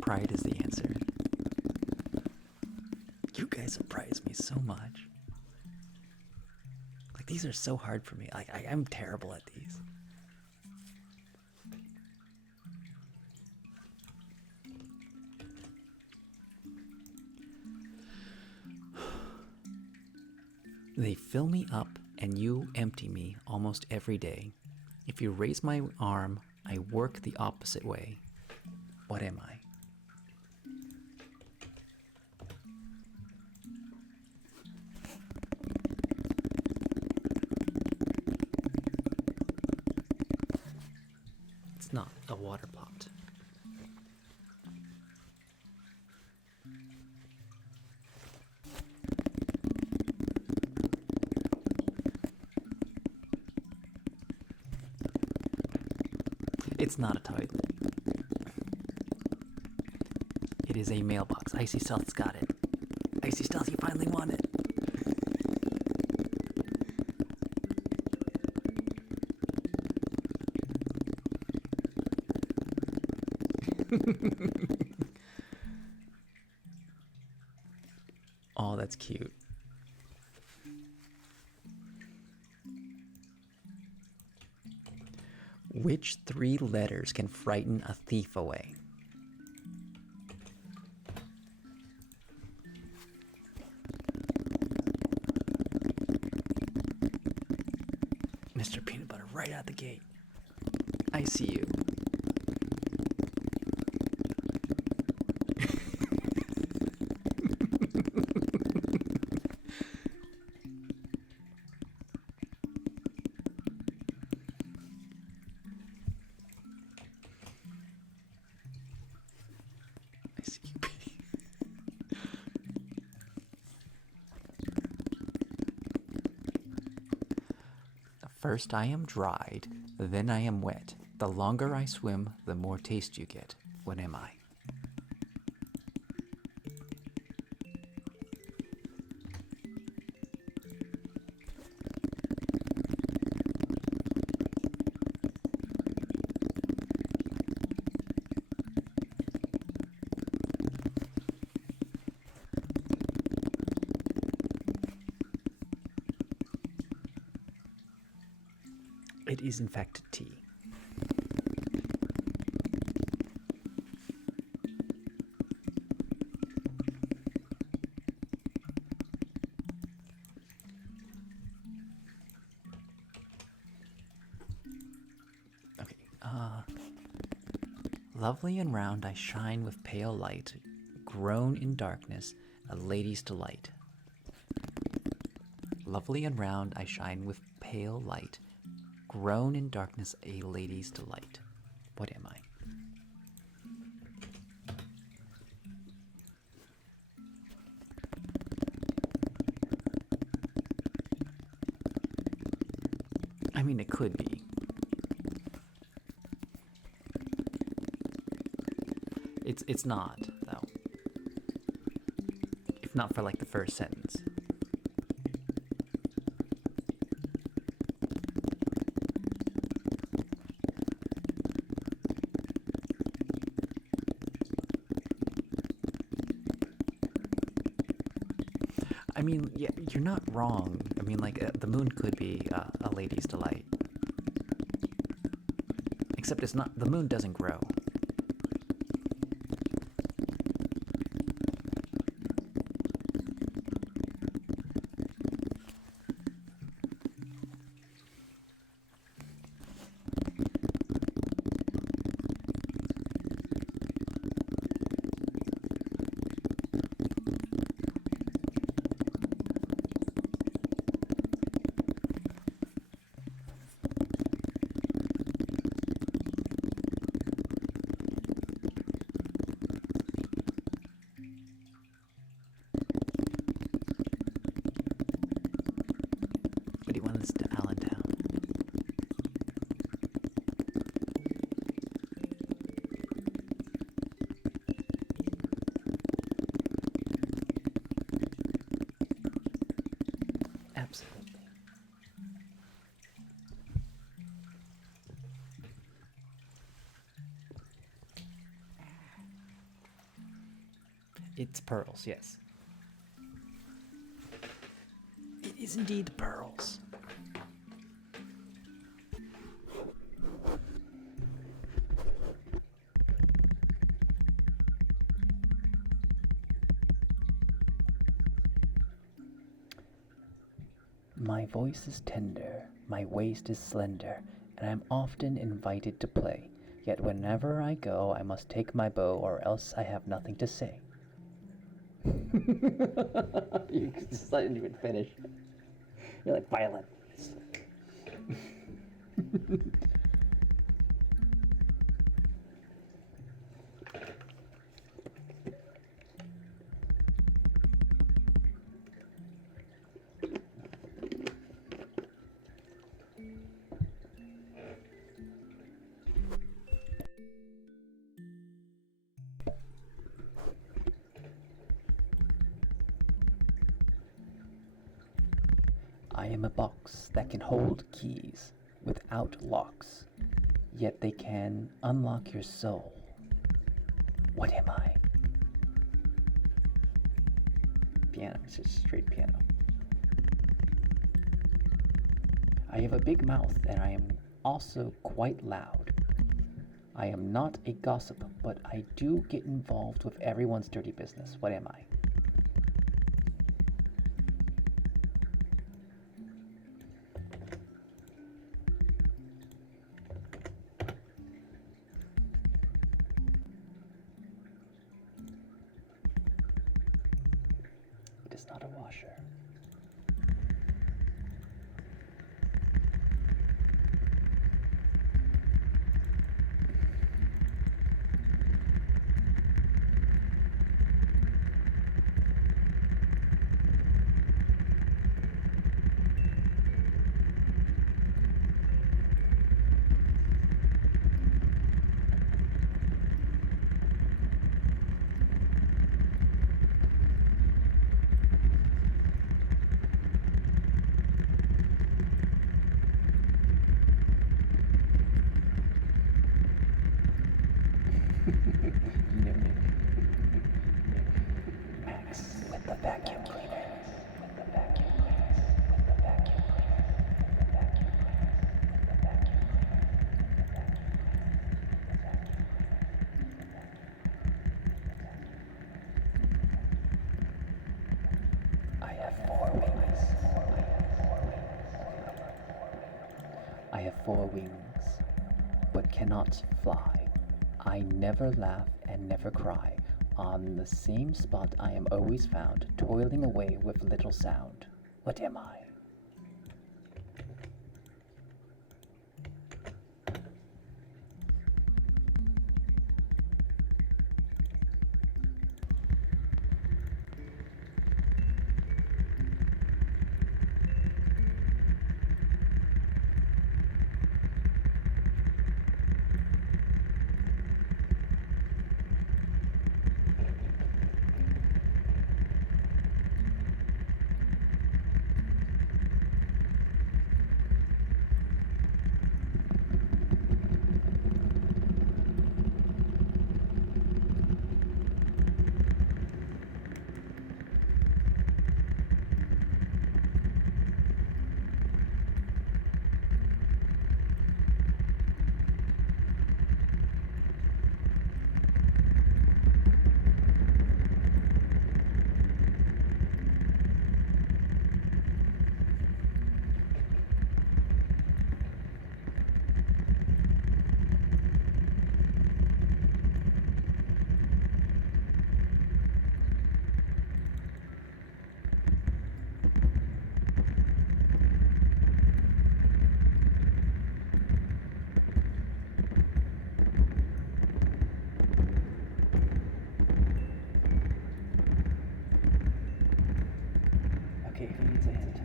Pride is the answer. You guys surprise me so much. Like, these are so hard for me. I'm terrible at these. They fill me up and you empty me almost every day. If you raise my arm, I work the opposite way. What am I? It's not a water pot. It's not a toilet. It is a mailbox. Icy Stealth's got it. Icy Stealth, you finally won it. Oh, that's cute. Which 3 letters can frighten a thief away? Mr. Peanut Butter, right out the gate. I see you. I see you. First I am dried, then I am wet. The longer I swim, the more taste you get. What am I? It is in fact tea. Okay, lovely and round I shine with pale light, grown in darkness, a lady's delight. Lovely and round I shine with pale light, grown in darkness, a lady's delight. What am I? I mean, it could be. It's not, though. If not for, like, the first sentence. I mean, yeah, you're not wrong. I mean, like, the moon could be a lady's delight. Except it's not, the moon doesn't grow. But he wanted us to Allentown. Absolutely. It's pearls, yes. It is indeed pearls. My voice is tender, my waist is slender, and I am often invited to play. Yet whenever I go, I must take my bow, or else I have nothing to say. You just didn't even finish. You're like violent. I am a box that can hold keys without locks, yet they can unlock your soul. What am I? Piano, it's just straight piano. I have a big mouth and I am also quite loud. I am not a gossip, but I do get involved with everyone's dirty business. What am I? It is not a washer. Max with the vacuum cleaner. With the vacuum cleaner. With the vacuum cleaner. With the vacuum cleaner. With the vacuum cleaner. I have 4 wings. I have 4 wings, but cannot fly. I never laugh and never cry. On the same spot I am always found, toiling away with little sound. What am I? Okay, who needs a hint?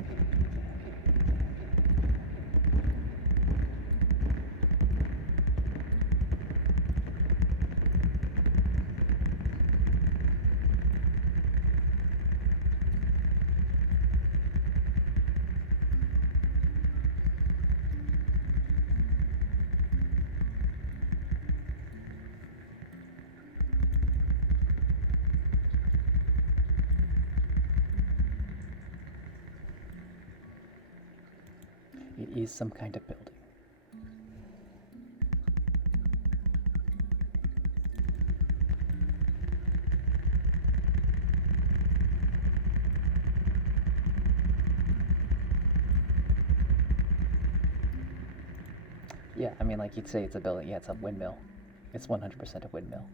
It is some kind of building. Yeah, I mean, like you'd say it's a building. Yeah, it's a windmill. It's 100% a windmill.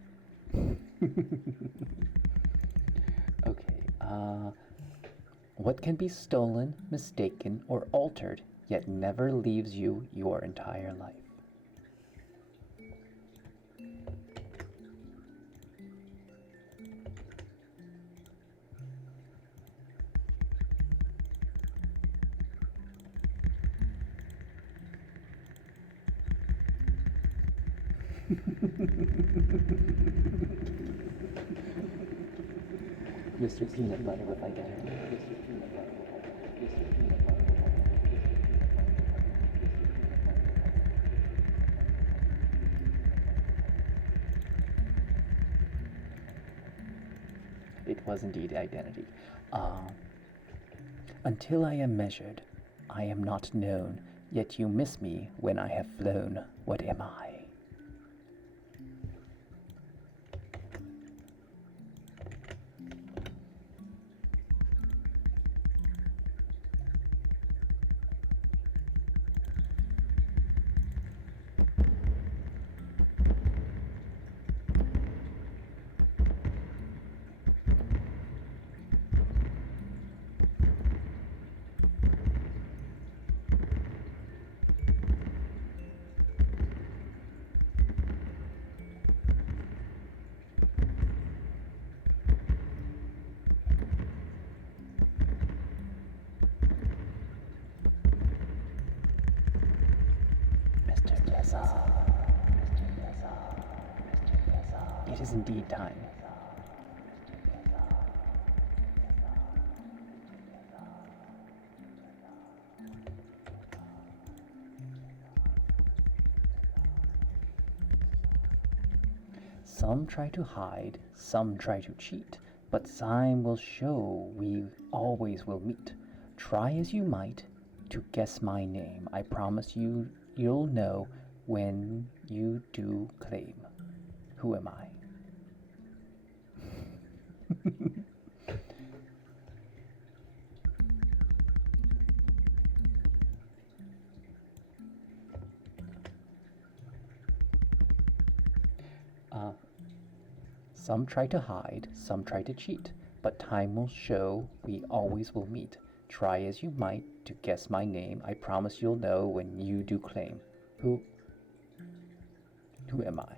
Okay. What can be stolen, mistaken, or altered, yet never leaves you your entire life? Mr. Peanut Butter, if I get it. Mr. Peanut Butter. Mr. Peanut Butter. It was indeed identity. Until I am measured, I am not known, yet you miss me when I have flown. What am I? Mr. Lizard. It is indeed time. Some try to hide, some try to cheat, but time will show we always will meet. Try as you might to guess my name. I promise you, you'll know when you do claim. Who am I? Some try to hide, some try to cheat, but time will show we always will meet. Try as you might to guess my name. I promise you'll know when you do claim. Who am I?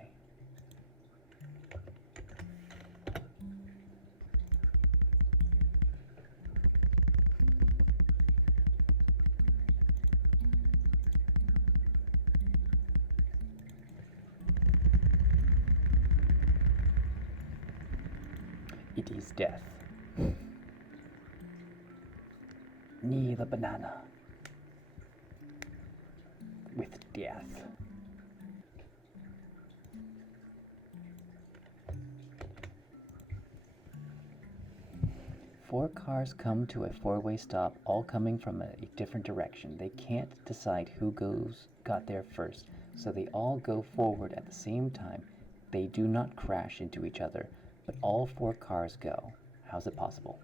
It is death. Knee the banana with death. Four cars come to a four-way stop, all coming from a different direction. They can't decide who got there first, so they all go forward at the same time. They do not crash into each other, but all four cars go. How's it possible?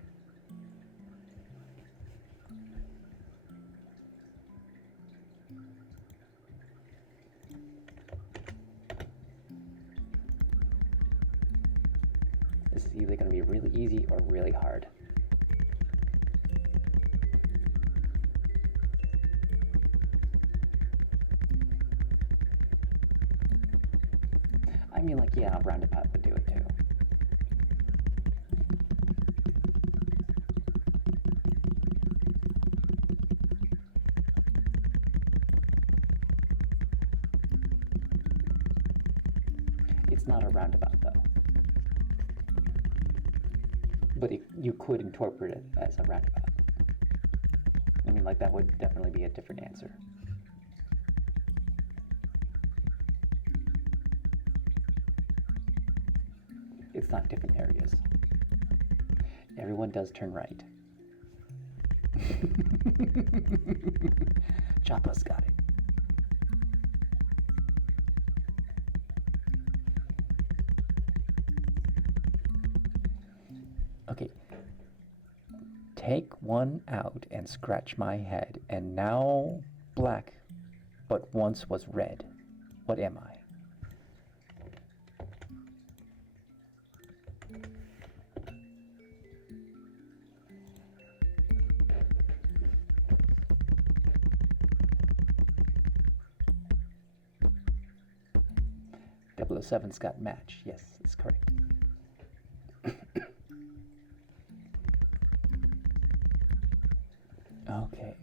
This is either going to be really easy or really hard. I mean, like, yeah, a roundabout would do it too. It's not a roundabout, though. But you could interpret it as a roundabout. I mean, like, that would definitely be a different answer. It's not different areas. Everyone does turn right. Choppa's got it. Okay. Take one out and scratch my head, and now black but once was red. What am I? .007's got match. Yes, that's correct. Okay.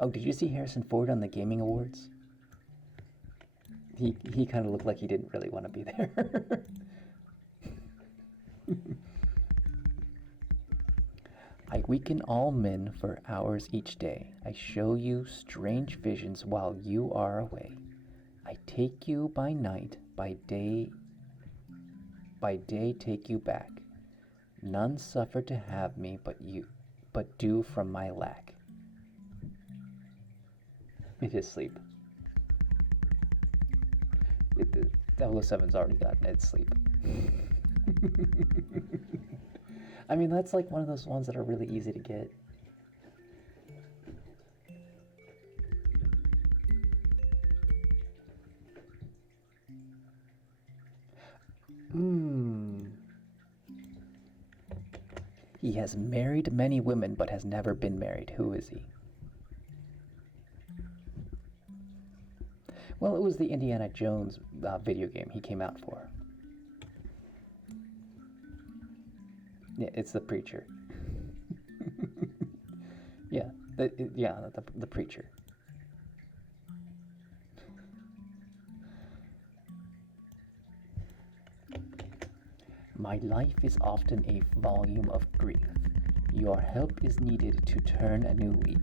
Oh, did you see Harrison Ford on the Gaming Awards? He kind of looked like he didn't really want to be there. I weaken all men for hours each day. I show you strange visions while you are away. I take you by night, by day take you back. None suffer to have me but you, but do from my lack. It is sleep. 007's already gotten its sleep. I mean, that's like one of those ones that are really easy to get. He has married many women but has never been married. Who is he? Well, it was the Indiana Jones video game he came out for. Yeah, it's the preacher. Yeah, the preacher. My life is often a volume of grief. Your help is needed to turn a new leaf.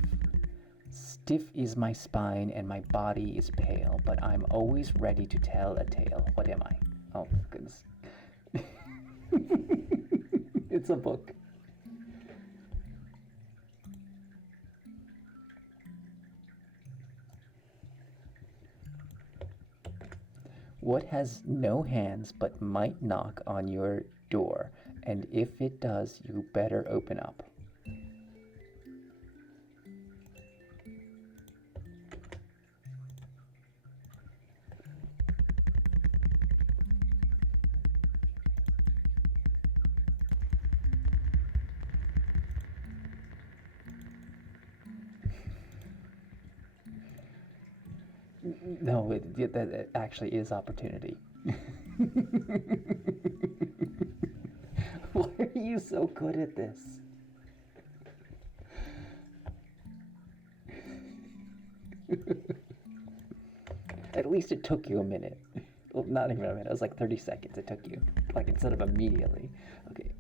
Stiff is my spine and my body is pale, but I'm always ready to tell a tale. What am I? Oh, goodness. It's a book. What has no hands but might knock on your door, and if it does, you better open up. No, that actually is opportunity. Why are you so good at this? At least it took you a minute. Well, not even a minute. It was like 30 seconds. It took you, like, instead of immediately. Okay.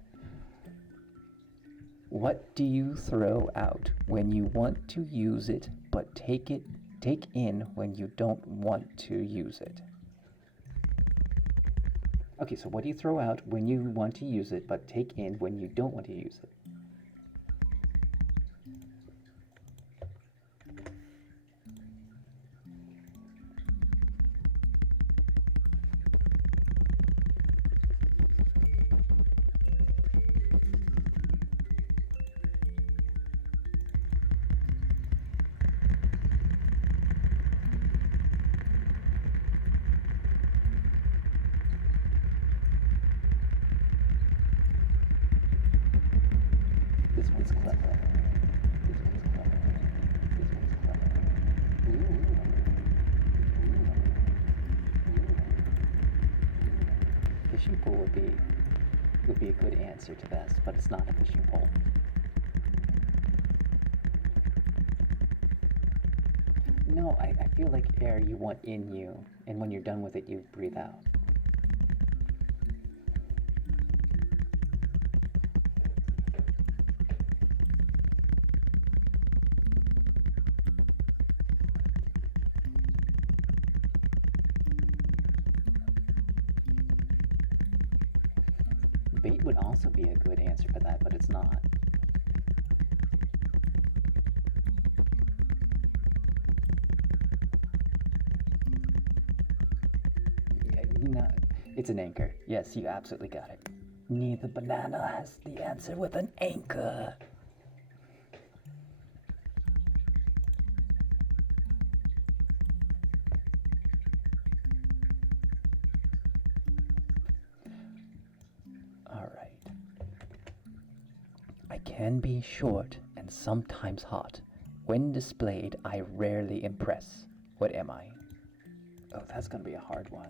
What do you throw out when you want to use it, but take in when you don't want to use it? Okay, so what do you throw out when you want to use it, but take in when you don't want to use it? This one's clever. This one's clever. This one's clever. Ooh. Fishing pole would be a good answer to this, but it's not a fishing pole. No, I feel like air you want in you, and when you're done with it, you breathe out. Bait would also be a good answer for that, but it's not. No, it's an anchor. Yes, you absolutely got it. Neither banana has the answer with an anchor. All right. I can be short and sometimes hot. When displayed, I rarely impress. What am I? Oh, that's gonna be a hard one.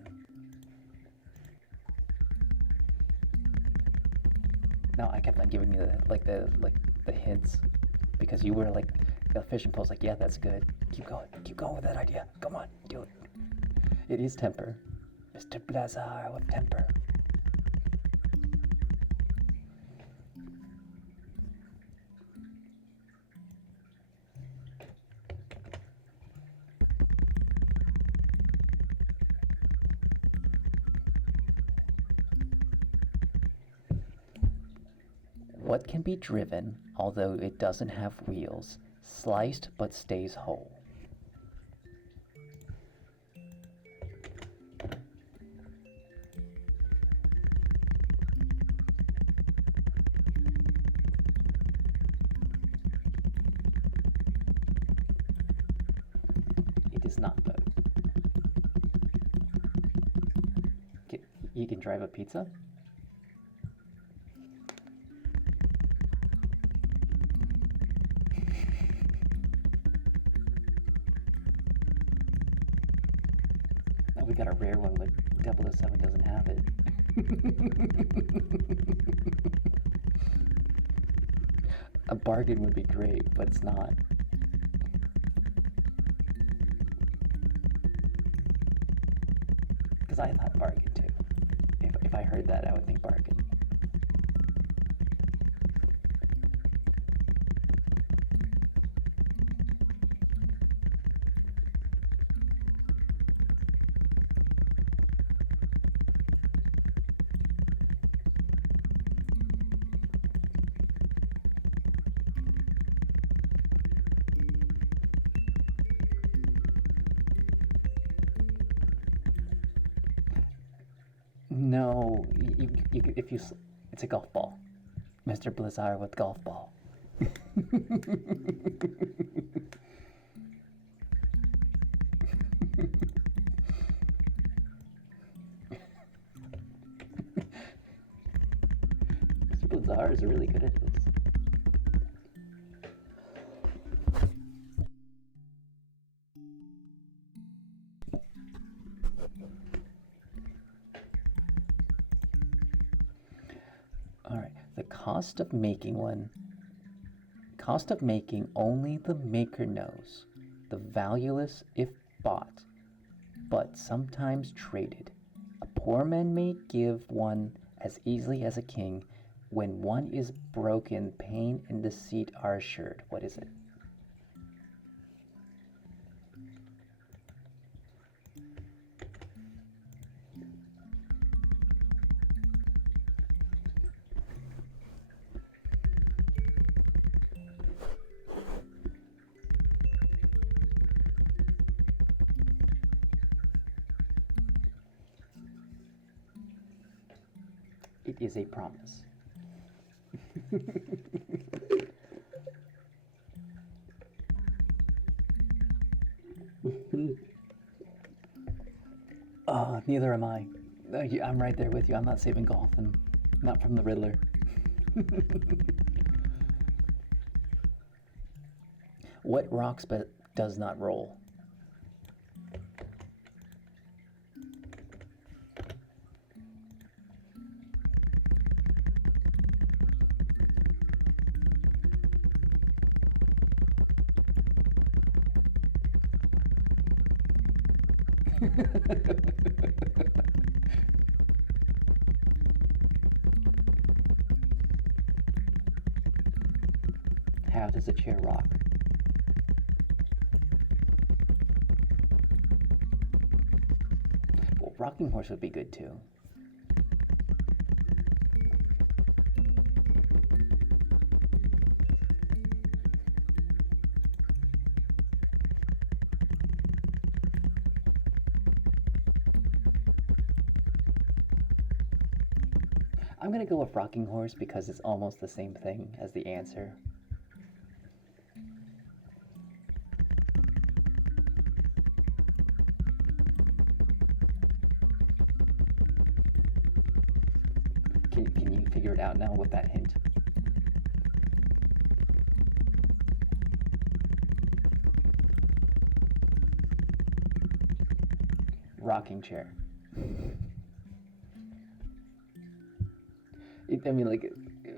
No, I kept on giving you the hints because you were like the fishing pole's like, yeah, that's good. Keep going with that idea. Come on, do it. It is temper, Mr. Blazar with temper. What can be driven, although it doesn't have wheels, sliced but stays whole? It is not, though. You can drive a pizza? We got a rare one, but 007 doesn't have it. A bargain would be great, but it's not. Because I thought bargain too. If I heard that, I would think bargain. No, it's a golf ball. Mr. Blizzard with golf ball. Mr. Blizzard is really good at this. Alright, the cost of making one. Cost of making only the maker knows. The valueless if bought, but sometimes traded. A poor man may give one as easily as a king. When one is broken, pain and deceit are assured. What is it? It is a promise. Neither am I. I'm right there with you. I'm not saving golf, and not from the Riddler. What rocks but does not roll? How does a chair rock? Well, rocking horse would be good too. I'm gonna go with rocking horse because it's almost the same thing as the answer. Can you figure it out now with that hint? Rocking chair. I mean, like,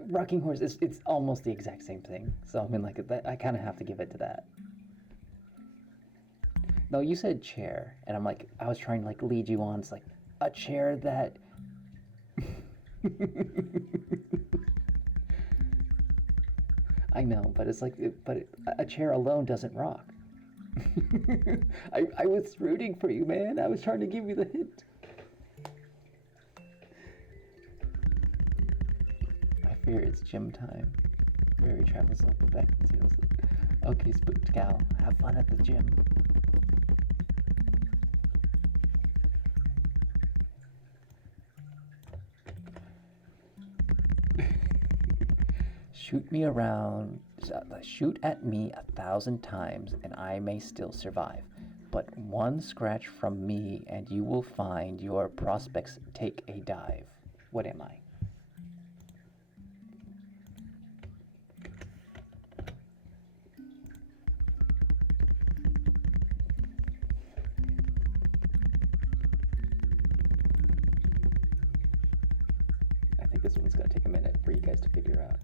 rocking horse is it's almost the exact same thing. So I mean, like, that, I kind of have to give it to that. No, you said chair, and I'm like, I was trying to like lead you on. It's like a chair that. I know, but it's like, a chair alone doesn't rock. I was rooting for you, man. I was trying to give you the hint. I fear it's gym time. Fairy travels up the back and sails. Okay, spooked gal, have fun at the gym. Shoot at me 1,000 times, and I may still survive. But one scratch from me, and you will find your prospects take a dive. What am I? I think this one's gonna take a minute for you guys to figure out.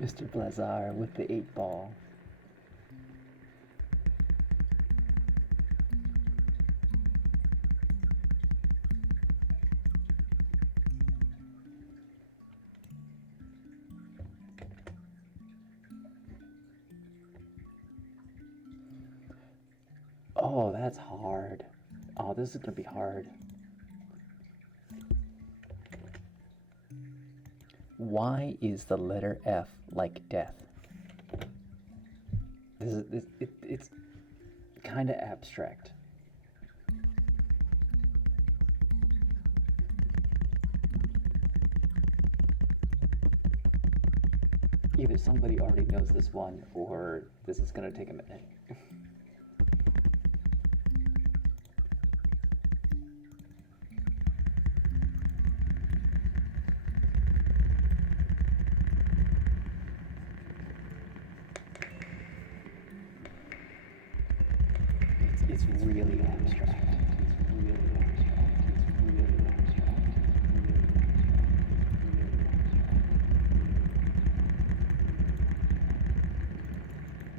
Mr. Blazar with the 8-ball. Oh, that's hard. Oh, this is gonna be hard. Why is the letter F like death? It's kind of abstract. Either somebody already knows this one, or this is gonna take a minute. It's really abstract.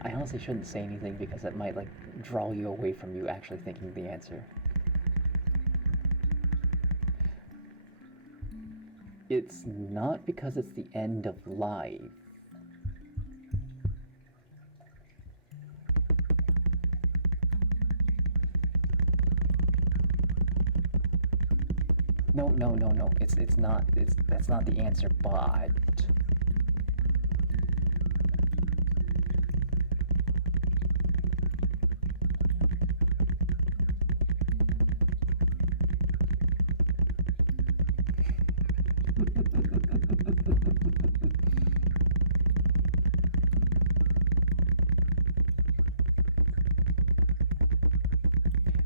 I honestly shouldn't say anything because that might like draw you away from you actually thinking the answer. It's not because it's the end of life. No. It's not. That's not the answer. But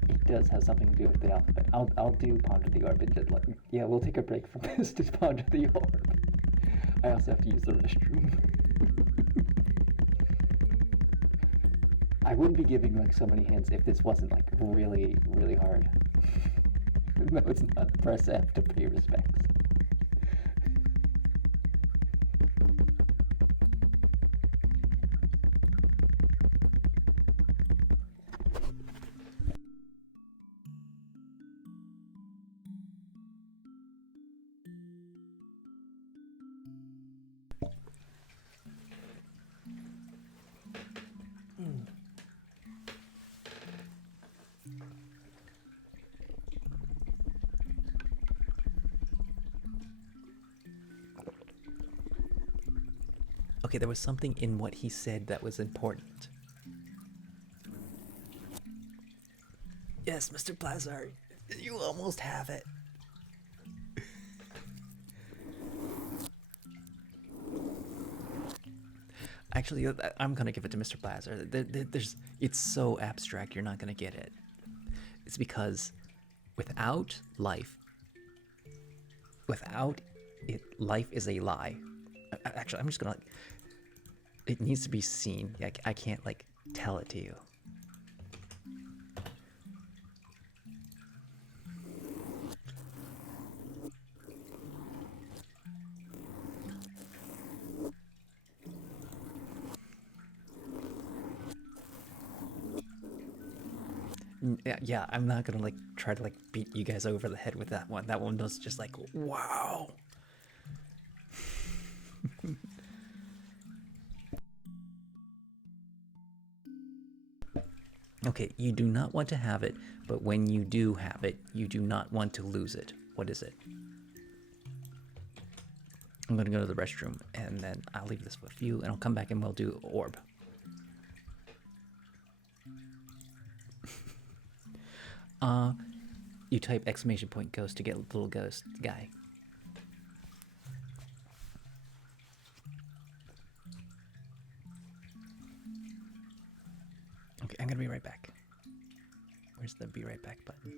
it does have something to do with the alphabet. I'll do ponder the orb. Yeah, we'll take a break from this to ponder the orb. I also have to use the restroom. I wouldn't be giving like so many hints if this wasn't like really, really hard. No, it's not. Press F to pay respects. Okay, there was something in what he said that was important. Yes, Mr. Plazar, you almost have it. Actually, I'm gonna give it to Mr. Plazar. It's so abstract, you're not gonna get it. It's because without life, without it, life is a lie. Actually, I'm just gonna. It needs to be seen. I can't like tell it to you. Yeah, I'm not gonna like try to like beat you guys over the head with that one. That one was just like, wow. Okay, you do not want to have it, but when you do have it, you do not want to lose it. What is it? I'm gonna go to the restroom and then I'll leave this with you and I'll come back and we'll do orb. You type exclamation point ghost to get little ghost guy. Okay, I'm gonna be right back. Where's the be right back button?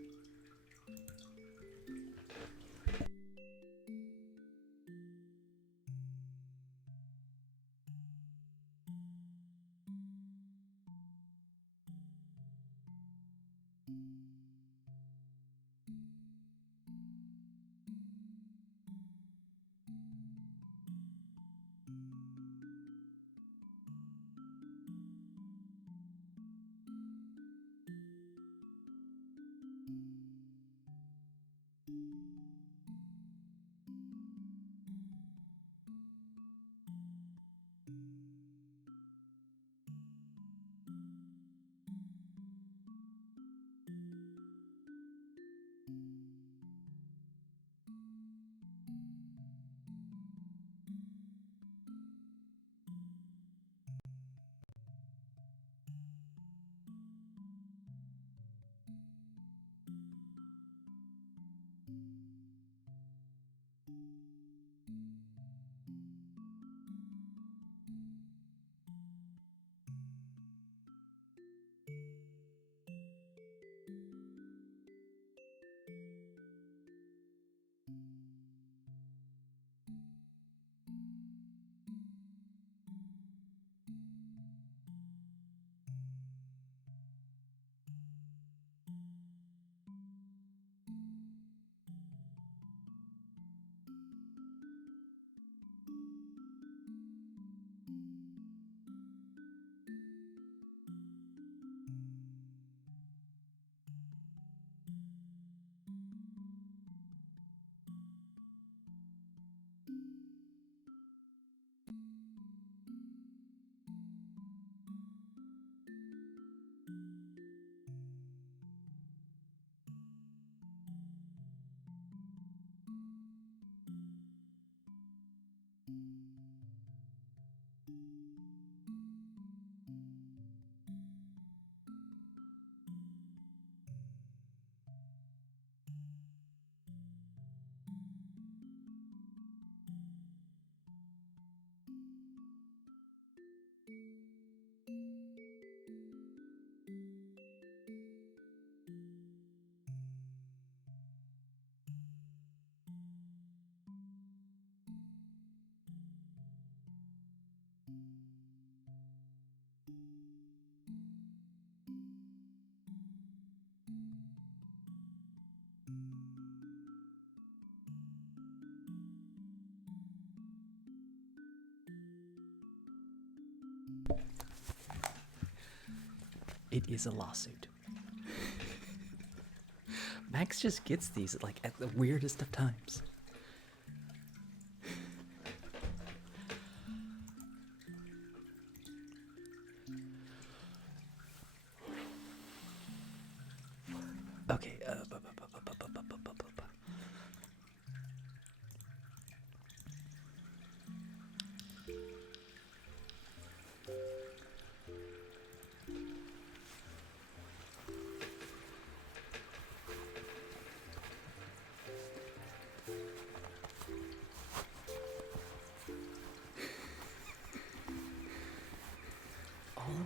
It is a lawsuit. Max just gets these like at the weirdest of times. Okay,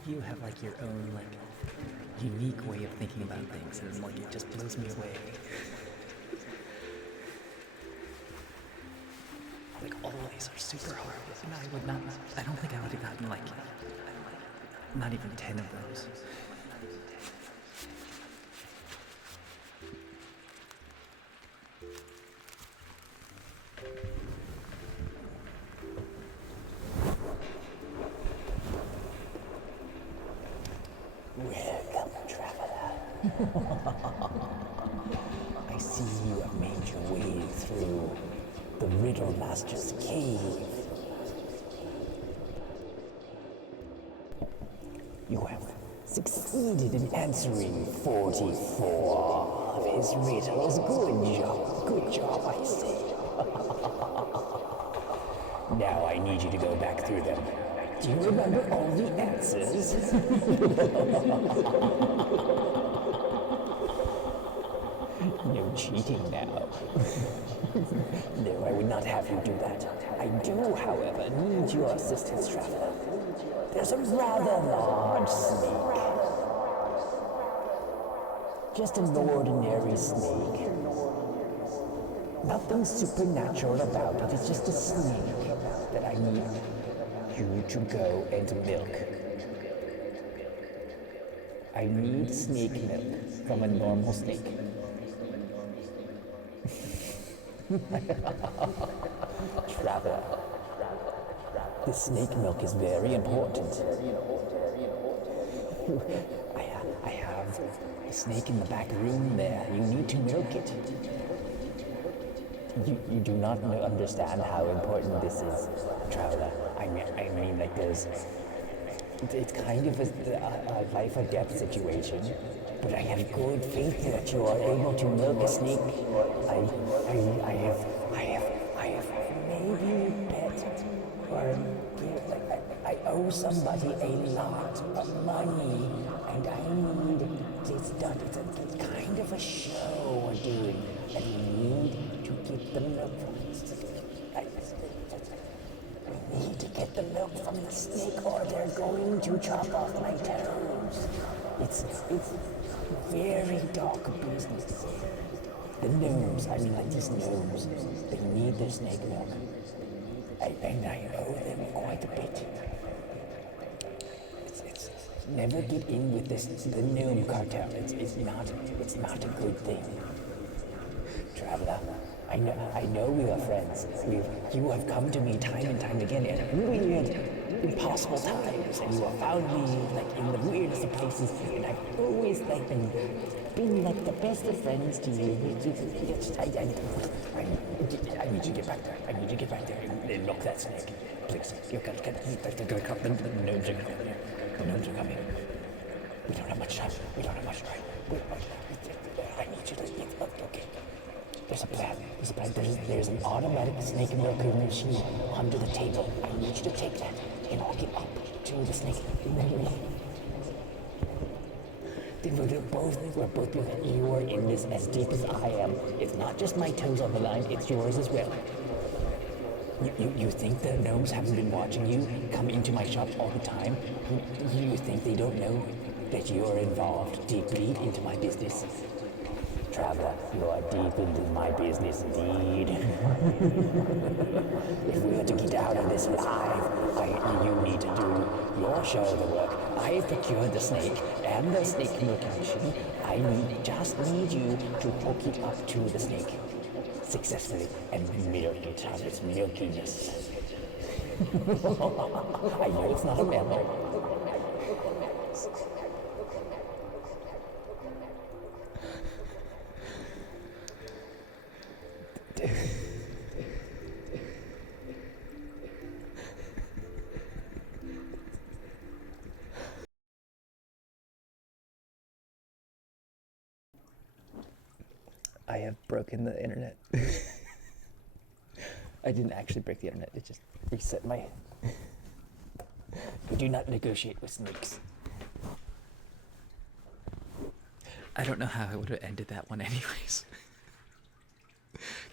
of you have like your own like unique way of thinking about things, and like it just blows me away. Like all of these are super hard, and I don't think I would have gotten like not even 10 of those. Welcome, traveler. I see you have made your way through the Riddle Master's cave. You have succeeded in answering 44 of his riddles. Good job, I say. Now I need you to go back through them. Do you remember all the answers? No cheating now. No, I would not have you do that. I do, however, need your assistance, traveler. There's a rather large snake. Just an ordinary snake. Nothing supernatural about it. It's just a snake that I need you to go and milk. I need snake milk from a normal snake. Traveler, the snake milk is very important. I have a snake in the back room there. You need to milk it. You do not understand how important this is, traveler. I mean, like it's kind of a life or death situation, but I have good faith that you are able to milk a snake. I have maybe bet or I owe somebody a lot of money, and I need this done. It's kind of a show we're doing, and we need to get the milk. We need to get the milk from the snake, or they're going to chop off my toes. It's very dark business. The gnomes, I mean, like these gnomes, they need their snake milk. And I owe them quite a bit. Never get in with the gnome cartel. It's not a good thing. Traveler, I know we are friends. You have come to me time and time again at weird, impossible times, and you have found me like in the weirdest of places, and I've always like been like the best of friends to you. I need you to get back there. I need you to get back there and look that snake. Please, you're gonna come. The gnomes are coming. The gnomes are coming. We don't have much time. Right? I need you to get up. Okay. There's a plan. There's an automatic snake milking machine under the table. I need you to take that and walk it up to the snake. Then we're both you are in this as deep as I am. It's not just my toes on the line, it's yours as well. You think the gnomes haven't been watching you come into my shop all the time? You think they don't know that you're involved deeply into my business? Traveler, you are deep into my business indeed. If we are to get out of this alive, you need to do your share of the work. I have procured the snake and the snake milking machine. I just need you to hook it up to the snake successfully and milk it out of its milkiness. I know it's not a mammal. I have broken the internet. I didn't actually break the internet, it just reset my... We do not negotiate with snakes. I don't know how I would have ended that one anyways.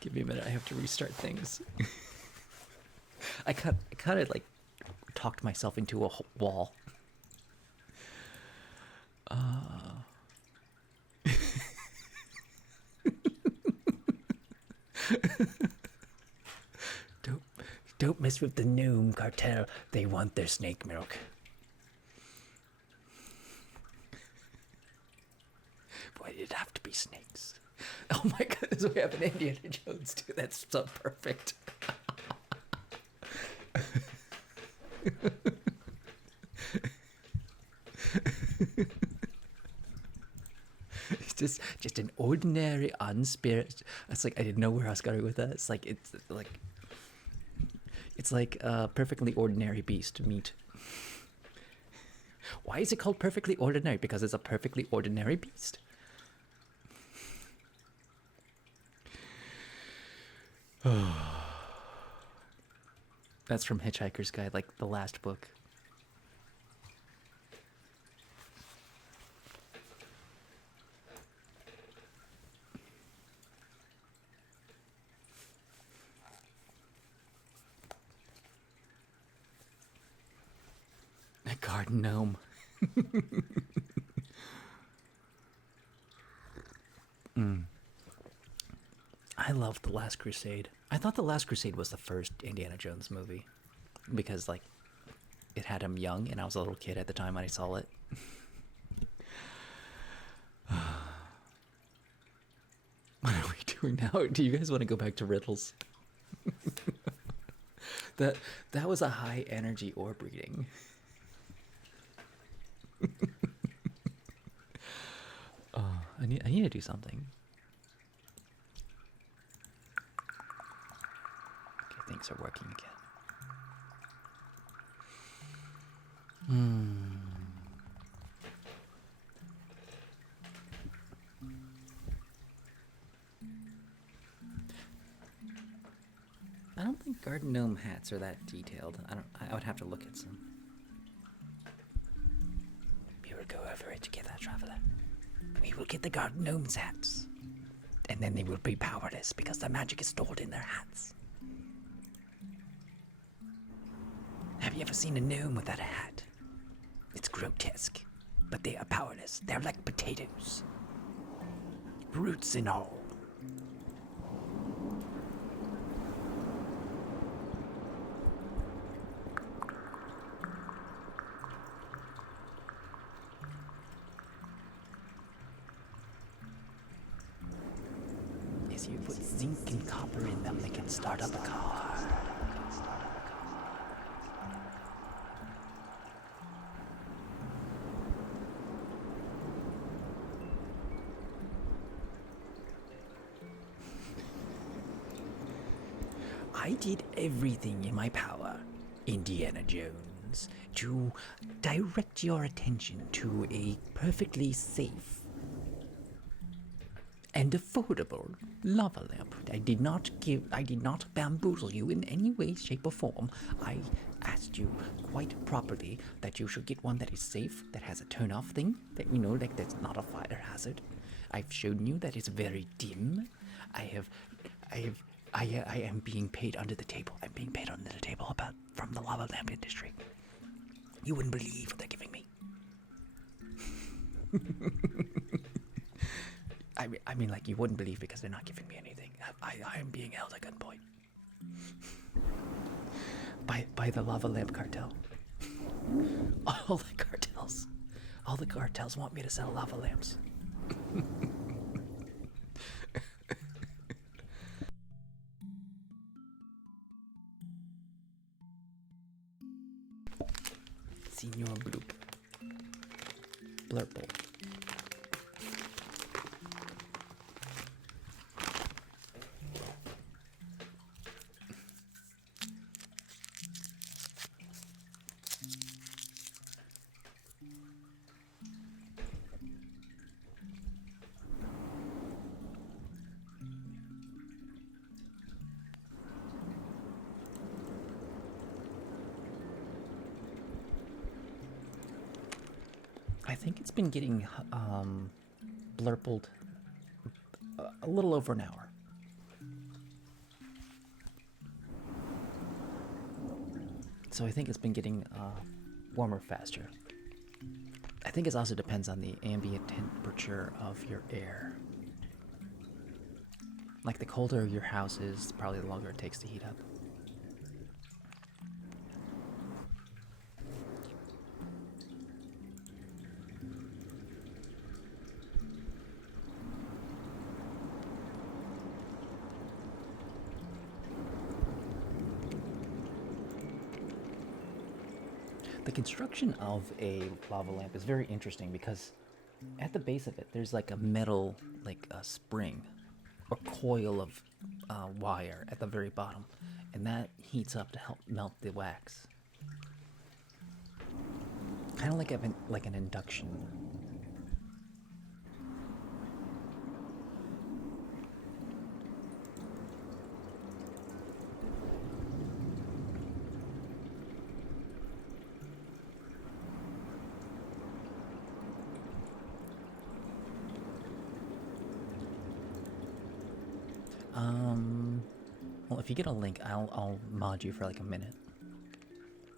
Give me a minute, I have to restart things. I kind of like talked myself into a wall. Don't, don't mess with the gnome cartel. They want their snake milk. Why did it have to be snakes? Oh my goodness, we have an Indiana Jones too. That's so perfect. It's just an ordinary unspirit. It's like I didn't know where I was going with that. It's like a perfectly ordinary beast meat. Why is it called perfectly ordinary? Because it's a perfectly ordinary beast. That's from Hitchhiker's Guide, like the last book. A garden gnome. I loved The Last Crusade. I thought The Last Crusade was the first Indiana Jones movie because, like, it had him young, and I was a little kid at the time when I saw it. What are we doing now? Do you guys want to go back to riddles? That was a high energy orb reading. I need to do something. Okay, things are working again. I don't think garden gnome hats are that detailed. I would have to look at some. We will go over it together, traveler. We will get the garden gnome's hats. And then they will be powerless because the magic is stored in their hats. Have you ever seen a gnome without a hat? It's grotesque, but they are powerless. They're like potatoes. Roots and all. As you put zinc and copper in them, they can start up a car. I did everything in my power, Indiana Jones, to direct your attention to a perfectly safe and affordable lava lamp. I did not bamboozle you in any way, shape, or form. I asked you quite properly that you should get one that is safe, that has a turn-off thing, that like that's not a fire hazard. I've shown you that it's very dim. I am being paid under the table. I'm being paid under the table from the lava lamp industry. You wouldn't believe what they're giving me. I mean, like, you wouldn't believe because they're not giving me anything. I am being held at gunpoint. By the lava lamp cartel. All the cartels want me to sell lava lamps. Senor Bloop. Blurple. I think it's been getting blurpled a little over an hour. So I think it's been getting warmer faster. I think it also depends on the ambient temperature of your air. Like the colder your house is, probably the longer it takes to heat up. The construction of a lava lamp is very interesting because at the base of it, there's like a metal, like a spring or coil of wire at the very bottom, and that heats up to help melt the wax. Kind of like an induction. Well, if you get a link, I'll mod you for like a minute.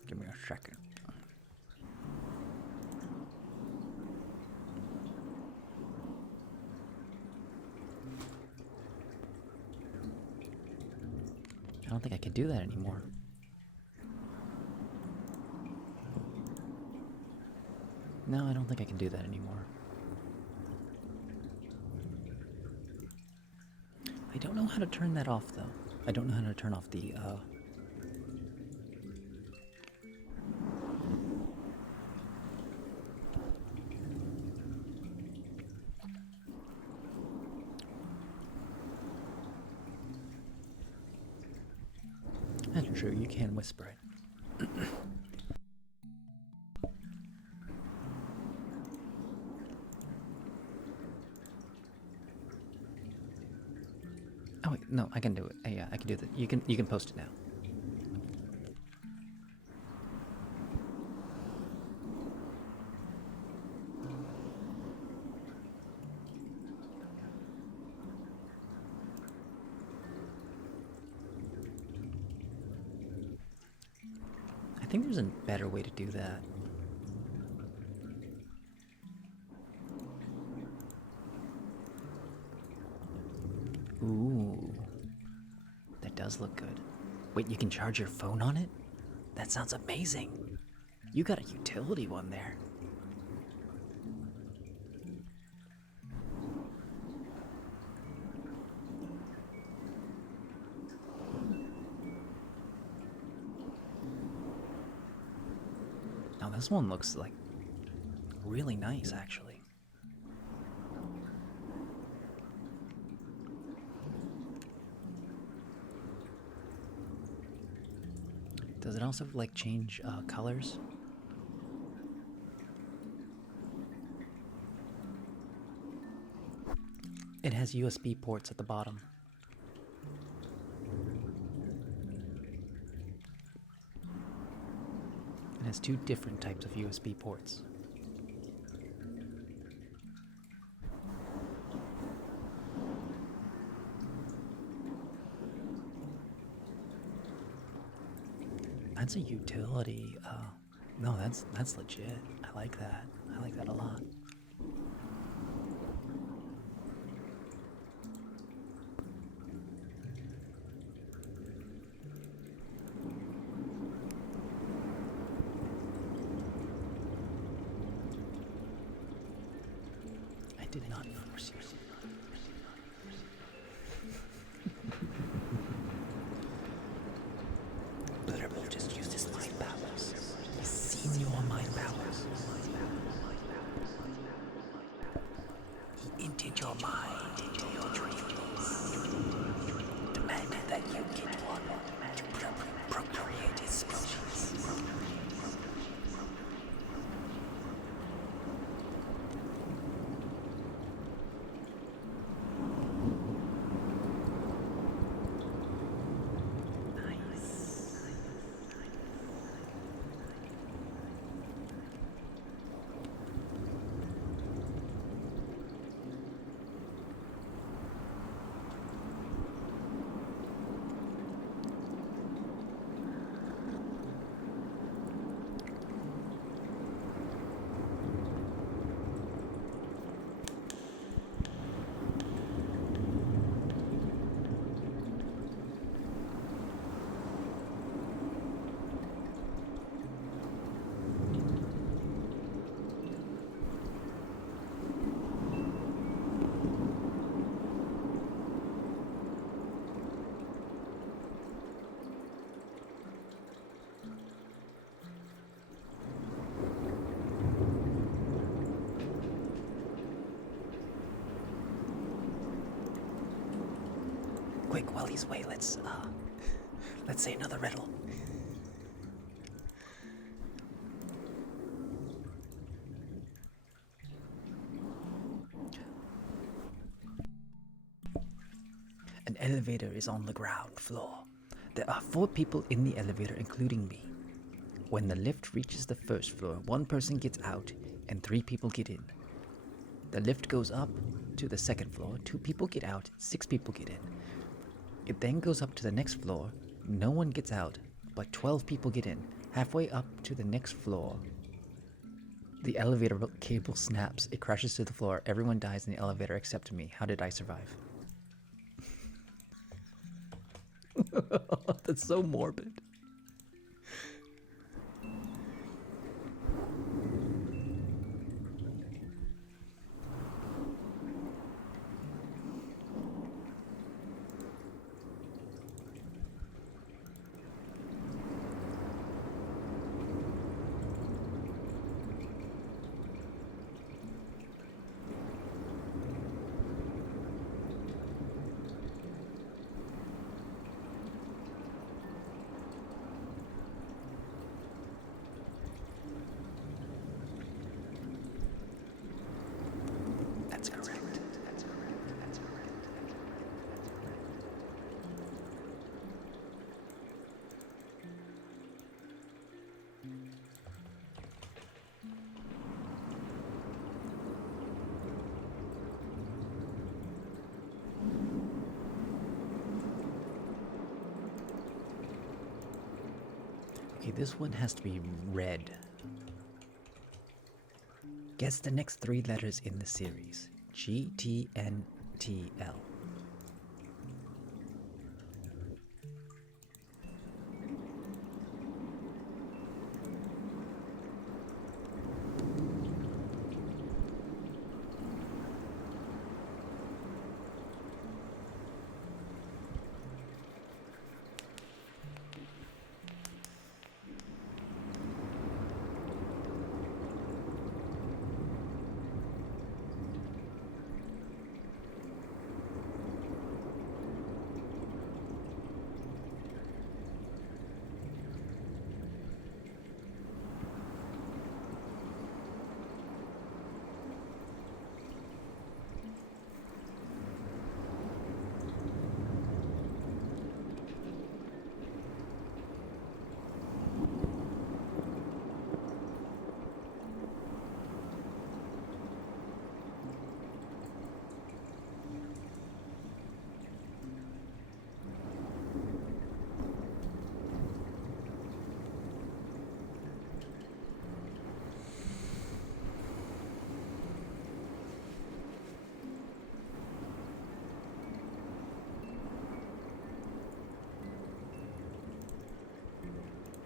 Give me a second. I don't think I can do that anymore. No, I don't think I can do that anymore. I don't know how to turn that off, though. I don't know how to turn off the, That's true, you can whisper it. Oh wait, no, I can do it. Yeah, I can do that. You can post it now. I think there's a better way to do that. Ooh, that does look good. Wait, you can charge your phone on it? That sounds amazing. You got a utility one there. Now this one looks like really nice, actually. Does it also like change colors? It has USB ports at the bottom. It has two different types of USB ports. That's a utility. No, that's legit. I like that. I like that a lot. I did not force you. Butterball just used his mind powers. He's seen your mind powers. Quick, while he's away, let's say another riddle. An elevator is on the ground floor. There are 4 people in the elevator, including me. When the lift reaches the first floor, 1 person gets out and 3 people get in. The lift goes up to the second floor, 2 people get out, 6 people get in. It then goes up to the next floor, no one gets out, but 12 people get in. Halfway up to the next floor, the elevator cable snaps, it crashes to the floor, everyone dies in the elevator except me. How did I survive? That's so morbid. That's correct. Okay, this one has to be red. Guess the next 3 letters in the series. G, T, N, T, L.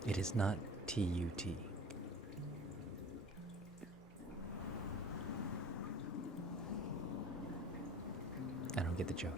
It is not T-U-T. I don't get the joke.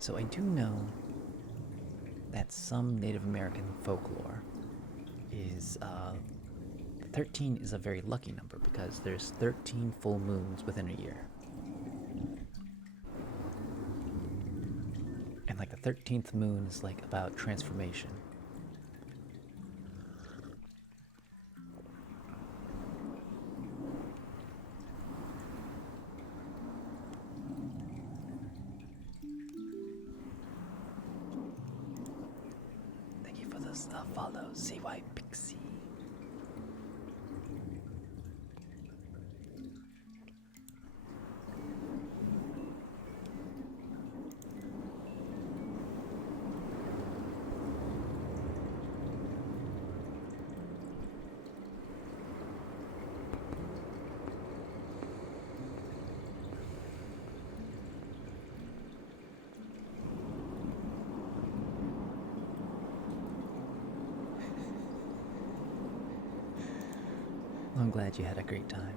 So I do know that some Native American folklore is 13 is a very lucky number because there's 13 full moons within a year. And like the 13th moon is like about transformation. Thank you for the follow, CY Pixie. I'm glad you had a great time.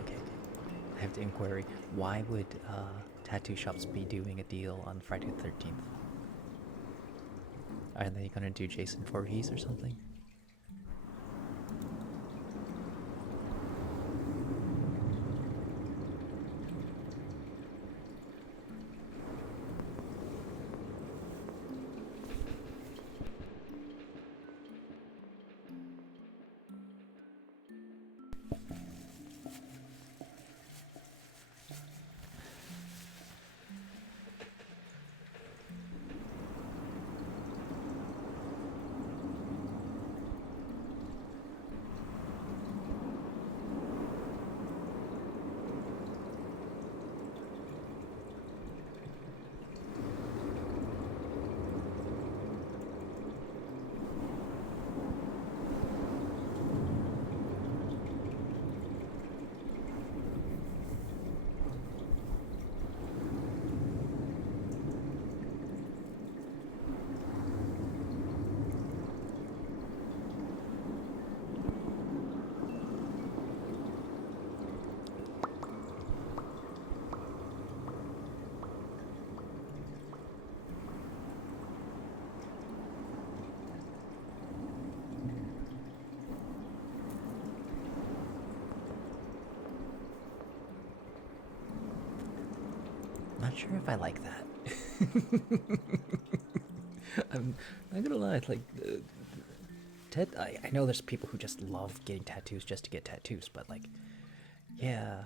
Okay. I have to inquiry. Why would tattoo shops be doing a deal on Friday the 13th? Are they gonna do Jason Voorhees or something? Not sure if I like that. I'm not gonna lie, like, I know there's people who just love getting tattoos just to get tattoos, but like, yeah.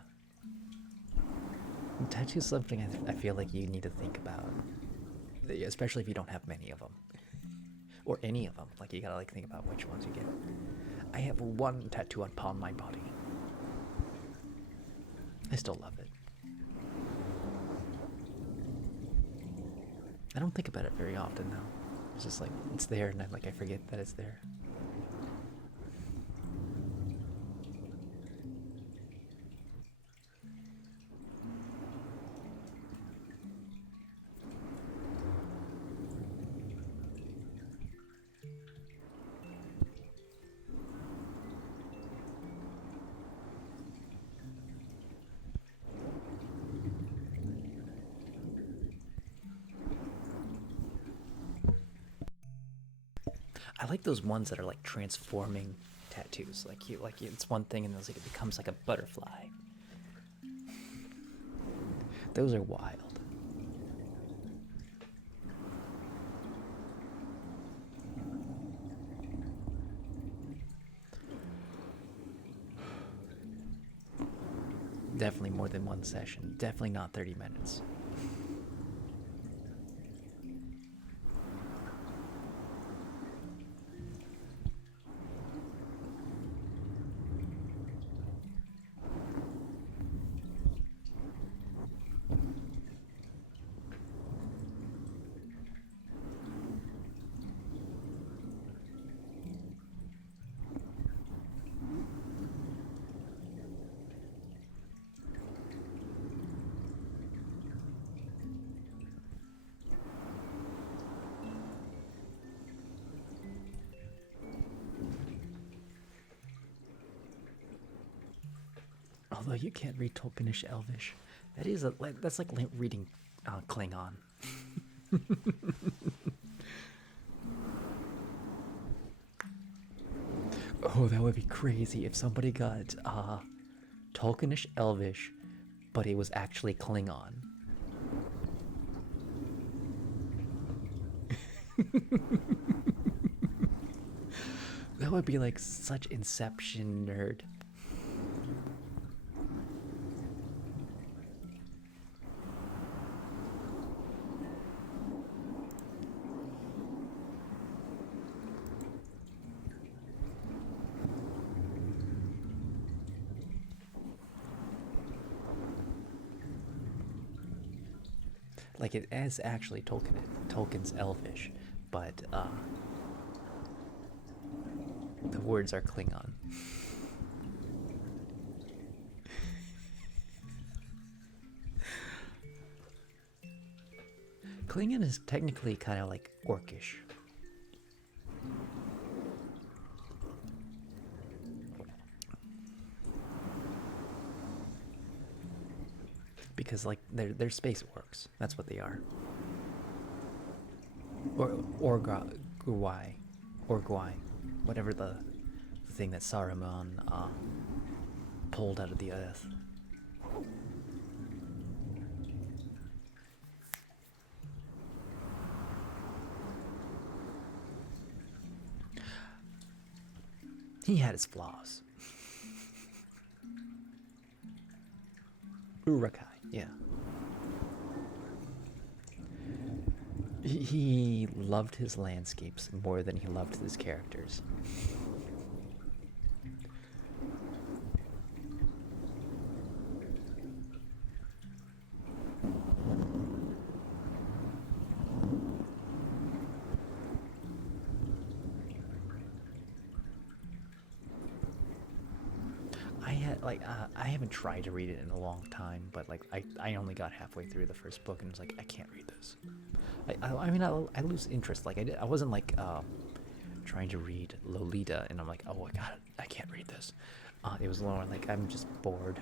Tattoo's something I feel like you need to think about, especially if you don't have many of them. Or any of them. Like, you gotta like think about which ones you get. I have one tattoo upon my body. I still love it. I don't think about it very often though. It's just like, it's there and I forget that it's there. I like those ones that are like transforming tattoos. Like it's one thing and it becomes like a butterfly. Those are wild. Definitely more than one session. Definitely not 30 minutes. Although you can't read Tolkienish Elvish. That is that's like reading Klingon. Oh, that would be crazy if somebody got Tolkienish Elvish, but it was actually Klingon. That would be like such Inception nerd. Like it is actually Tolkien's Elvish, but the words are Klingon. Klingon is technically kind of like Orcish. Because like they're space orcs. That's what they are. Or Gwai. Whatever the thing that Saruman pulled out of the earth. He had his flaws. Urukai, yeah. He loved his landscapes more than he loved his characters. I haven't tried to read it in a long time, but like I only got halfway through the first book and was like, I can't read this. I lose interest. Like I wasn't like trying to read Lolita and I'm like, oh my god, I can't read this. It was more like I'm just bored.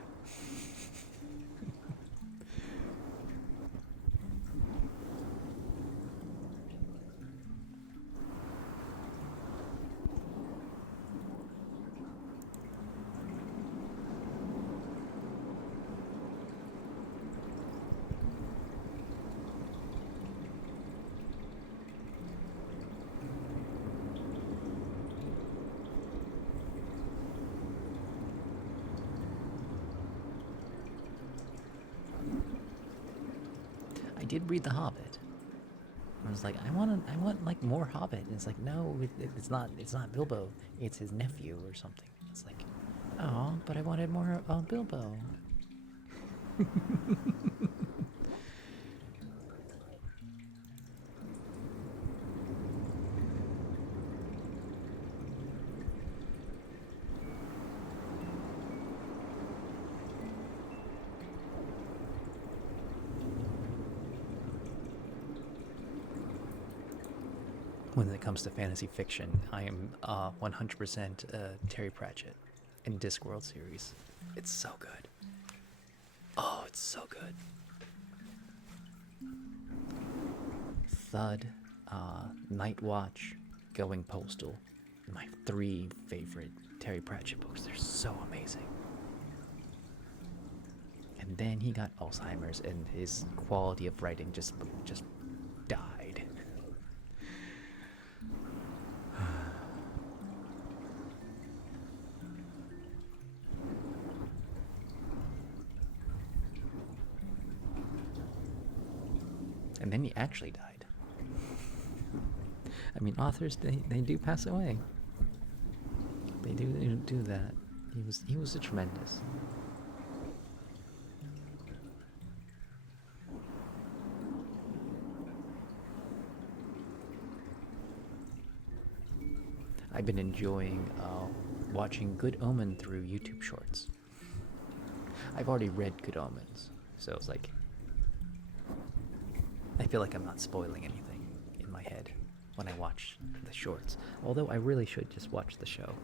I did read The Hobbit. I was like, I want like more Hobbit. And it's like, no, it's not Bilbo. It's his nephew or something. It's like, oh, but I wanted more Bilbo. When it comes to fantasy fiction, I am 100% Terry Pratchett in Discworld series. It's so good. Oh, it's so good. Thud, Night Watch, Going Postal. My 3 favorite Terry Pratchett books. They're so amazing. And then he got Alzheimer's and his quality of writing just died. And then he actually died. I mean, authors, they do pass away. They do that. He was a tremendous. I've been enjoying watching Good Omen through YouTube Shorts. I've already read Good Omens, so it's like I feel like I'm not spoiling anything in my head when I watch the shorts. Although I really should just watch the show.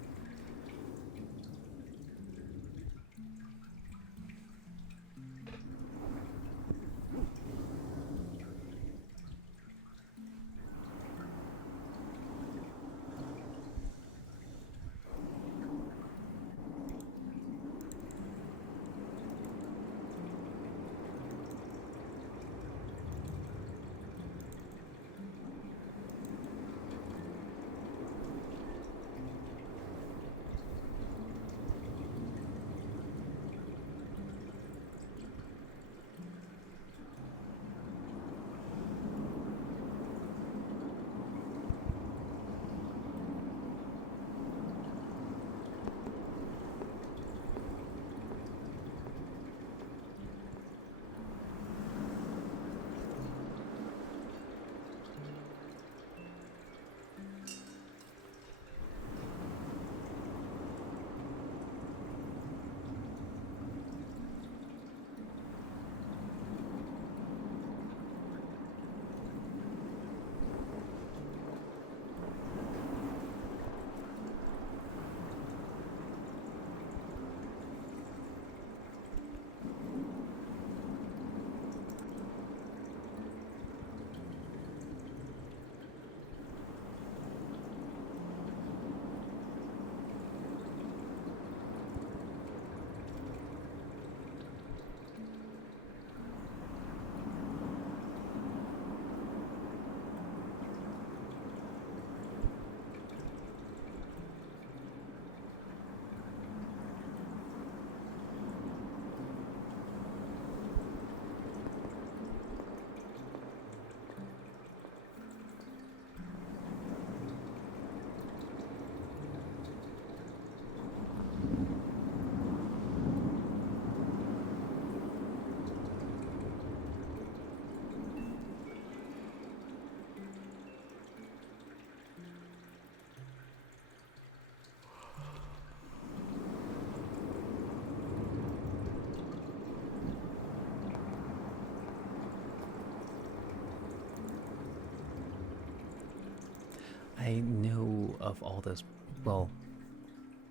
I know of all those. Well,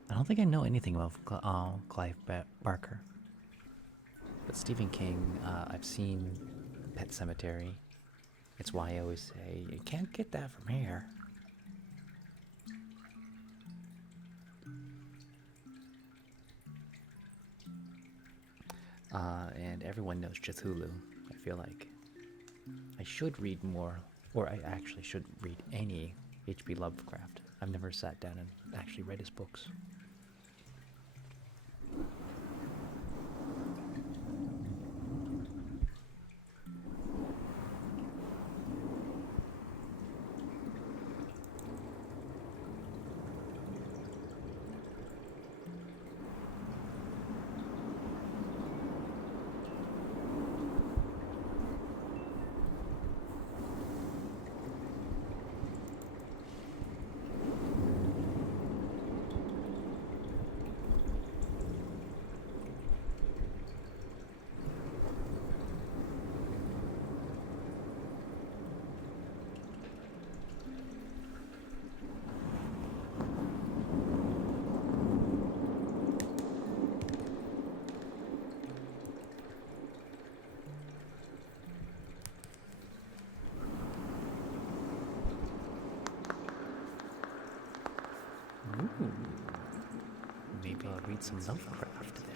I don't think I know anything about Clive Barker. But Stephen King, I've seen Pet Sematary. It's why I always say, you can't get that from here. And everyone knows Cthulhu, I feel like. I should read more, or I actually should read any H.P. Lovecraft. I've never sat down and actually read his books. Ooh. Maybe I'll read some Lovecraft then.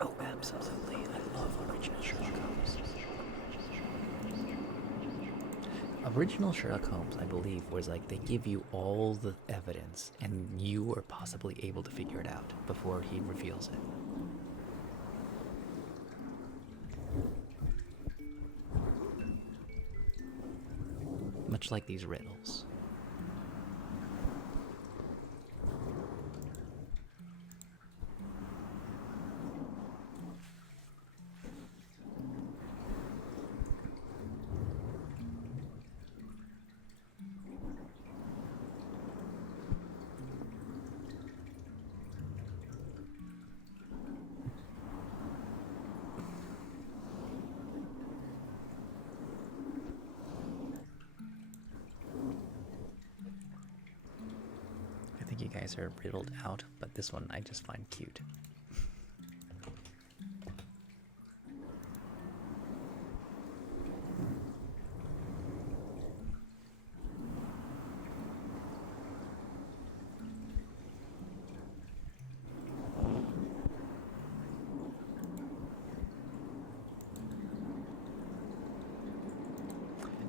Oh, absolutely. I love original Sherlock Holmes. Original Sherlock Holmes, I believe, was like they give you all the evidence and you are possibly able to figure it out before he reveals it. Much like these riddles. I think you guys are riddled out, but this one I just find cute.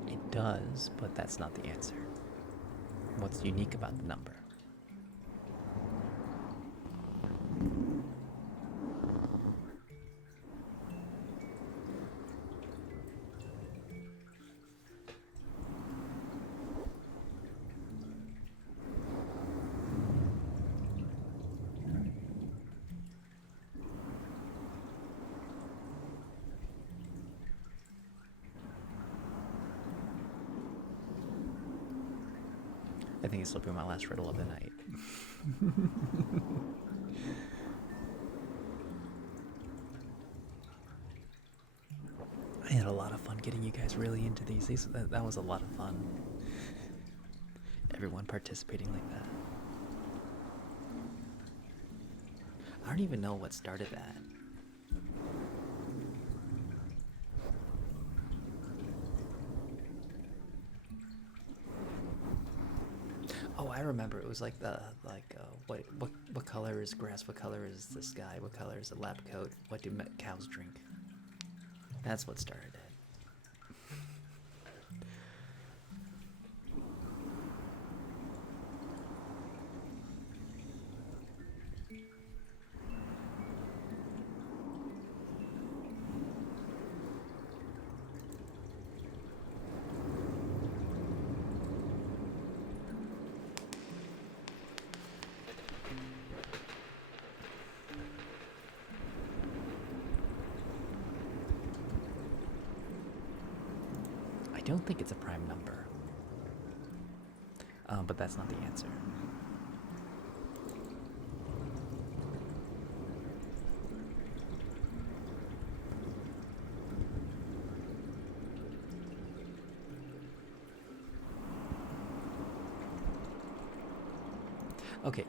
It does, but that's not the answer. What's unique about the number? I think this will be my last riddle of the night. I had a lot of fun getting you guys really into these. That was a lot of fun. Everyone participating like that. I don't even know what started that. Oh, I remember. It was like what color is grass? What color is the sky? What color is a lab coat? What do cows drink? That's what started it. I don't think it's a prime number. But that's not the answer. Okay,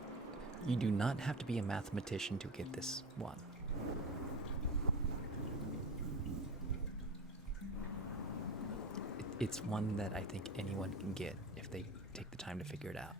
you do not have to be a mathematician to get this one. It's one that I think anyone can get if they take the time to figure it out.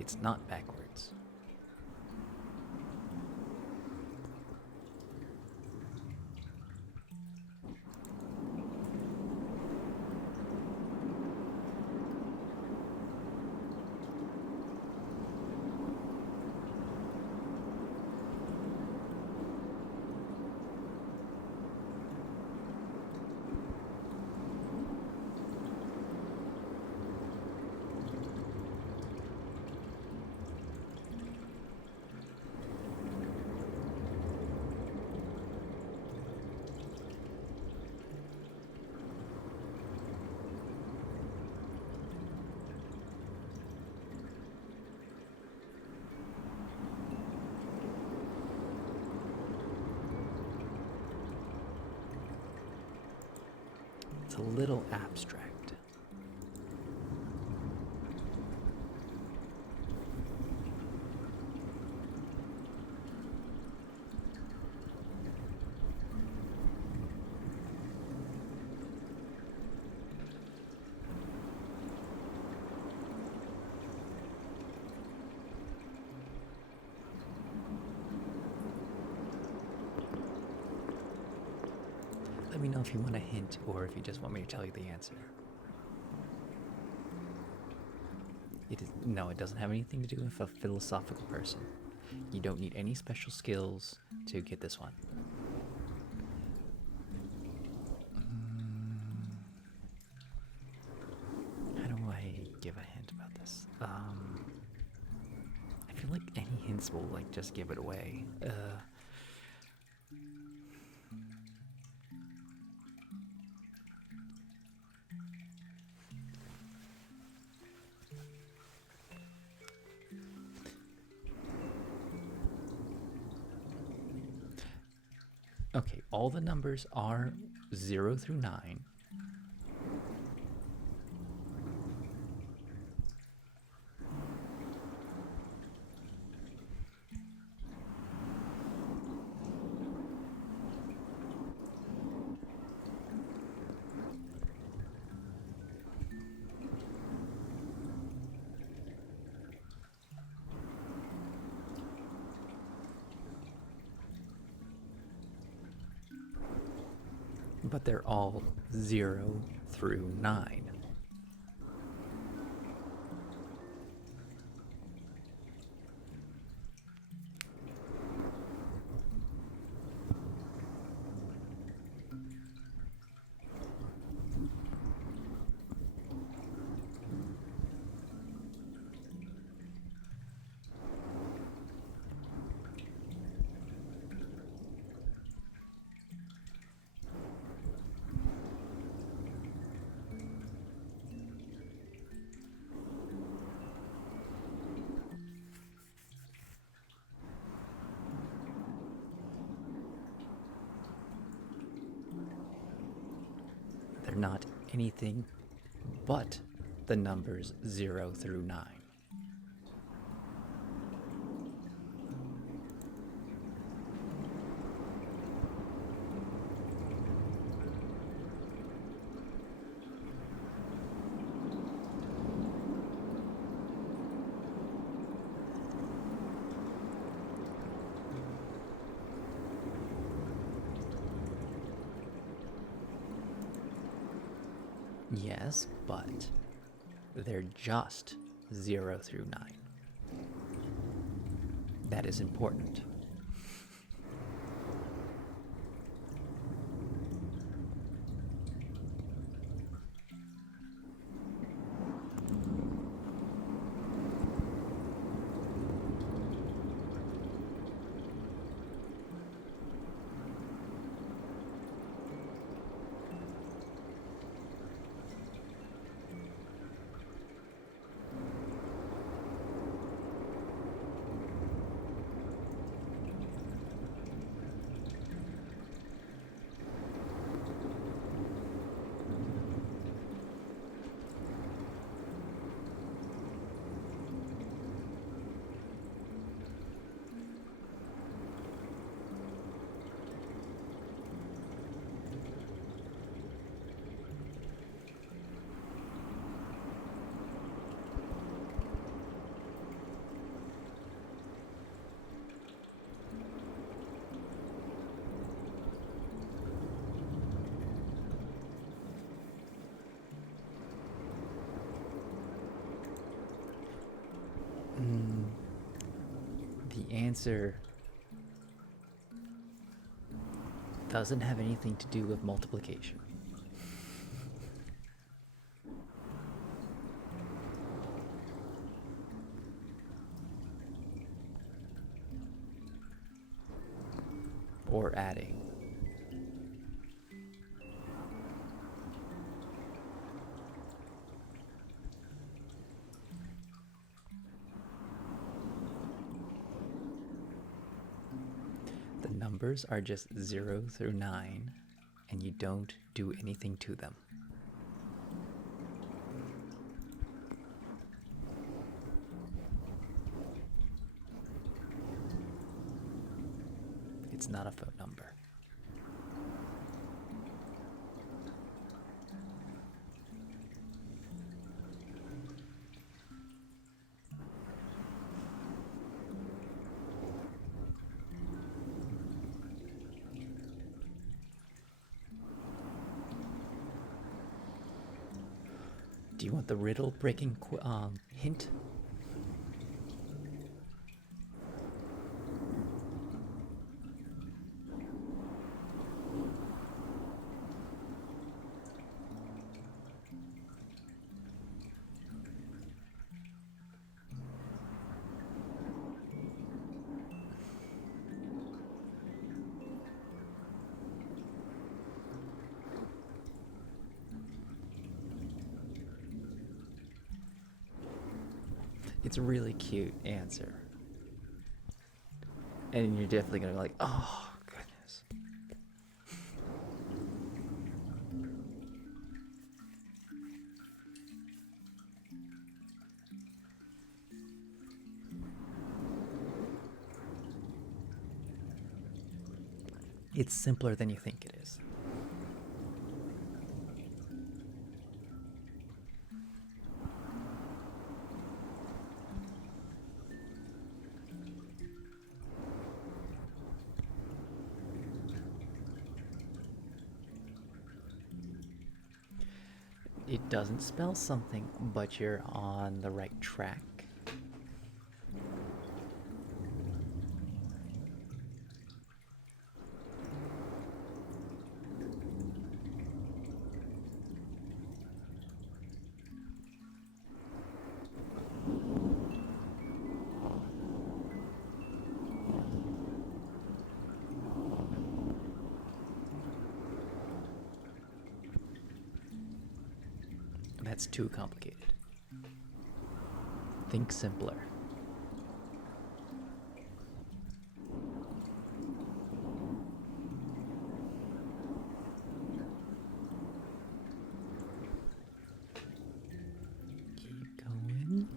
It's not backwards. It's a little abstract. Let me know if you want a hint or if you just want me to tell you the answer. No, it doesn't have anything to do with a philosophical person. You don't need any special skills to get this one. How do I give a hint about this? I feel like any hints will just give it away. Okay, all the numbers are 0 through 9. But they're all 0 through 9. They're not anything but the numbers 0 through 9. Yes, but they're just 0 through 9. That is important. answer doesn't have anything to do with multiplication. Or adding. The numbers are just 0 through 9, and you don't do anything to them. It's not a phone number. Do you want the riddle breaking hint? It's a really cute answer. And you're definitely gonna be like, oh, goodness. It's simpler than you think it is. It doesn't spell something, but you're on the right track. That's too complicated. Think simpler. Keep going.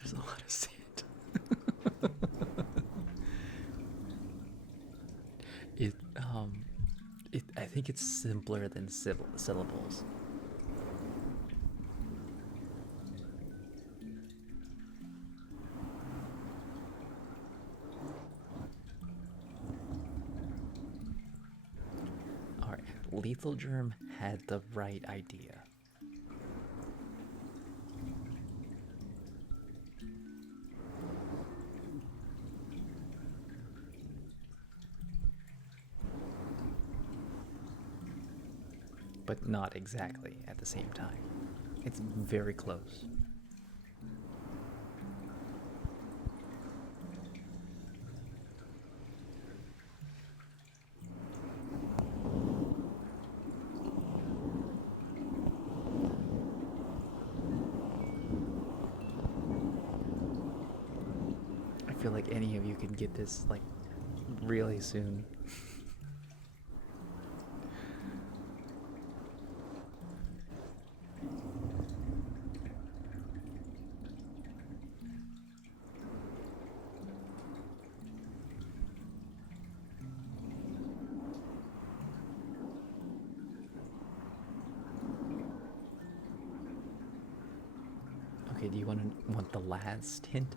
There's a lot of sand. it I think it's simpler than syllables. All right, Lethal Germ had the right idea. But not exactly at the same time. It's very close. feel like any of you can get this like really soon. Okay, do you want the last hint?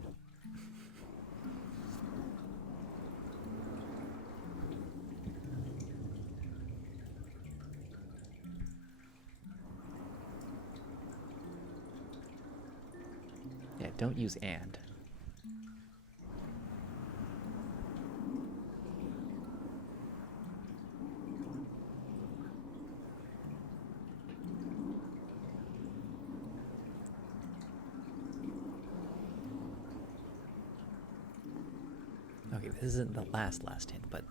Yeah, don't use and. Okay, this isn't the last hint, but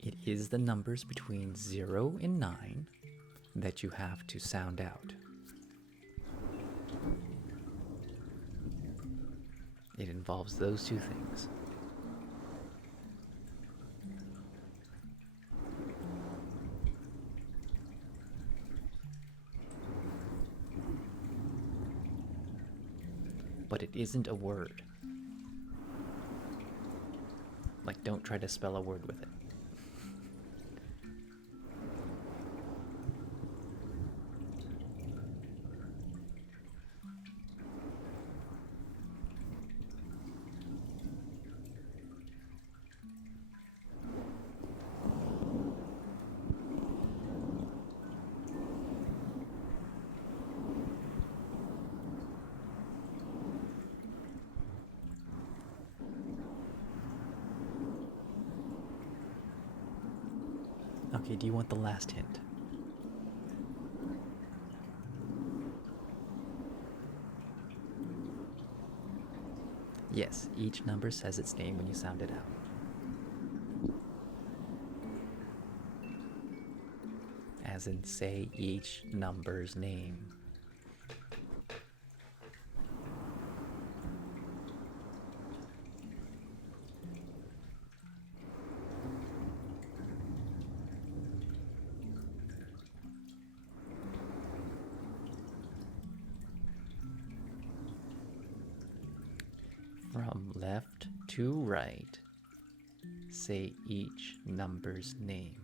it is the numbers between 0 and 9 that you have to sound out. It involves those two things. But it isn't a word. Like, don't try to spell a word with it. Okay, do you want the last hint? Yes, each number says its name when you sound it out. As in, say each number's name. From left to right, say each number's name.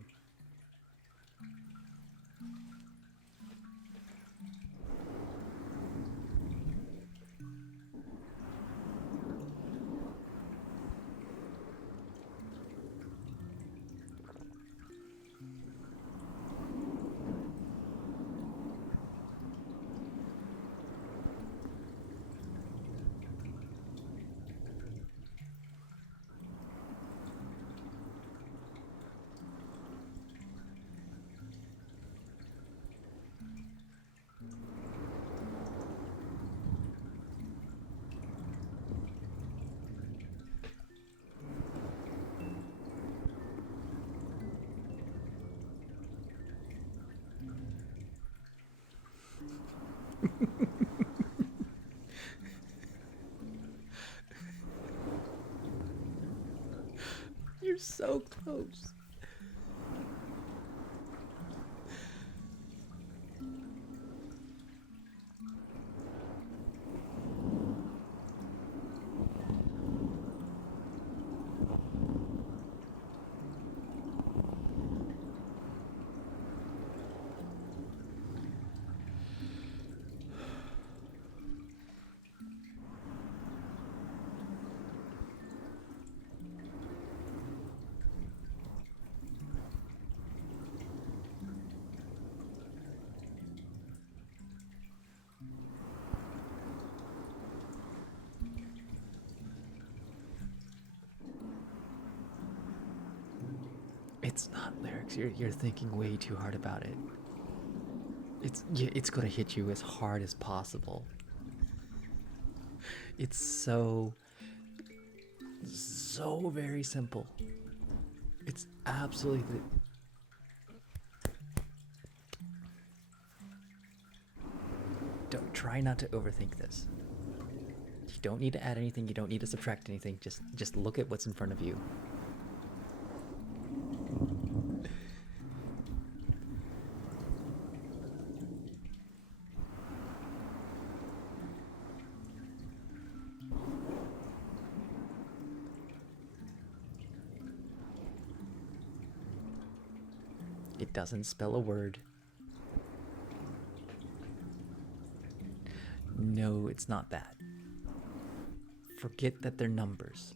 You're so close. It's not lyrics. You're thinking way too hard about it. It's gonna hit you as hard as possible. It's so very simple. It's absolutely. Don't try not to overthink this. You don't need to add anything. You don't need to subtract anything. Just look at what's in front of you. It doesn't spell a word. No, it's not that. Forget that they're numbers.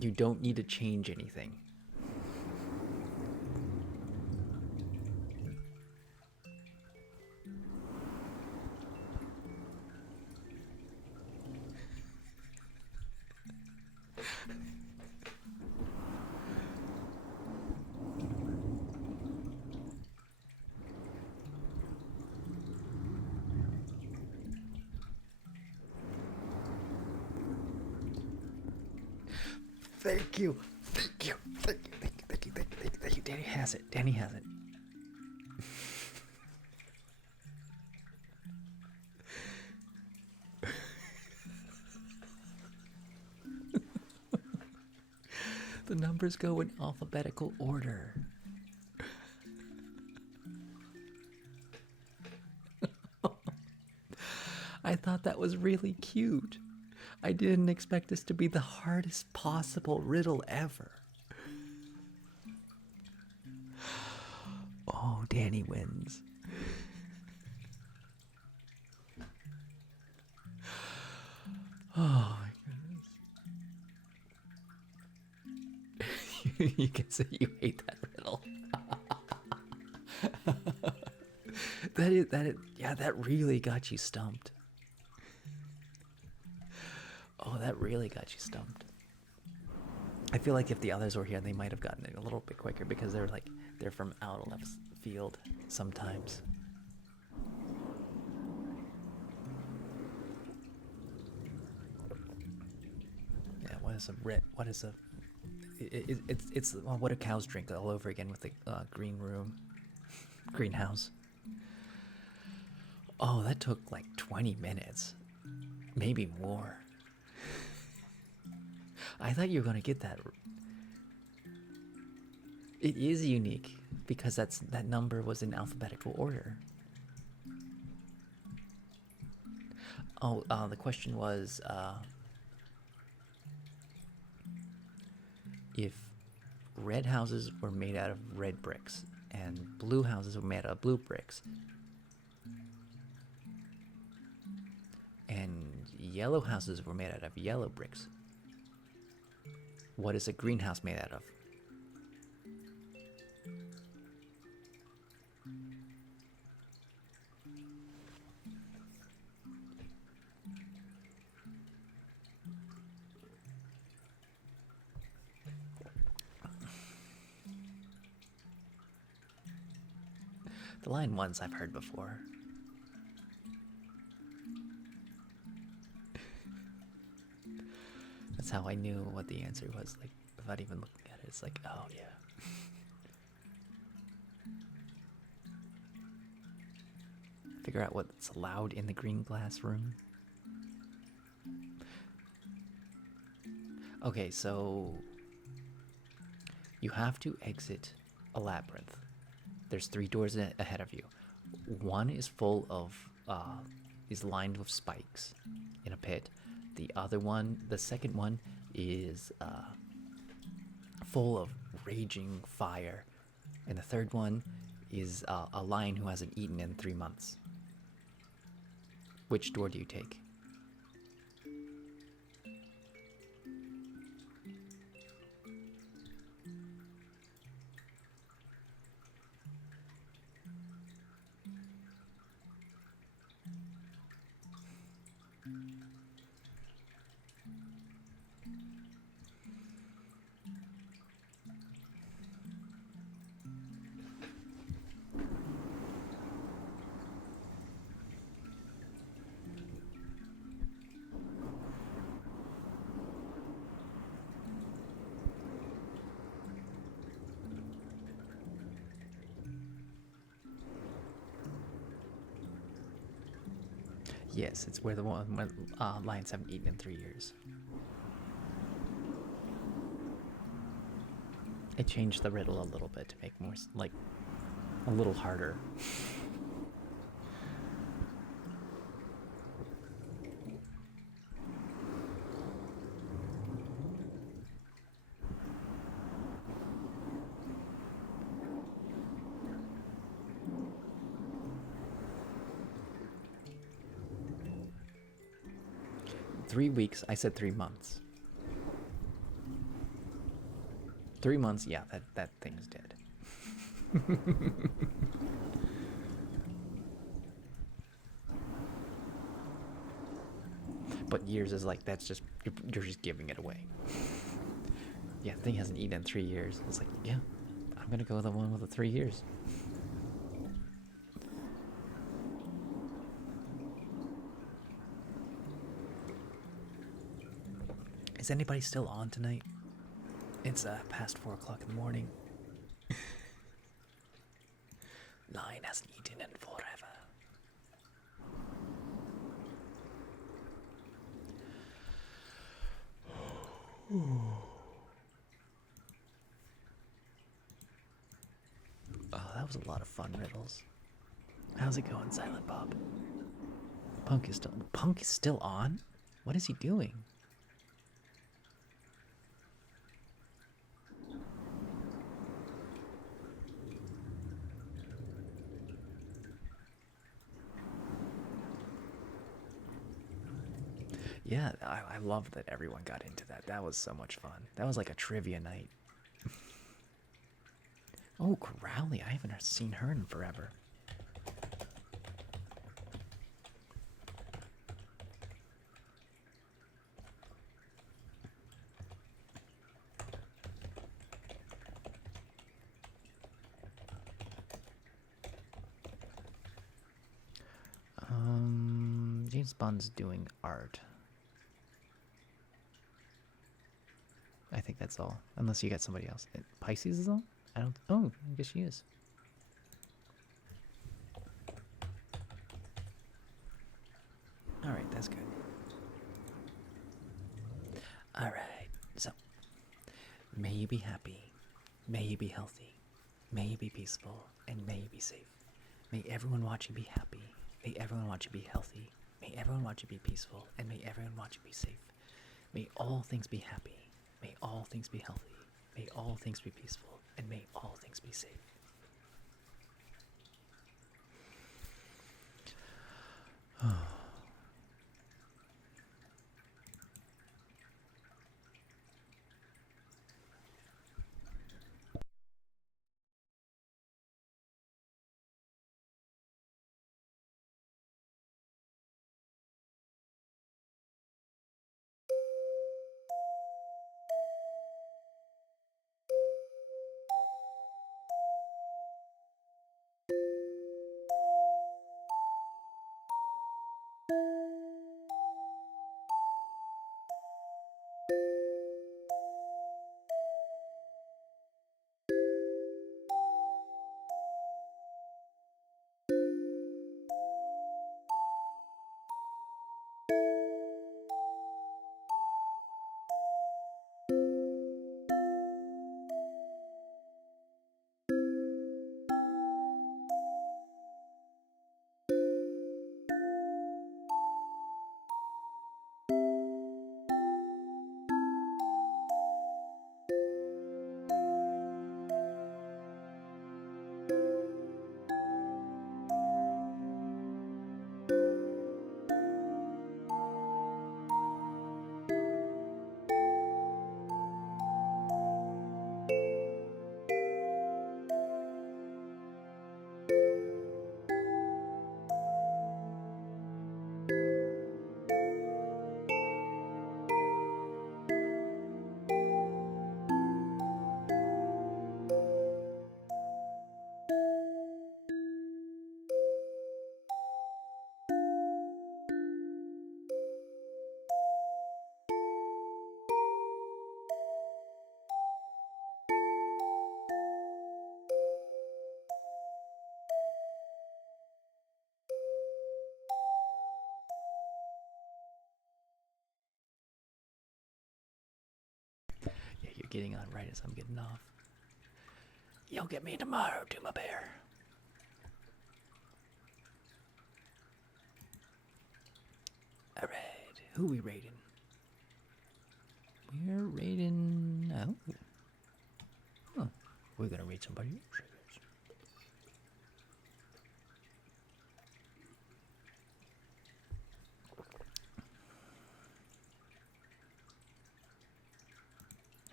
You don't need to change anything. Thank you. Thank you. Thank you. Thank you. Thank you. Thank you. Thank you. Thank you. Danny has it. Danny has it. The numbers go in alphabetical order. I thought that was really cute. I didn't expect this to be the hardest possible riddle ever. Oh, Danny wins. Oh my goodness. You can say you hate that riddle. Yeah, that really got you stumped. Oh, that really got you stumped. I feel like if the others were here, they might have gotten it a little bit quicker because they're from out left field sometimes. Yeah, it's what do cows drink all over again with the greenhouse. Oh, that took like 20 minutes, maybe more. I thought you were gonna get that. It is unique because that number was in alphabetical order. Oh, the question was if red houses were made out of red bricks and blue houses were made out of blue bricks and yellow houses were made out of yellow bricks, what is a greenhouse made out of? The line ones I've heard before. That's how I knew what the answer was, like, without even looking at it. It's like, oh yeah. Figure out what's allowed in the green glass room. Okay, so you have to exit a labyrinth. There's 3 doors ahead of you. One is full of, is lined with spikes in a pit. The second one is full of raging fire. And the third one is a lion who hasn't eaten in 3 months. Which door do you take? Yes, it's where the one when lions haven't eaten in 3 years. I changed the riddle a little bit to make more like a little harder. 3 weeks. I said 3 months. 3 months. Yeah, that thing's dead. But years is like that's just you're just giving it away. Yeah, the thing hasn't eaten in 3 years. It's like yeah, I'm gonna go with the one with the 3 years. Is anybody still on tonight? It's past 4 o'clock in the morning. Lion hasn't eaten in forever. Oh, that was a lot of fun riddles. How's it going, Silent Bob? Punk is still on? What is he doing? Yeah, I love that everyone got into that. That was so much fun. That was like a trivia night. Oh, Crowley. I haven't seen her in forever. James Bond's doing art. I think that's all. Unless you got somebody else. Pisces is on? I don't. Oh, I guess she is. All right, that's good. All right, so may you be happy, may you be healthy, may you be peaceful, and may you be safe. May everyone watching be happy, may everyone watching be healthy, may everyone watching be peaceful, and may everyone watching be safe. May all things be happy, may all things be healthy, may all things be peaceful, and may all things be safe. getting on right as I'm getting off. You'll get me tomorrow, Duma Bear. Alright, who we raiding? We're raiding... Oh. Huh. We're gonna raid somebody else, I guess.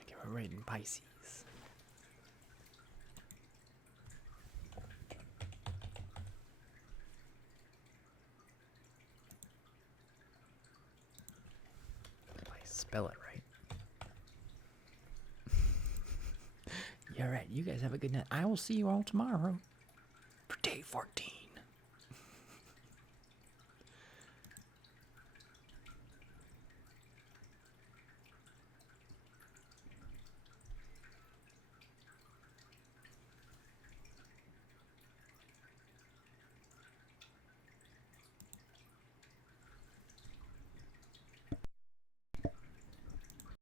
Okay, we're raiding Pisces. Spell it right. You're right. You guys have a good night. I will see you all tomorrow for day 14.